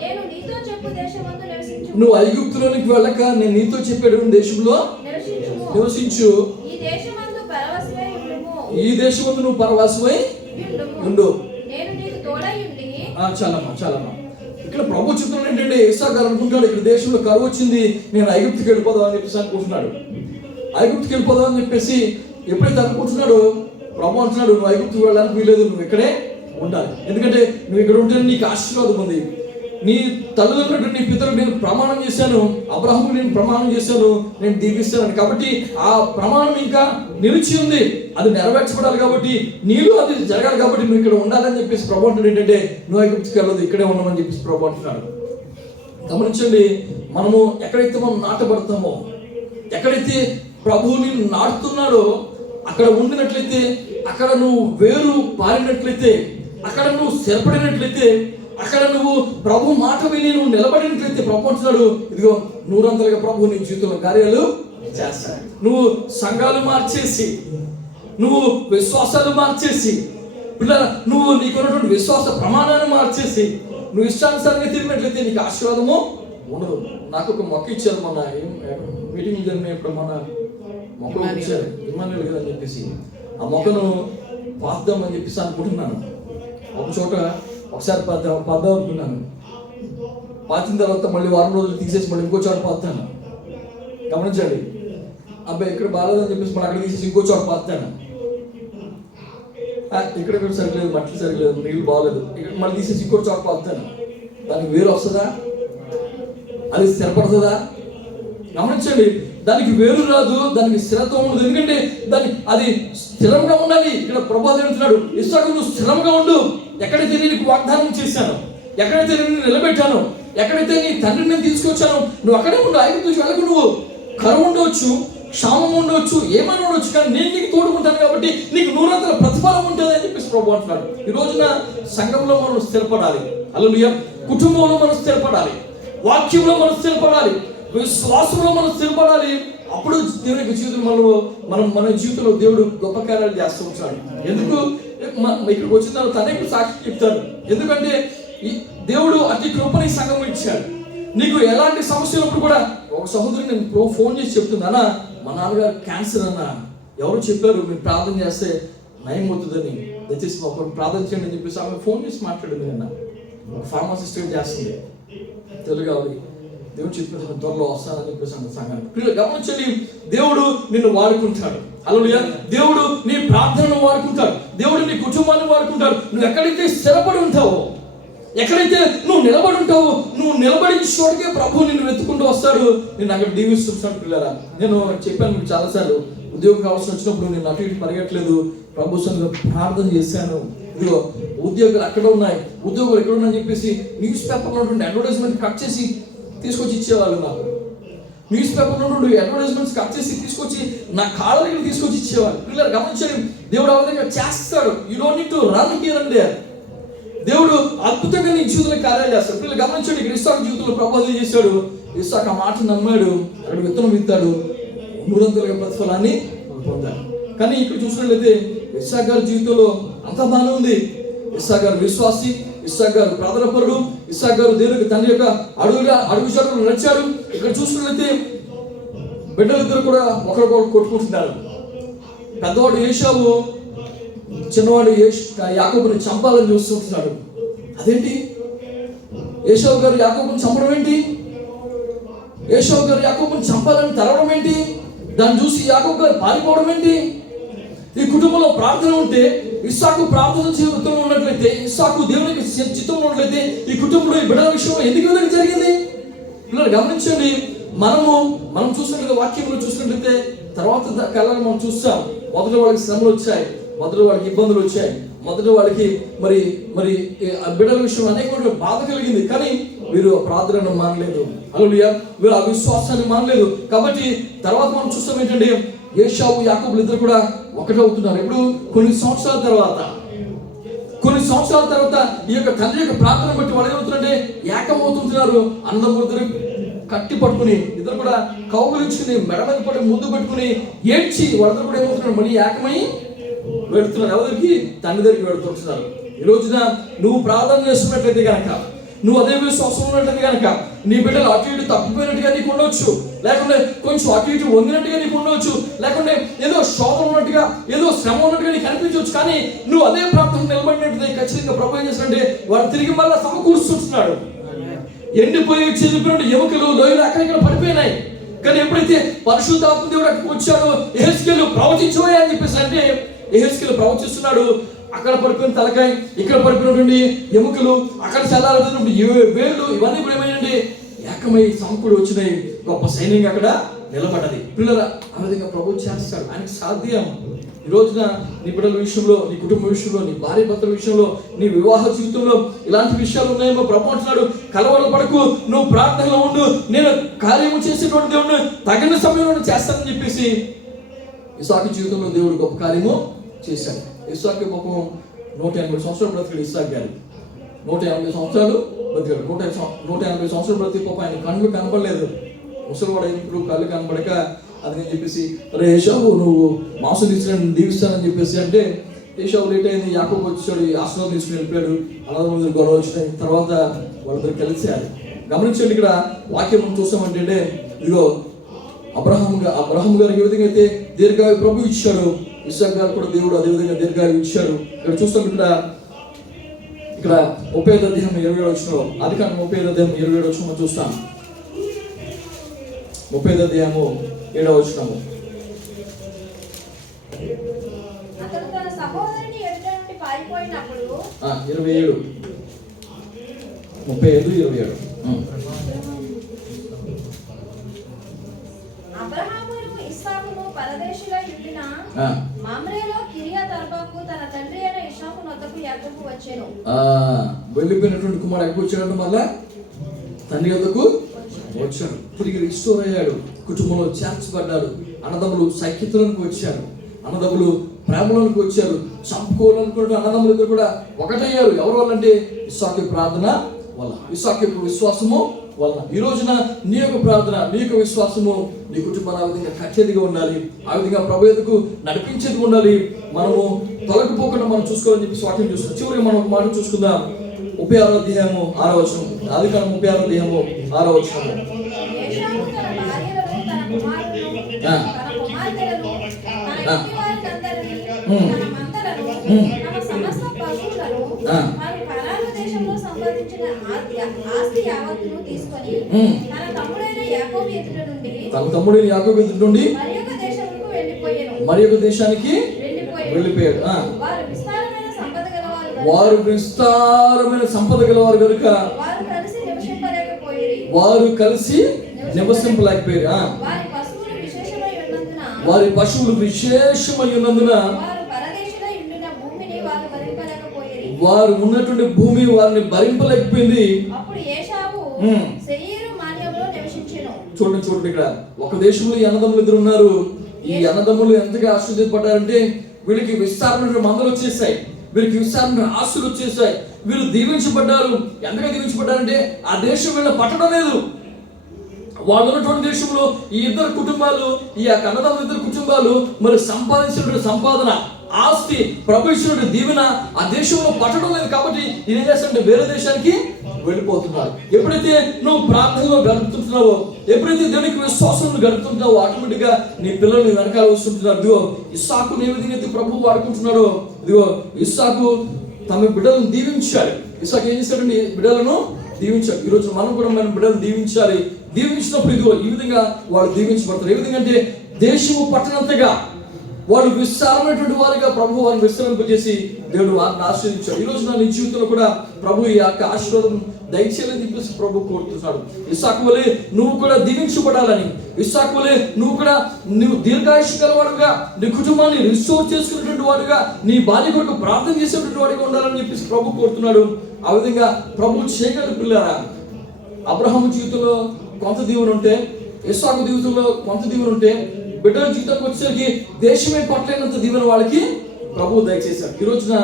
నేను నీతో చెప్పు దేశమందు నివసించు. నువ్వు ఐగుప్తులోనికి వెళ్ళక నేను నీతో చెప్పేడు దేశంలో నివసించు. ఈ దేశమందు పరవశమై ఉండుము. ఈ దేశమందు నువ్వు పరవశమై ఉండు. నేను నీకు తోడై ఉండి. చాలమ్మా. ఇక్కడ ప్రభు చెప్తున్నాడు ఏంటంటే ఇస్సాకు గారు అనుకుంటాడు ఇక్కడ దేశంలో కరువు వచ్చింది, నేను ఐగుప్తుకి వెళ్ళిపోదాం అని చెప్పేసి అనుకుంటున్నాడు. ఐగుప్తుకి వెళ్ళిపోదాం అని చెప్పేసి ఎప్పుడైతే అనుకుంటున్నాడో ప్రభు అంటున్నాడు నువ్వు ఐగుప్తుకి వెళ్ళడానికి వీలేదు, నువ్వు ఇక్కడే ఉండాలి. ఎందుకంటే నువ్వు ఇక్కడ ఉంటే నీకు ఆశీర్వాదం ఉంది. నీ తల్లిదండ్రులు నీ పితరులకు నేను ప్రమాణం చేశాను, అబ్రహాముకు నేను ప్రమాణం చేశాను, నేను దీవిస్తాను. కాబట్టి ఆ ప్రమాణం ఇంకా నిలిచి ఉంది, అది నెరవేర్చబడాలి. కాబట్టి నీళ్ళు అది జరగాలి. కాబట్టి నువ్వు ఇక్కడ ఉండాలని చెప్పేసి ప్రభు అంటున్నాడు ఏంటంటే నువ్వు ఐగుప్తుకి వెళ్ళదు, ఇక్కడే ఉండమని చెప్పేసి ప్రభు అంటున్నాడు. గమనించండి, మనము ఎక్కడైతే మనం నాటబడతామో, ఎక్కడైతే ప్రభువుని నాటుతున్నాడో అక్కడ ఉండినట్లయితే, అక్కడ నువ్వు వేరు పారినట్లయితే, అక్కడ నువ్వు స్థిరపడినట్లయితే, అక్కడ నువ్వు ప్రభు మాట విని నువ్వు నిలబడినట్లయితే ప్రభు అంటున్నాడు ఇదిగో 100 ప్రభు నీ జీవితంలో కార్యాలు చేస్తాడు. నువ్వు సంఘాలు మార్చేసి, నువ్వు విశ్వాసాలు మార్చేసి, పిల్లల నువ్వు నీకున్నటువంటి విశ్వాస ప్రమాణాన్ని మార్చేసి నువ్వు ఇష్టానుసారంగా తిరిగినట్లయితే నీకు ఆశీర్వాదము ఉండదు. నాకు ఒక మొక్క ఇచ్చారు మొన్న మీటింగ్ జరిగినప్పుడు, మన మొక్క ఇచ్చారు ఇమ్మానుయేల్ కదా అని చెప్పేసి. ఆ మొక్కను పాద్దామని చెప్పేసి అనుకుంటున్నాను. ఒక చోట ఒకసారి పాద్దాం అనుకున్నాను. పాతిన తర్వాత మళ్ళీ వారం రోజులు తీసేసి మళ్ళీ ఇంకో చోట పాతాను. గమనించండి, అబ్బాయి ఇక్కడ బాగాలేదని చెప్పేసి మళ్ళీ అక్కడ తీసేసి ఇంకో చోట పాతాను. ఇక్కడ సరిగ్లేదు, మట్టి సరిగ్లేదు, నీళ్ళు బాగలేదు, ఇక్కడ మళ్ళీ తీసేసి ఇంకో చోట పాతాను. దానికి వేరు వస్తుందా? అది స్థిరపడుతుందా? గమనించండి, దానికి వేరు రాదు, దానికి స్థిరత్వం ఉండదు. ఎందుకంటే అది స్థిరంగా ఉండాలి. ఇక్కడ ప్రభు అంటున్నాడు ఇస్సాకు నువ్వు స్థిరంగా ఉండు. ఎక్కడైతే నేను వాగ్దానం చేశాను, ఎక్కడైతే నేను నిలబెట్టాను, ఎక్కడైతే నీ తండ్రిని నేను తీసుకొచ్చాను, నువ్వు అక్కడే ఉండు. ఐగుప్తు వెళ్ళకు. నువ్వు కరువు ఉండవచ్చు, క్షామం ఉండవచ్చు, ఏమైనా ఉండవచ్చు, కానీ నేను నీకు తోడుకుంటాను కాబట్టి నీకు 100 ప్రతిఫలం ఉంటుంది అని చెప్పేసి ప్రభు అంటున్నాడు. ఈ రోజున సంఘంలో మనం స్థిరపడాలి. హల్లెలూయా. కుటుంబంలో మనం స్థిరపడాలి, వాక్యంలో మనం స్థిరపడాలి, విశ్వాసంలో మనం స్థిరపడాలి. అప్పుడు దేవుని జీవితంలో మన జీవితంలో దేవుడు గొప్ప కార్యాలు చేస్తూ ఉంటాడు. ఎందుకు ఇక్కడికి వచ్చిన తర్వాత అనేక సాక్షి చెప్తారు. ఎందుకంటే ఈ దేవుడు అతి కృపని సంఘం ఇచ్చాడు. నీకు ఎలాంటి సమస్య ఉన్నప్పుడు కూడా ఒక సహోదరి నేను ఫోన్ చేసి చెప్తున్నానా, మా నాన్నగారు క్యాన్సర్ అన్న, ఎవరు చెప్పారు మీరు ప్రార్థన చేస్తే నయం అవుతుందని, దయచేసి ఒకరు ప్రార్థన చేయండి అని చెప్పేసి ఆమె ఫోన్ చేసి మాట్లాడింది. అన్న ఒక ఫార్మసిస్ట్ చేస్తుంది, తెలుగు ఆవిడ. దేవుడు చెప్పేసి త్వరలో వస్తానని చెప్పేసి అన్న సంఘానికి గమనించండి. దేవుడు నిన్ను వాడుకుంటాడు. హల్లెలూయా. దేవుడు నీ ప్రార్థనను వాడుకుంటాడు. దేవుడు నీ కుటుంబాన్ని వాడుకుంటాడు. నువ్వు ఎక్కడైతే స్థిరపడి ఉంటావో, ఎక్కడైతే నువ్వు నిలబడి ఉంటావో, నువ్వు నిలబడిన చోటుకే ప్రభు నిన్ను వెతుకుంటూ వస్తాడు. నేను అక్కడ దీవిస్తున్నాను పిల్లరా. నేను చెప్పాను మీకు చాలాసార్లు, ఉద్యోగం కావాల్సి వచ్చినప్పుడు నేను అటు ఇటు పరిగెట్టలేదు, ప్రభు సన్నిధిలో ప్రార్థన చేశాను. ఇదిగో ఉద్యోగాలు అక్కడ ఉన్నాయి, ఉద్యోగాలు ఎక్కడ ఉన్నాయని చెప్పేసి న్యూస్ పేపర్లో ఉన్నటువంటి అడ్వర్టైజ్మెంట్ కట్ చేసి తీసుకొచ్చి ఇచ్చేవాళ్ళు. నాకు న్యూస్ పేపర్లో ఉన్నటువంటి అడ్వర్టైజ్మెంట్స్ కట్ చేసి తీసుకొచ్చి నా కాళ్ళ దగ్గర తీసుకొచ్చి ఇచ్చేవాళ్ళు. పిల్లలు గమనించండి, దేవుడు ఆ విధంగా చేస్తాడు. You don't need to run here and there. దేవుడు అద్భుతంగా నీ జీవితంలో కార్యాలు చేస్తాడు. పిల్లలు గమనించండి, ఇక్కడ ఇస్సాకు జీవితంలో ప్రభావం చేశాడు. ఇస్సాకు ఆ మాట నమ్మాడు, అక్కడ విత్తనం విత్తాడు, 100గా ప్రతిఫలాన్ని పొందాడు. కానీ ఇక్కడ చూసినట్లయితే ఇస్సాకు గారి జీవితంలో అంత బాగానే ఉంది. ఇస్సాకు గారు విశ్వాసి, ఇస్సాకు గారు ప్రార్థనాపరుడు, ఇస్సాకు గారు దేవునికి తండ్రి యొక్క అడుగు జాడలో నడిచాడు. ఇక్కడ చూసినట్లయితే బిడ్డలిద్దరు కూడా ఒకరికొకరు కొట్టుకుంటున్నారు. పెద్దవాడు ఏశావు చిన్నవాడు యాకోబుని చంపాలని చూస్తుంటున్నాడు. అదేంటి? ఏశావు గారు యాకోబుని చంపడం ఏంటి? ఏశావు గారు యాకోబుని చంపాలని తరవడం ఏంటి? దాన్ని చూసి యాకోబు గారు పారిపోవడం ఏంటి? ఈ కుటుంబంలో ప్రార్థన ఉంటే, ఇస్సాకు ప్రార్థన జీవితంలో ఉన్నట్లయితే, ఇస్సాకు దేవునికి చిత్తంలో ఉన్నట్లయితే, ఈ కుటుంబంలో ఈ బిడ్డల విషయంలో ఎందుకు విధంగా జరిగింది? పిల్లలు గమనించండి. మనం చూసినట్లయితే, వాక్యంలో చూసినట్లయితే తర్వాత కాలంలో మనం చూస్తాం. మొదట వాళ్ళకి శ్రమలు వచ్చాయి, మొదట వాళ్ళకి ఇబ్బందులు వచ్చాయి, మొదట వాళ్ళకి మరి బిడ్డల విషయంలో అనేక బాధ కలిగింది. కానీ వీరు ప్రార్థనను మానలేదు. హల్లెలూయా. వీరు ఆ విశ్వాసాన్ని మానలేదు. కాబట్టి తర్వాత మనం చూస్తాం ఏంటంటే, ఏశావు యాకోబులు ఇద్దరు కూడా ఒకటవుతున్నారు. ఇప్పుడు కొన్ని సంవత్సరాల తర్వాత ఈ యొక్క తండ్రి యొక్క ప్రార్థన బట్టి వాళ్ళు ఏమవుతుందంటే ఏకమవుతుంటున్నారు. అన్నదమ్ములిద్దరు కట్టి పట్టుకుని, ఇద్దరు కూడా కౌగులించుకుని, మెడ మీద పడి ముందు పెట్టుకుని ఏడ్చి వాళ్ళిద్దరు కూడా ఏమవుతున్నారు, మళ్ళీ ఏకమై వెళుతున్నారు. ఎవరికి? తండ్రి దగ్గరికి వెళుతుంటున్నారు. ఈ రోజున నువ్వు ప్రార్థన చేస్తున్నట్లయితే కనుక, నువ్వు అదే విశ్వాసం ఉన్నట్లయితే కనుక, నీ బిడ్డలు అటు ఇటు తప్పిపోయినట్టుగా నీకు ఉండవచ్చు, లేకుంటే కొంచెం అటు ఇటు వంగినట్టుగా నీకు ఉండవచ్చు, లేకుంటే ఏదో శోధన ఉన్నట్టుగా, ఏదో శ్రమ ఉన్నట్టుగా నీకు అనిపించవచ్చు. కానీ నువ్వు అదే ప్రార్థన నిలబడినట్లయితే ఖచ్చితంగా ప్రభు ఏం చేస్తాడంటే వాడు తిరిగి మళ్ళీ సమకూరుస్తున్నాడు. ఎండిపోయి చెదిరిపోయిన ఎముకలు లోయలు అక్కడిక్కడ పడిపోయినాయి. కానీ ఎప్పుడైతే పరిశుద్ధాత్మ దేవుడు అక్కడికి వచ్చాడో, యెహెజ్కేలు ప్రవచించబోయా అని చెప్పేసి అంటే యెహెజ్కేలు ప్రవచిస్తున్నాడు. అక్కడ పడిపోయిన తలకాయ, ఇక్కడ పడిపోయినటువంటి ఎముకలు, అక్కడ చల్లారిపోయినటువంటి వేళ్ళు, ఇవన్నీ కూడా ఏమైందండి ఏకమై సమకూడి వచ్చినాయి. గొప్ప సైన్యంగా అక్కడ నిలబడ్డది. పిల్లల ఆ విధంగా ప్రభు చేస్తాడు, ఆయనకు సాధ్యం. ఈ రోజున నీ బిడ్డల విషయంలో, నీ కుటుంబ విషయంలో, నీ భార్య భర్తల విషయంలో, నీ వివాహ జీవితంలో ఇలాంటి విషయాలు ఉన్నాయేమో ప్రభు అంటున్నాడు, కలవరపడకు, నువ్వు ప్రార్థనలో ఉండు, నేను కార్యము చేసేటువంటి దేవుడిని తగిన సమయంలో చేస్తానని చెప్పేసి ఇస్సాకు జీవితంలో దేవుడు గొప్ప కార్యము చేశాడు. ఇస్సాకు పాపం 180 సంవత్సరాలు బ్రతికాడు. ఇస్సాకు గారు 180 సంవత్సరాలు బ్రతికాడు. 180 సంవత్సరాలు బ్రతికి పాపం ఆయన కళ్ళు కనపడలేదు. ముసలివాడు అయినప్పుడు కళ్ళు కనపడక అని చెప్పేసి, అరే ఏశావు నువ్వు మాంసం తీసుకుని దీవిస్తానని చెప్పేసి అంటే, ఏశావు లేట్ అయింది, యాకోబు వచ్చాడు, ఆశీర్వాదం తీసుకుని వెళ్ళిపోయాడు. అన్నదమ్ముల గొడవ వచ్చినాయి. తర్వాత వాళ్ళిద్దరు కలిసారు. గమనించండి, ఇక్కడ వాక్యం చూస్తామంటే, ఇదిగో అబ్రహాం గారికి ఏ విధంగా అయితే దీర్ఘాయు ప్రభు ఇచ్చాడు, ఇస్సాకు గారు కూడా దేవుడు అదే విధంగా దీర్ఘాయు ఇచ్చాడు. ఇక్కడ చూస్తాం, ఇక్కడ 35వ అధ్యాయం 27వ వచనంలో, ఆదికాండం 35వ అధ్యాయం 27వ వచనంలో చూస్తాం. 35వ అధ్యాయము 7వ వచనము. అతడు తన సహోదరుని ఎదుట నుండి పారిపోయినప్పుడు 27 35 27 అబ్రహామును ఇస్సాకును పరదేశులై ఉండిన మమ్రేలో కిరియత్ అర్బాకు తన తండ్రి అయిన ఇస్సాకు వద్దకు యాకోబు వచ్చెను. వెళ్ళిపోయినటువంటి కుమారుడు ఎక్కడికి వచ్చాడు? మళ్ళా తండ్రి వద్దకు వచ్చాడు. తిరిగి రిస్టోర్ అయ్యాడు, కుటుంబంలో చేర్చబడ్డాడు. అన్నదమ్ములు సఖ్యతలకు వచ్చారు, అన్నదమ్ములు ప్రేమలోనికి వచ్చారు. చంపుకోవాలనుకుంటే అన్నదమ్ములు ఇద్దరు కూడా ఒకటయ్యారు. ఎవరు వాళ్ళంటే ఇస్సాకు ప్రార్థన వలన, ఇస్సాకు యొక్క విశ్వాసము వలన. ఈ రోజున నీ యొక్క ప్రార్థన, నీ యొక్క విశ్వాసము నీ కుటుంబాన్ని ఆ విధంగా కట్టేదిగా ఉండాలి, ఆ విధంగా ప్రభు ఎదుకు నడిపించేదిగా ఉండాలి. మనము తొలగిపోకుండా మనం చూసుకోవాలని చెప్పి వాక్యం చూస్తున్నాం. చివరికి మనం ఒక మాట చూసుకుందాం. 36వ అధ్యాయము 6వ వచనం. ఆదికాండం 36వ అధ్యాయము 6వ వచనం. ఏషావు తన భార్యలను, తన కుమారులను, తన కుమార్తెలను, తన ఇంటివారినందరినీ, తన మందలను, తన సమస్త పశువులను, వారు కనాను దేశంలో సంపాదించిన ఆస్తి యావత్తును తీసుకొని తన తమ్ముడైన యాకోబు ఎదుట నుండి మరియొక దేశములకు వెళ్ళిపోయాను. మరియొక దేశానికి వెళ్ళిపోయాడు. వారు విస్తారమైన సంపద గలవారు కనుక వారు కలిసి నివసింపలేకపోయిరి. వారి పశువులు విశేషమై ఉన్నందున వారు పరదేశులై ఉండిన భూమిని వారు భరింపలేకపోయిరి. వారు ఉన్నటువంటి భూమి వారిని భరింపలేకపోయింది. అప్పుడు ఏశావు శేయీరు మాన్యంలో నివసించెను. చూడండి ఇక్కడ ఒక దేశంలో ఈ అన్నదమ్ములు ఇద్దరు ఉన్నారు. ఈ అన్నదమ్ములు ఎంతగా ఆశ్చర్యపడ్డారంటే వీళ్ళకి విస్తారమైన మందలు వచ్చేసాయి, వీళ్ళకి విస్తారమైన ఆస్తులు వచ్చేసాయి, వీళ్ళు దీవించబడ్డారు. ఎంతగా దీవించబడ్డారంటే ఆ దేశం వీళ్ళ పట్టడం లేదు. వాళ్ళు ఉన్నటువంటి దేశంలో ఈ ఇద్దరు కుటుంబాలు, ఈ అన్నదమ్ముల ఇద్దరు కుటుంబాలు మరి సంపాదించినటువంటి సంపాదన, ఆస్తి, ప్రభు ఇచ్చినటువంటి దీవెన ఆ దేశంలో పట్టడం లేదు. కాబట్టి ఏం చేస్తారంటే వేరే దేశానికి వెళ్ళిపోతున్నారు. ఎప్పుడైతే నువ్వు ప్రార్థనలో గడుపుతుంటున్నావో, ఎప్పుడైతే దేవునికి విశ్వాసంలో గడుపుతుంటున్నావో, ఆటోమేటిక్ గా నీ పిల్లలు నీ వెనకాల వస్తుంటున్నారు. ఇదిగో ఇస్సాకును ఏ విధంగా అయితే ప్రభు వాడుకుంటున్నాడో, ఇదిగో ఇస్సాకు తమ బిడ్డలను దీవించాడు. ఇస్సాకు ఏం చేశాడండి? బిడ్డలను దీవించాడు. ఈరోజు మనం కూడా మన బిడ్డలను దీవించాలి. దీవించినప్పుడు ఇదిగో ఈ విధంగా వాళ్ళు దీవించబడతారు. ఏ విధంగా అంటే దేశము పట్టణంతగా వాళ్ళు విస్తారమైనటువంటి వారిగా ప్రభు వారిని విస్తరింపజేసి దేవుడు వారిని ఆశీర్వదించాడు. ఈ రోజు నా నీ జీవితంలో కూడా ప్రభు ఈ యొక్క ఆశీర్వాదం దయచేయాలని చెప్పేసి ప్రభు కోరుతున్నాడు. ఇస్సాకు వలె నువ్వు కూడా దీవించబడాలని, ఇస్సాకు వలె నువ్వు దీర్ఘాయుష్య గలవాడుగా, నీ కుటుంబాన్ని రిస్టోర్ చేసుకునేటువంటి వాడుగా, నీ భార్య కొరకు ప్రార్థన చేసేటువంటి వాడిగా ఉండాలని చెప్పేసి ప్రభు కోరుతున్నాడు. ఆ విధంగా ప్రభు చేయగలరు. పిల్లారా, అబ్రహాము జీవితంలో కొంత దీవెన ఉంటే, ఇస్సాకు జీవితంలో కొంత దీవెన ఉంటే, బిడ్డల జీవితానికి వచ్చేసరికి దేశమే పట్టలేనంత దీవెన వాళ్ళకి ప్రభు దయచేశాడు. ఈ రోజున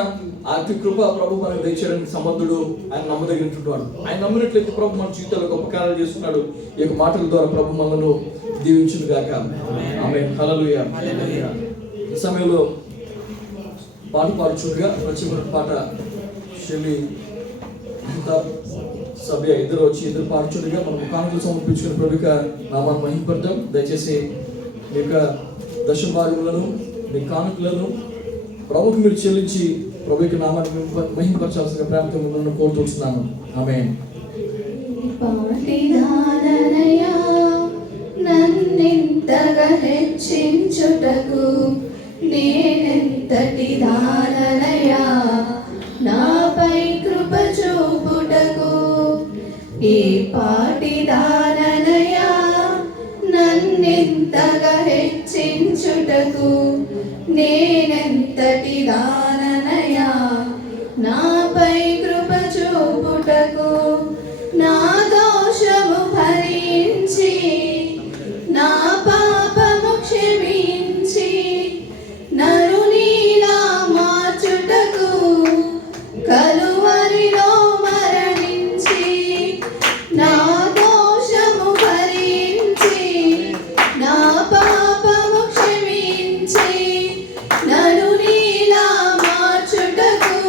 ఆ కృప ప్రభు మనకు దయచేయడానికి సమర్థుడు. ఆయన నమ్మదగినటువంటి వాడు. ఆయన నమ్మినట్లయితే ప్రభు మన జీవితంలో గొప్ప కార్యాలు చేస్తున్నాడు. ఈ యొక్క మాటల ద్వారా ప్రభు మనను దీవించును గాక. ఆమేన్. హల్లెలూయా. ఈ సమయంలో పాట పాడుచుండగా వచ్చిన పాట శైలి సభ్య ఇద్దరు పాడుచుండగా మనం కానుకలు సమర్పించుకుని ప్రభు యొక్క నామాన్ని మహిమపడతాం. దయచేసి మీ యొక్క దశభాగములను, మీ కానుకలను ప్రభుకి మీరు చెల్లించి ప్రభు యొక్క నామాన్ని మహిమపరచాల్సిన ప్రేమతో మిమ్మల్ని కోరుతున్నాను. ఆమేన్. నన్నెంతగా హెచ్చించుటకు నేనెంతటి దాననయా, నాపై కృప చూపుటకు ఈ పాటి దాననయా, నన్నెంతగా హెచ్చించుటకు నేనెంతటి దాననయా, నాపై కృప చూపుటకు నా దోషము భరించి, నా పాపము క్షమించి, నన్ను నీలా మార్చుటకు కలువరిలో మరణించి, నా దోషము భరించి, నా పాపము క్షమించి, నన్ను నీలా మార్చుటకు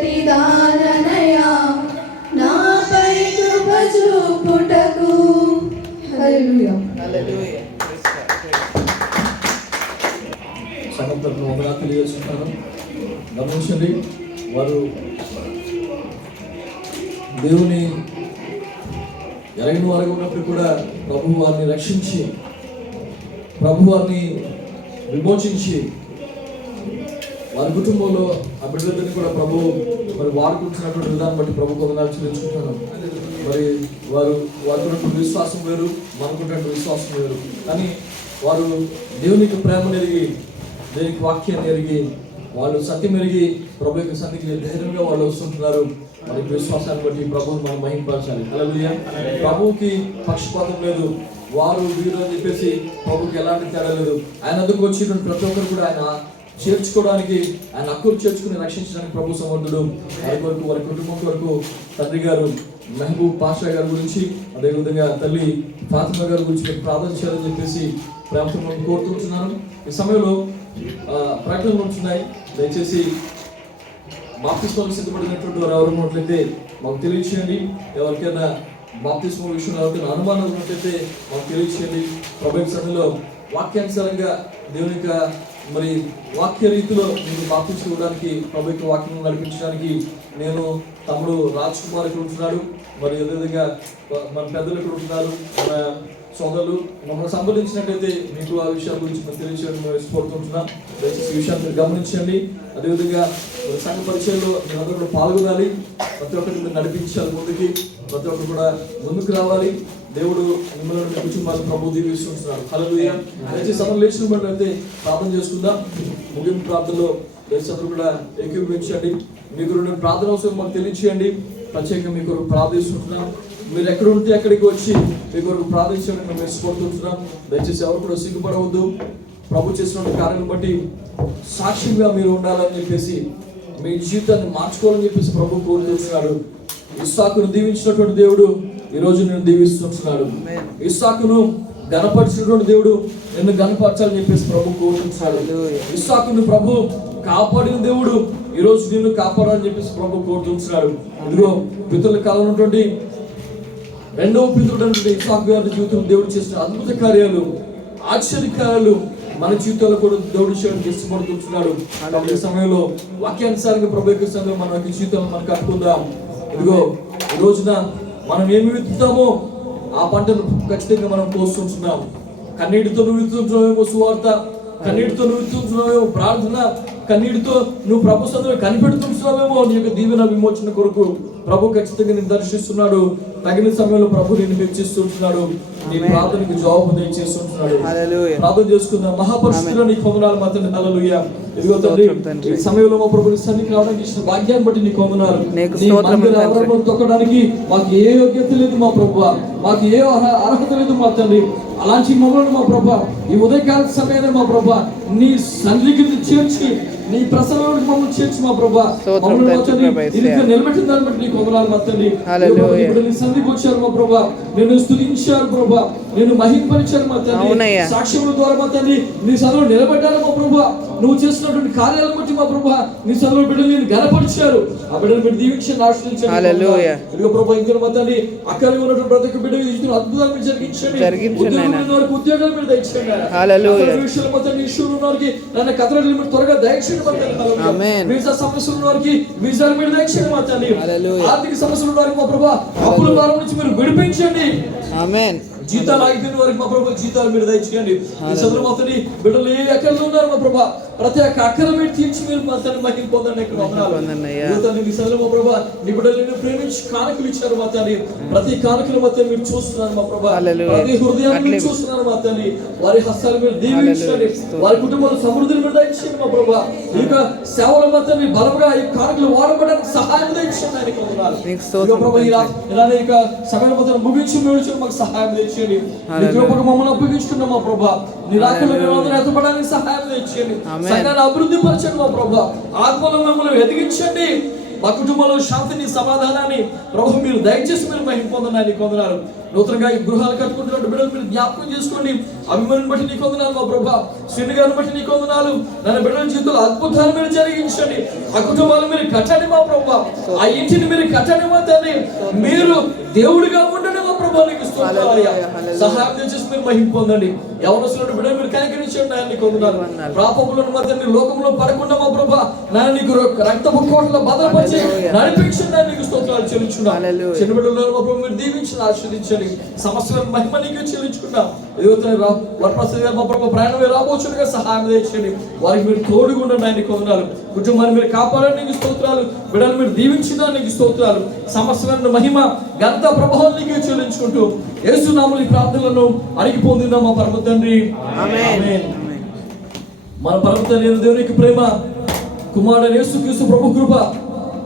అంతటి దాననయా నాపై కృప చూపుటకు. హల్లెలూయా. హల్లెలూయా. సంఘం తరపున వందనాలు తెలియజేస్తున్నాను. గమనించండి, వారు దేవుని ఎరగిన వారుగా ఉన్నప్పుడు కూడా ప్రభు వారిని రక్షించి, ప్రభు వారిని విమోచించి, వారి కుటుంబంలో ఆ బిడ్డలని కూడా ప్రభు మరి వాడుకుంటున్నటువంటి విధానం బట్టి ప్రభు వందనాలు చెల్లించుకుంటున్నాను. మరి వారికి విశ్వాసం వేరు, మనకున్నటువంటి విశ్వాసం వేరు. కానీ వారు దేవునికి ప్రేమను ఎరిగి, దేవునికి వాక్యాన్ని ఎరిగి, వాళ్ళు సత్యం ఎరిగి ప్రభు యొక్క సన్నిధికి ధైర్యంగా వాళ్ళు వస్తుంటున్నారు. వారి విశ్వాసాన్ని బట్టి ప్రభువుని మనం మహింపరచాలి. హల్లెలూయా. ప్రభువుకి పక్షపాతం లేదు, వారు వీరు అని చెప్పేసి ప్రభుకి ఎలాంటి తేడా లేదు. ఆయన దగ్గరకు వచ్చినటువంటి ప్రతి ఒక్కరు కూడా ఆయన చేర్చుకోవడానికి, ఆయన హక్కులు చేర్చుకుని రక్షించడానికి ప్రభు సమర్థుడు. వారి కొరకు, వారి కుటుంబం కొరకు తండ్రి గారు మెహబూబ్ పాషా గారి గురించి, అదేవిధంగా తల్లి ఫాతిమా గారి గురించి ప్రార్థన చేయాలని చెప్పేసి ప్రేమతో మనం కోరుతుంటున్నాను. ఈ సమయంలో ప్రకటనలు ఉంటున్నాయి. దయచేసి బాప్తిస్మాలకు సిద్ధపడినటువంటి వారు ఎవరు ఉన్నట్లయితే మాకు తెలియచేయండి. ఎవరికైనా బాప్తిస్మం విషయంలో ఎవరికైనా అనుమానం ఉన్నట్లయితే మాకు తెలియచేయండి. ప్రభు సమయంలో వాక్యానుసారంగా దేవుని యొక్క మరి వాక్య రీతిలో మీకు బాప్తిస్మం ఇవ్వడానికి, ప్రభు యొక్క వాక్యం నడిపించడానికి నేను తమ్ముడు రాజ్ కుమార్ ఇక్కడ ఉంటున్నాడు. మరి అదేవిధంగా మన పెద్దలు ఇక్కడ ఉంటున్నారు, మన సోదరులు. మమ్మల్ని సంప్రదించినట్లయితే మీకు ఆ విషయాల గురించి మేము తెలియచేయడం కోరుకుంటున్నాం. దయచేసి ఈ విషయాన్ని మీరు గమనించండి. అదేవిధంగా సంఘ పరిచయంలో మీరందరూ కూడా పాల్గొనాలి. ప్రతి ఒక్కరిని మీరు నడిపించాలి ముందుకి, ప్రతి ఒక్కరు కూడా ముందుకు రావాలి. దేవుడు మిమ్మల్ని మీ కుటుంబాన్ని ప్రభు దీవిస్తుంటున్నాడు. హల్లెలూయా. దయచేసి సభలు లేచిన బట్టి అయితే ప్రార్థన చేసుకుందాం. ముగింపు ప్రార్థనలో దయచేసి అందరూ కూడా ఏకీభవించండి. మీకు ప్రార్థన అవసరం మాకు తెలియచేయండి. ప్రత్యేకంగా మీ కొరకు ప్రార్థిస్తుంటున్నాం. మీరు ఎక్కడ ఉంటే అక్కడికి వచ్చి మీ కొరకు ప్రార్థించడానికి మేము ఇష్టపడుతుంటున్నాం. దయచేసి ఎవరు కూడా సిగ్గుపడవద్దు. ప్రభు చేసినటువంటి కార్యాలను బట్టి సాక్షిగా మీరు ఉండాలని చెప్పేసి, మీ జీవితాన్ని మార్చుకోవాలని చెప్పేసి ప్రభు కోరుతున్నాడు. ఇస్సాకును దీవించినటువంటి దేవుడు ఈరోజు నేను దీవిస్తున్నాడు. ఇస్సాకును గణపరిచినటువంటి దేవుడు నిన్ను గణపరచాలని చెప్పేసి ప్రభు కోరుతున్నాడు. ఇస్సాకును ప్రభు కాపాడిన దేవుడు ఈరోజు నిన్ను కాపాడాలని చెప్పేసి ప్రభు కోరుతున్నాడు. ఇదిగో పితరుల కాలం ఉన్నటువంటి రెండవ పితరుడు ఇస్సాకు గారి జీవితంలో దేవుడు చేసిన అద్భుత కార్యాలు, ఆశ్చర్యకార్యాలు మన జీవితంలో కూడా దేవుడు చేయడానికి ఇష్టపడుతున్నాడు. ఈ సమయంలో వాక్యానుసారంగా ప్రభు యొక్క సంఘం మన యొక్క జీవితం మనం కట్టుకుందాం. ఇదిగో ఈ రోజున మనం ఏమి విత్తుతామో ఆ పంటను ఖచ్చితంగా మనం కోస్తుంటున్నాం. కన్నీటితో నువ్వు విత్తుతున్నావేమో సువార్త, కన్నీటితో నువ్వు విత్తుతున్నావేమో ప్రార్థన, కన్నీటితో నువ్వు ప్రభు సందులో కనిపెడుతున్నావేమో నీ యొక్క దీవెన విమోచన కొరకు ప్రభు ఖచ్చితంగా నేను దర్శిస్తున్నాడు. తగిన సమయంలో ప్రభు నేను హెచ్చిస్తున్నాడు. నీ ప్రార్థనకు జవాబు దయచేస్తున్నాడు. ప్రార్థన చేసుకుందాం. మహాపరిస్థితిలో నీకు వందనాలు మాత్రం. హల్లెలూయా. ఇదిగో తండ్రి, ఈ సమయంలో మా ప్రభు సన్నిధికి రావడానికి ఇచ్చిన భాగ్యాన్ని బట్టి నీకు వందనాలు. నీ మందిర ఆవరణను తొక్కడానికి మాకు ఏ యోగ్యత లేదు మా ప్రభువా, మాకు ఏ అర్హత లేదు మా తండ్రి. అలాంటి మమ్మల్ని మా ప్రభా ఈ ఉదయకాల సమయాన్ని మా ప్రభా నీ సన్నిధికి చేర్చి, నీ ప్రసన్నంలోకి మమ్మల్ని చేర్చి మా ప్రభా నిలబెట్టిన దాన్ని బట్టి నీకు వందనాలు మా తండ్రి. ఇప్పుడు నీ సన్నిధికి వచ్చారు మా ప్రభా, నిన్ను స్తుతించారు ప్రభా, నిన్ను మహింపరిచారు మా తండ్రి. సాక్ష్యముల ద్వారా మా తండ్రి నీ సన్నిధిలో నిలబెట్టారు మా ప్రభా. నువ్వు చేసినటువంటి కార్యాలను బట్టి మా ప్రభా నీ సన్నిధిలో బిడ్డలు నేను గణపరిచారు. ఆ బిడ్డలు మీరు దీవించండి, ఆశీర్వదించండి. ఇదిగో ప్రభా ఇంకా మా తండ్రి అక్కడ ఉన్నటువంటి ప్రతి ఒక్క బిడ్డ అద్భుతాలు మీరు జరిగించండి. ఉద్యోగాలు మీరు దయచేయండి. విషయాలు మొత్తం ఇష్యూలు ఉన్నవారికి నన్ను కథలు మీరు త్వరగా దయచేయండి. వీసా సమస్యలు ఉన్నవారికి వీసాలు మీరు దయచేయండి మా తండ్రి. ఆర్థిక సమస్యలు ఉన్నవారికి మా ప్రభా అప్పుల భారం నుంచి మీరు విడిపించండి. జీతాలు ఆగిపోయిన వారికి మా ప్రభా జీతాలు మీరు దయచేయండి. మొత్తం బిడ్డలు ఏ అక్కర్లు ఉన్నారు మా ప్రభా ప్రతి ఒక్క అక్కర మీరు తీర్చి మీరు మా తండ్రి మహిమ పొందండి. మా ప్రభా నీ బిడ్డలు ప్రేమించి కానుకలు ఇచ్చారు మా తండ్రి. ప్రతి కానుకలు మొత్తం మీరు చూస్తున్నారు మా ప్రభా, ప్రతి హృదయాన్ని మీరు చూస్తున్నారు మా తండ్రి. వారి హస్తాలు మీరు దీవించండి, వారి కుటుంబాల సమృద్ధిని మీరు దయచేయండి మా ప్రభా. ఈ యొక్క సేవల మొత్తం మీ బలంగా ఈ కానుకలు వాడబడడానికి సహాయం దయచేయండి. ఇలానే ఇక సమయం మొత్తం ముగించి మేడ్చి మాకు సహాయం తెచ్చేయండి. మమ్మల్ని అప్పగించుకున్నాం మా ప్రభా. నీ రాకల్లో ఎత్తపడడానికి సహాయం తెచ్చేయండి. సంఘాన్ని అభివృద్ధి పరచండి మా ప్రభా. ఆత్మలో మిమ్మల్ని ఎదిగించండి. మా కుటుంబంలో శాంతిని, సమాధానాన్ని ప్రభు మీరు దయచేసి మీరు మహిమ పొందడానికి కొందనాలు. నూతనంగా ఈ గృహాలు కట్టుకుంటున్న బిడ్డలు మీరు జ్ఞాపకం చేసుకోండి. అభిమానం బట్టి నీకు వందనాలు మా ప్రభా. శ్రీని గారిని బట్టి నీకు వందనాలు. నన్ను బిడ్డల జీవితంలో అద్భుతాలు మీరు జరిగించండి. ఆ కుటుంబాలు మీరు కట్టండి మా ప్రభా. ఆ ఇంటిని మీరు కట్టండి మా తండ్రి. మీరు దేవుడిగా ఉండండి మా ప్రభా. నీకు స్తోత్రాలయ్యా. సహాయం చేసి మీరు మహిమ పొందండి. యవనస్తులను బిడ్డలు మీరు కనికరించండి. ఆయన నీకు వందనాలు. పాపములను మా తండ్రి లోకంలో పడకుండా మా ప్రభా నాన్న నీకు రక్తపు కోటలో భద్రపరిచి నడిపించండి. ఆయన నీకు స్తోత్రాలు చెల్లించుకున్నాను. చిన్న బిడ్డలు మా ప్రభు మీరు దీవించండి, ఆశీర్వదించండి. సమస్యల మహిమ నీకు చెల్లించుకున్నాం. వరప్రసాద్ గారు మా ప్రభు ప్రయాణమే రాబోచుగా సహాయం చేయండి. వారికి మీరు తోడుగా ఉండండి. ఆయన నీకు వందనాలు. కుటుంబాన్ని మీరు కాపాడండి. నీకు స్తోత్రాలు. బిడ్డలు మీరు దీవించిన నీకు స్తోత్రాలు. సమస్యలను మహిమ ఘనత ప్రభావం నీకు చెల్లించుకుంటూ యేసు నామములో ఈ ప్రార్థనలను అడిగి పొందిన మా పరమ తండ్రి ఆమేన్. మన పరమ తండ్రి దేవునికి ప్రేమ, కుమారుడు యేసుక్రీస్తు ప్రభు కృప,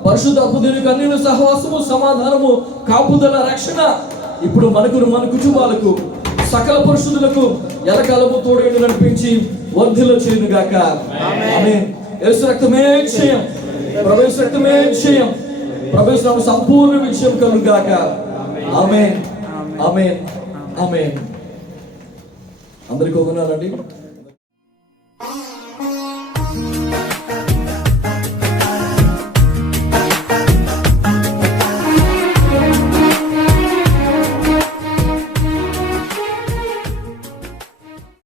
పరిశుద్ధాత్మ దేవునికి అన్నిన సహవాసము, సమాధానము, కాపుదల, రక్షణ ఇప్పుడు మనకు, మన కుటుంబాలకు, సకల పరిశుద్ధులకు ఎలకాలము తోడుగా నడిపించి వర్ధిల్ల చేయును గాక. ఆమేన్. యేసు రక్తమే జయం, ప్రభు రక్తమే జయం, ప్రభు నామ సంపూర్ణ విజయం కలుగు గాక. ఆమేన్, ఆమేన్, ఆమేన్. అందరికీ వందనాలండి.